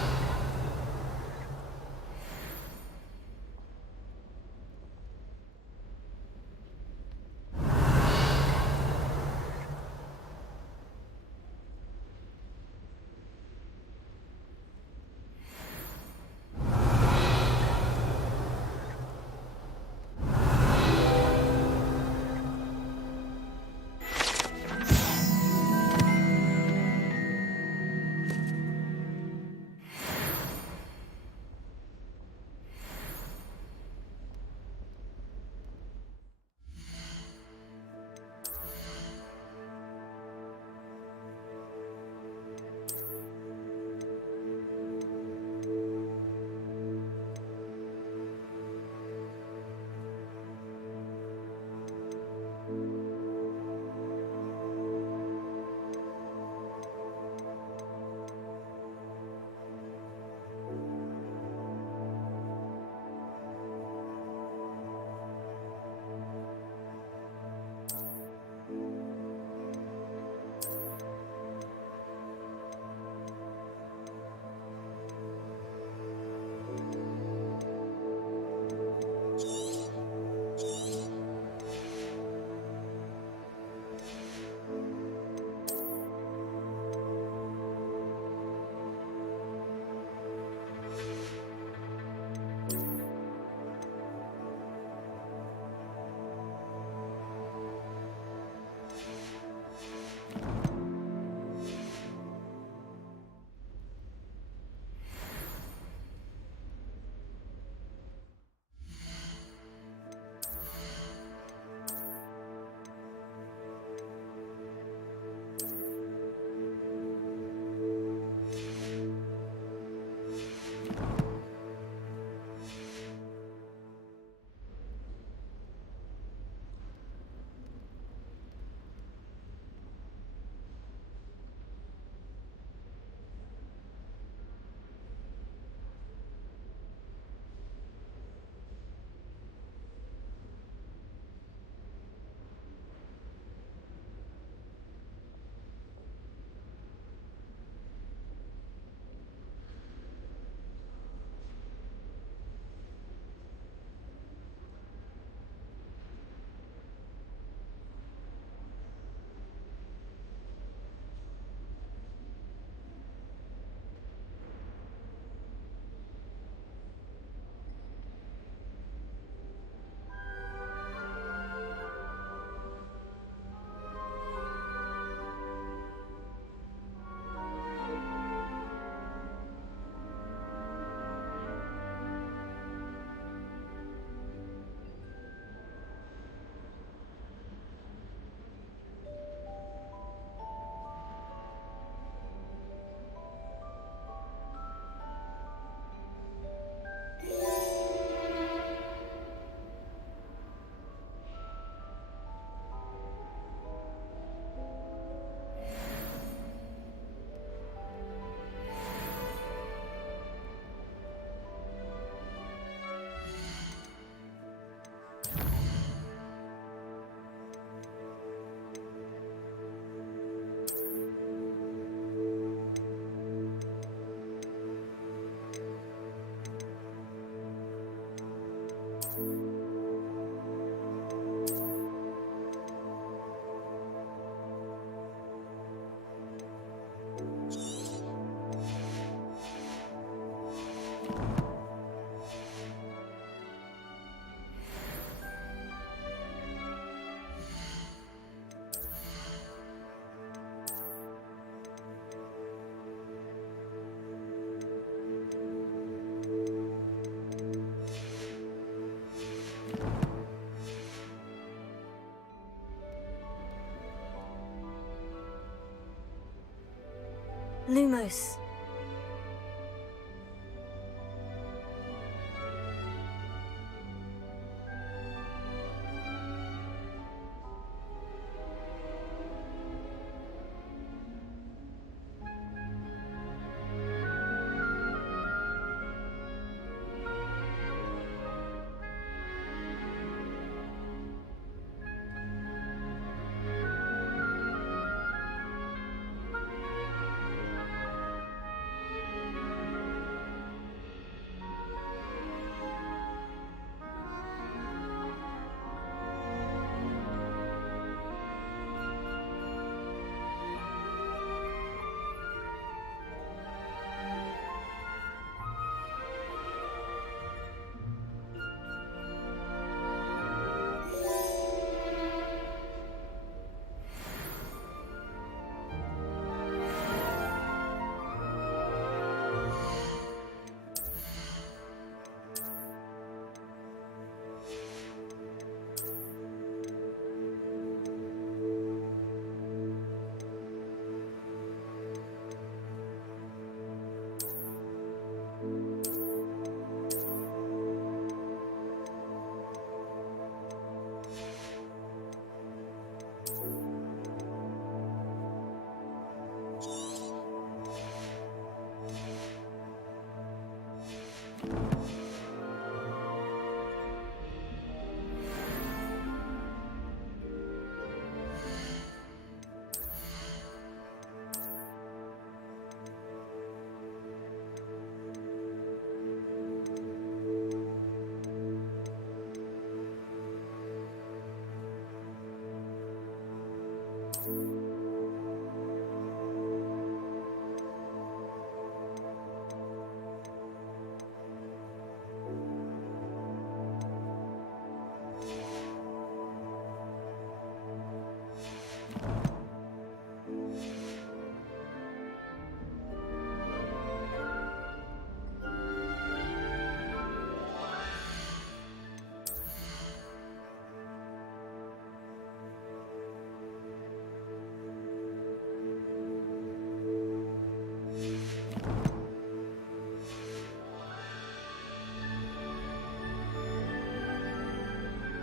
Lumos.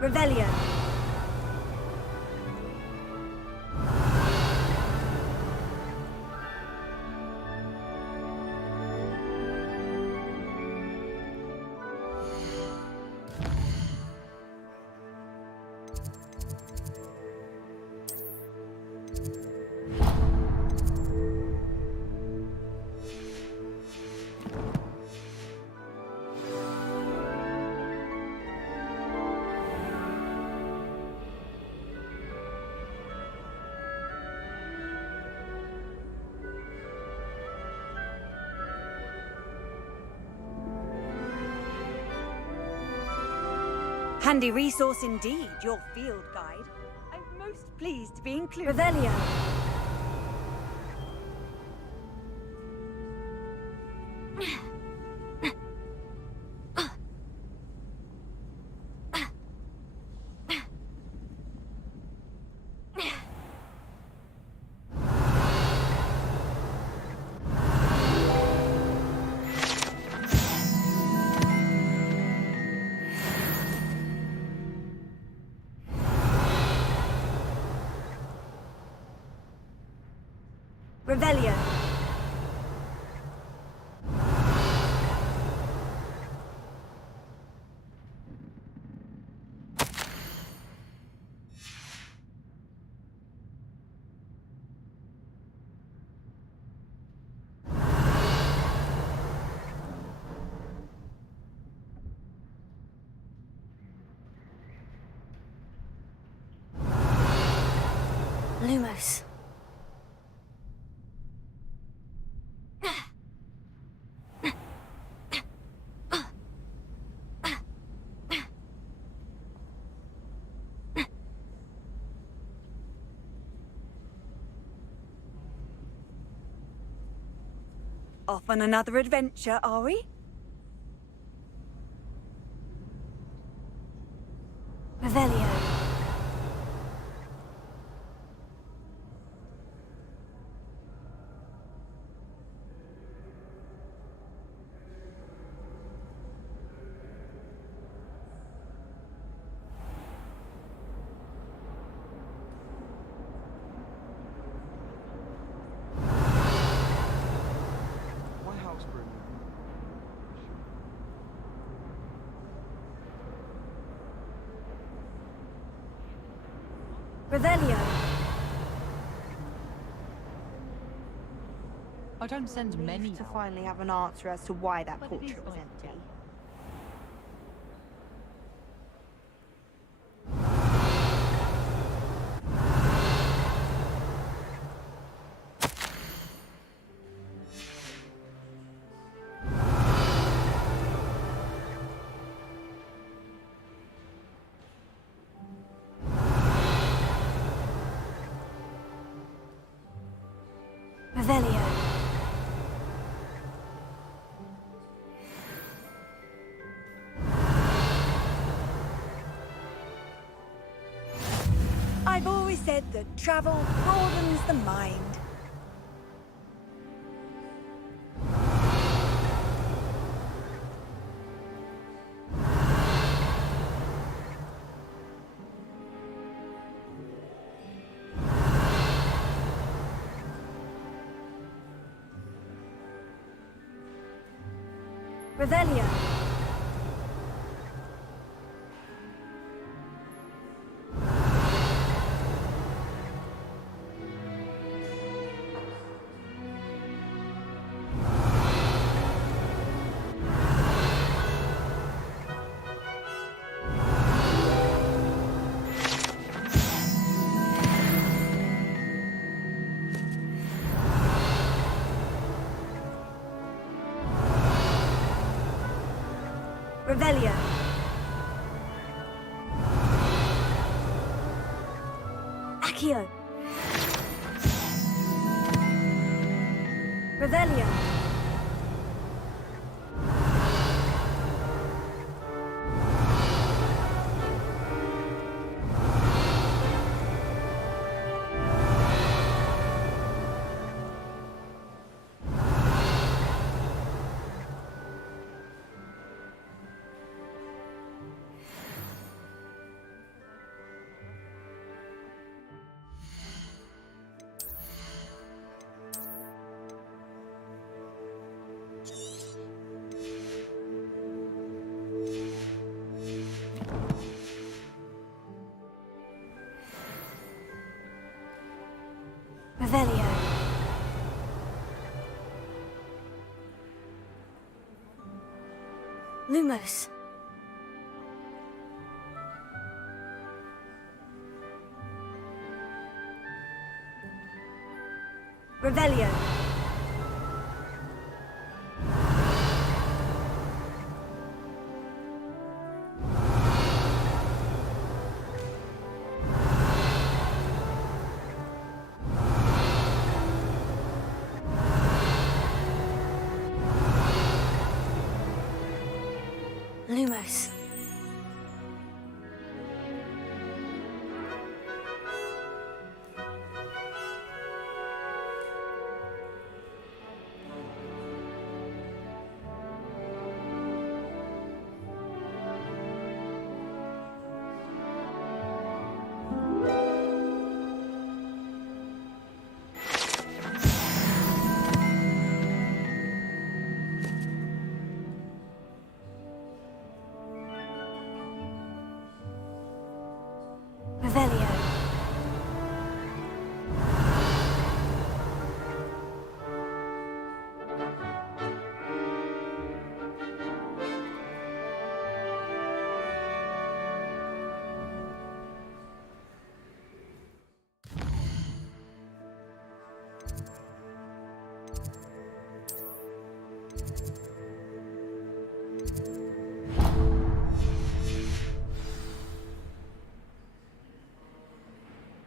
Revelio. Handy resource indeed, your field guide. I'm most pleased to be included. Revelio. Revelio. Lumos. Off on another adventure, are we? Revelio. My house broom. Revelio. I don't send many to finally have an answer as to why that portrait was empty. Revelio. I've always said that travel broadens the mind. Revelio. Revelio. Accio. Revelio. Revelio. Lumos. Revelio. Lumos. Revelio.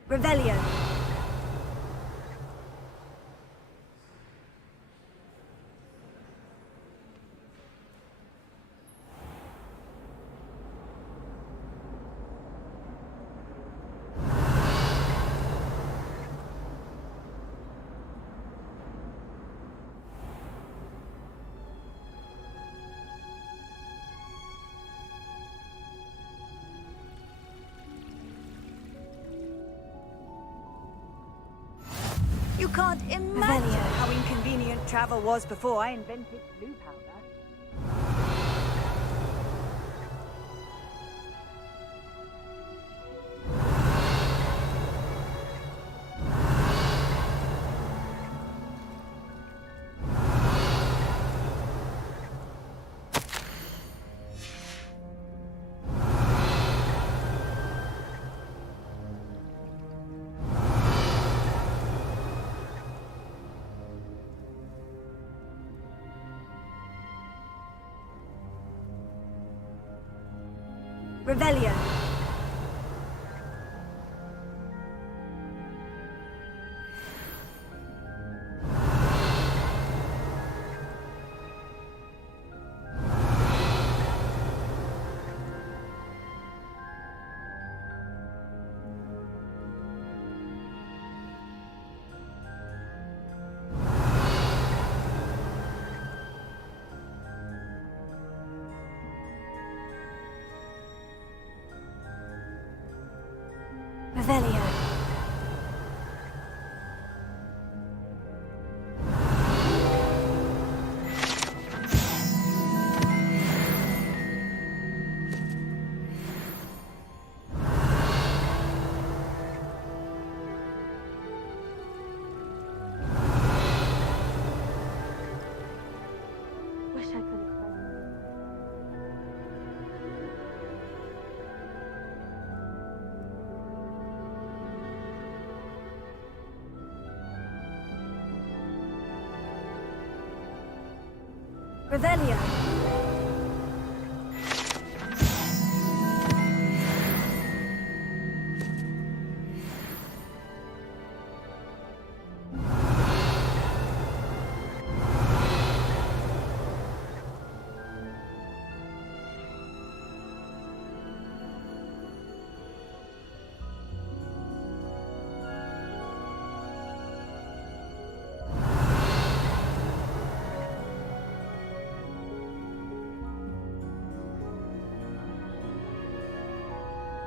Revelio. You can't imagine how inconvenient travel was before I invented blue powder. Revelio. Revelio. Wish I could explain. Revelio.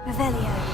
Revelio.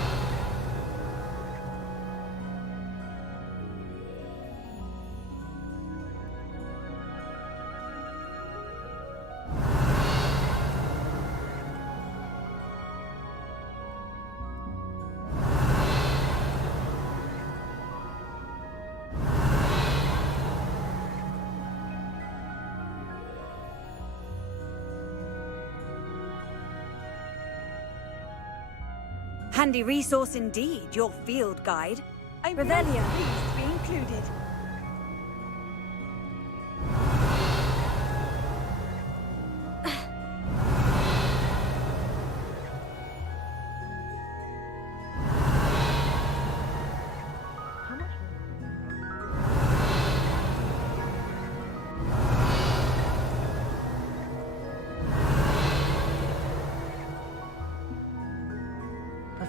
Handy resource indeed, your field guide. I'm Revelio. pleased to be included.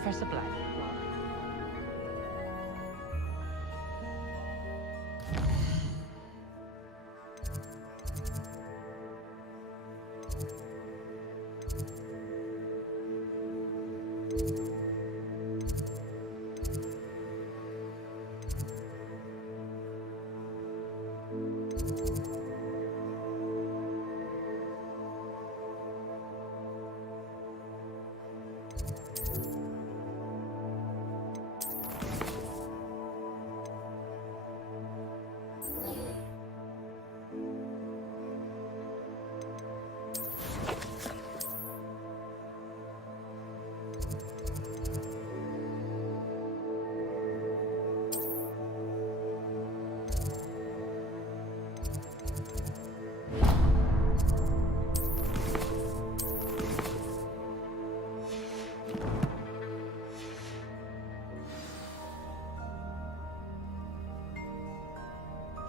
Professor Black.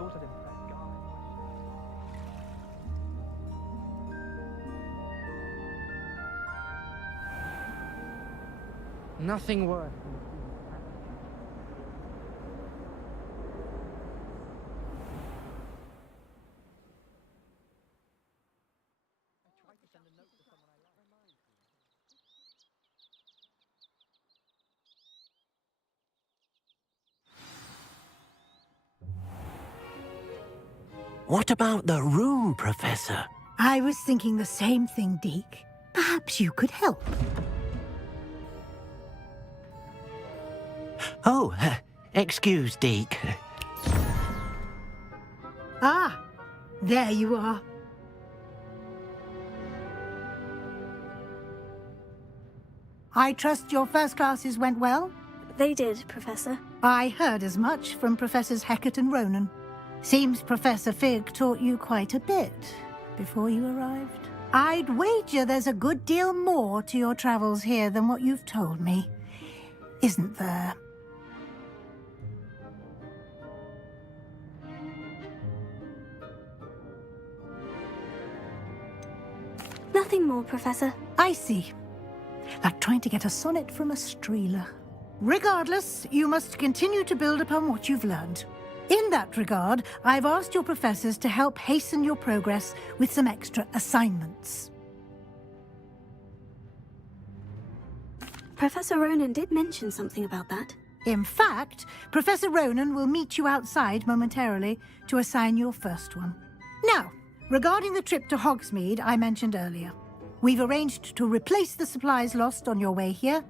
Thought I'd impress Guy. Nothing worse. What about the room, Professor? I was thinking the same thing, Deke. Perhaps you could help. Oh, excuse, Deke. Ah, there you are. I trust your first classes went well? They did, Professor. I heard as much from Professors Hecat and Ronan. Seems Professor Fig taught you quite a bit before you arrived. I'd wager there's a good deal more to your travels here than what you've told me, isn't there? Nothing more, Professor. I see. Like trying to get a sonnet from a streeler. Regardless, you must continue to build upon what you've learned. In that regard, I've asked your professors to help hasten your progress with some extra assignments. Professor Ronan did mention something about that. In fact, Professor Ronan will meet you outside momentarily to assign your first one. Now, regarding the trip to Hogsmeade I mentioned earlier, we've arranged to replace the supplies lost on your way here,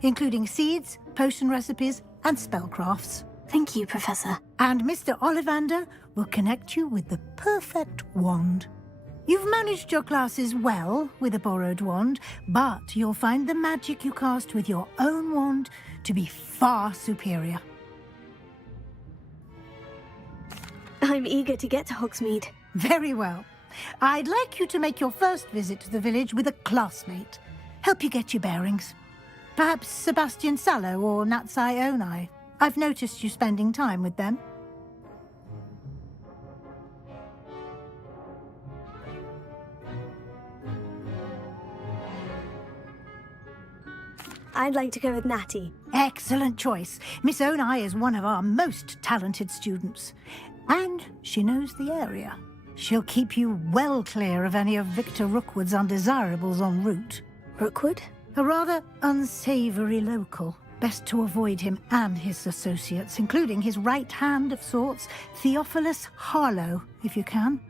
including seeds, potion recipes, and spellcrafts. Thank you, Professor. And Mr. Ollivander will connect you with the perfect wand. You've managed your classes well with a borrowed wand, but you'll find the magic you cast with your own wand to be far superior. I'm eager to get to Hogsmeade. Very well. I'd like you to make your first visit to the village with a classmate. Help you get your bearings. Perhaps Sebastian Sallow or Natsai Onai. I've noticed you spending time with them. I'd like to go with Natty. Excellent choice. Miss Onai is one of our most talented students. And she knows the area. She'll keep you well clear of any of Victor Rookwood's undesirables en route. Rookwood? A rather unsavoury local. Best to avoid him and his associates, including his right hand of sorts, Theophilus Harlow, if you can.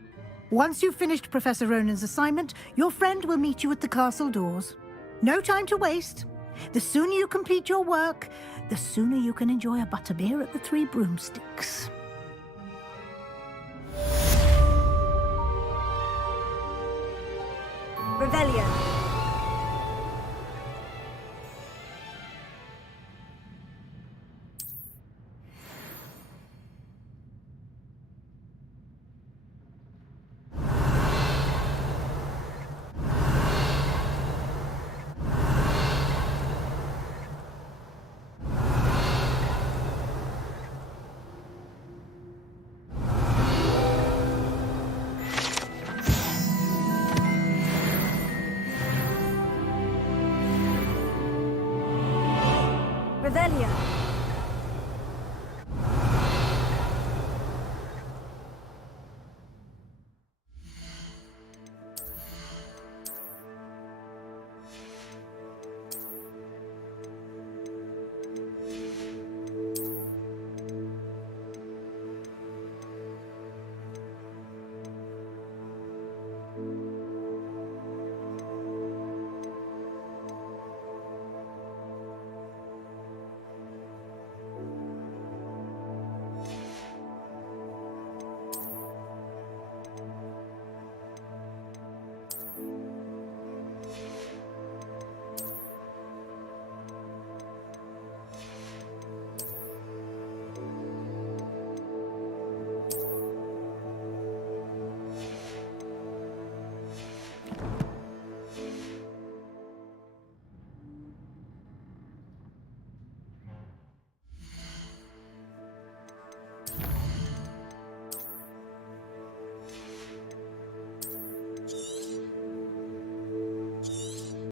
Once you've finished Professor Ronan's assignment, your friend will meet you at the castle doors. No time to waste. The sooner you complete your work, the sooner you can enjoy a butterbeer at the Three Broomsticks. Revelio.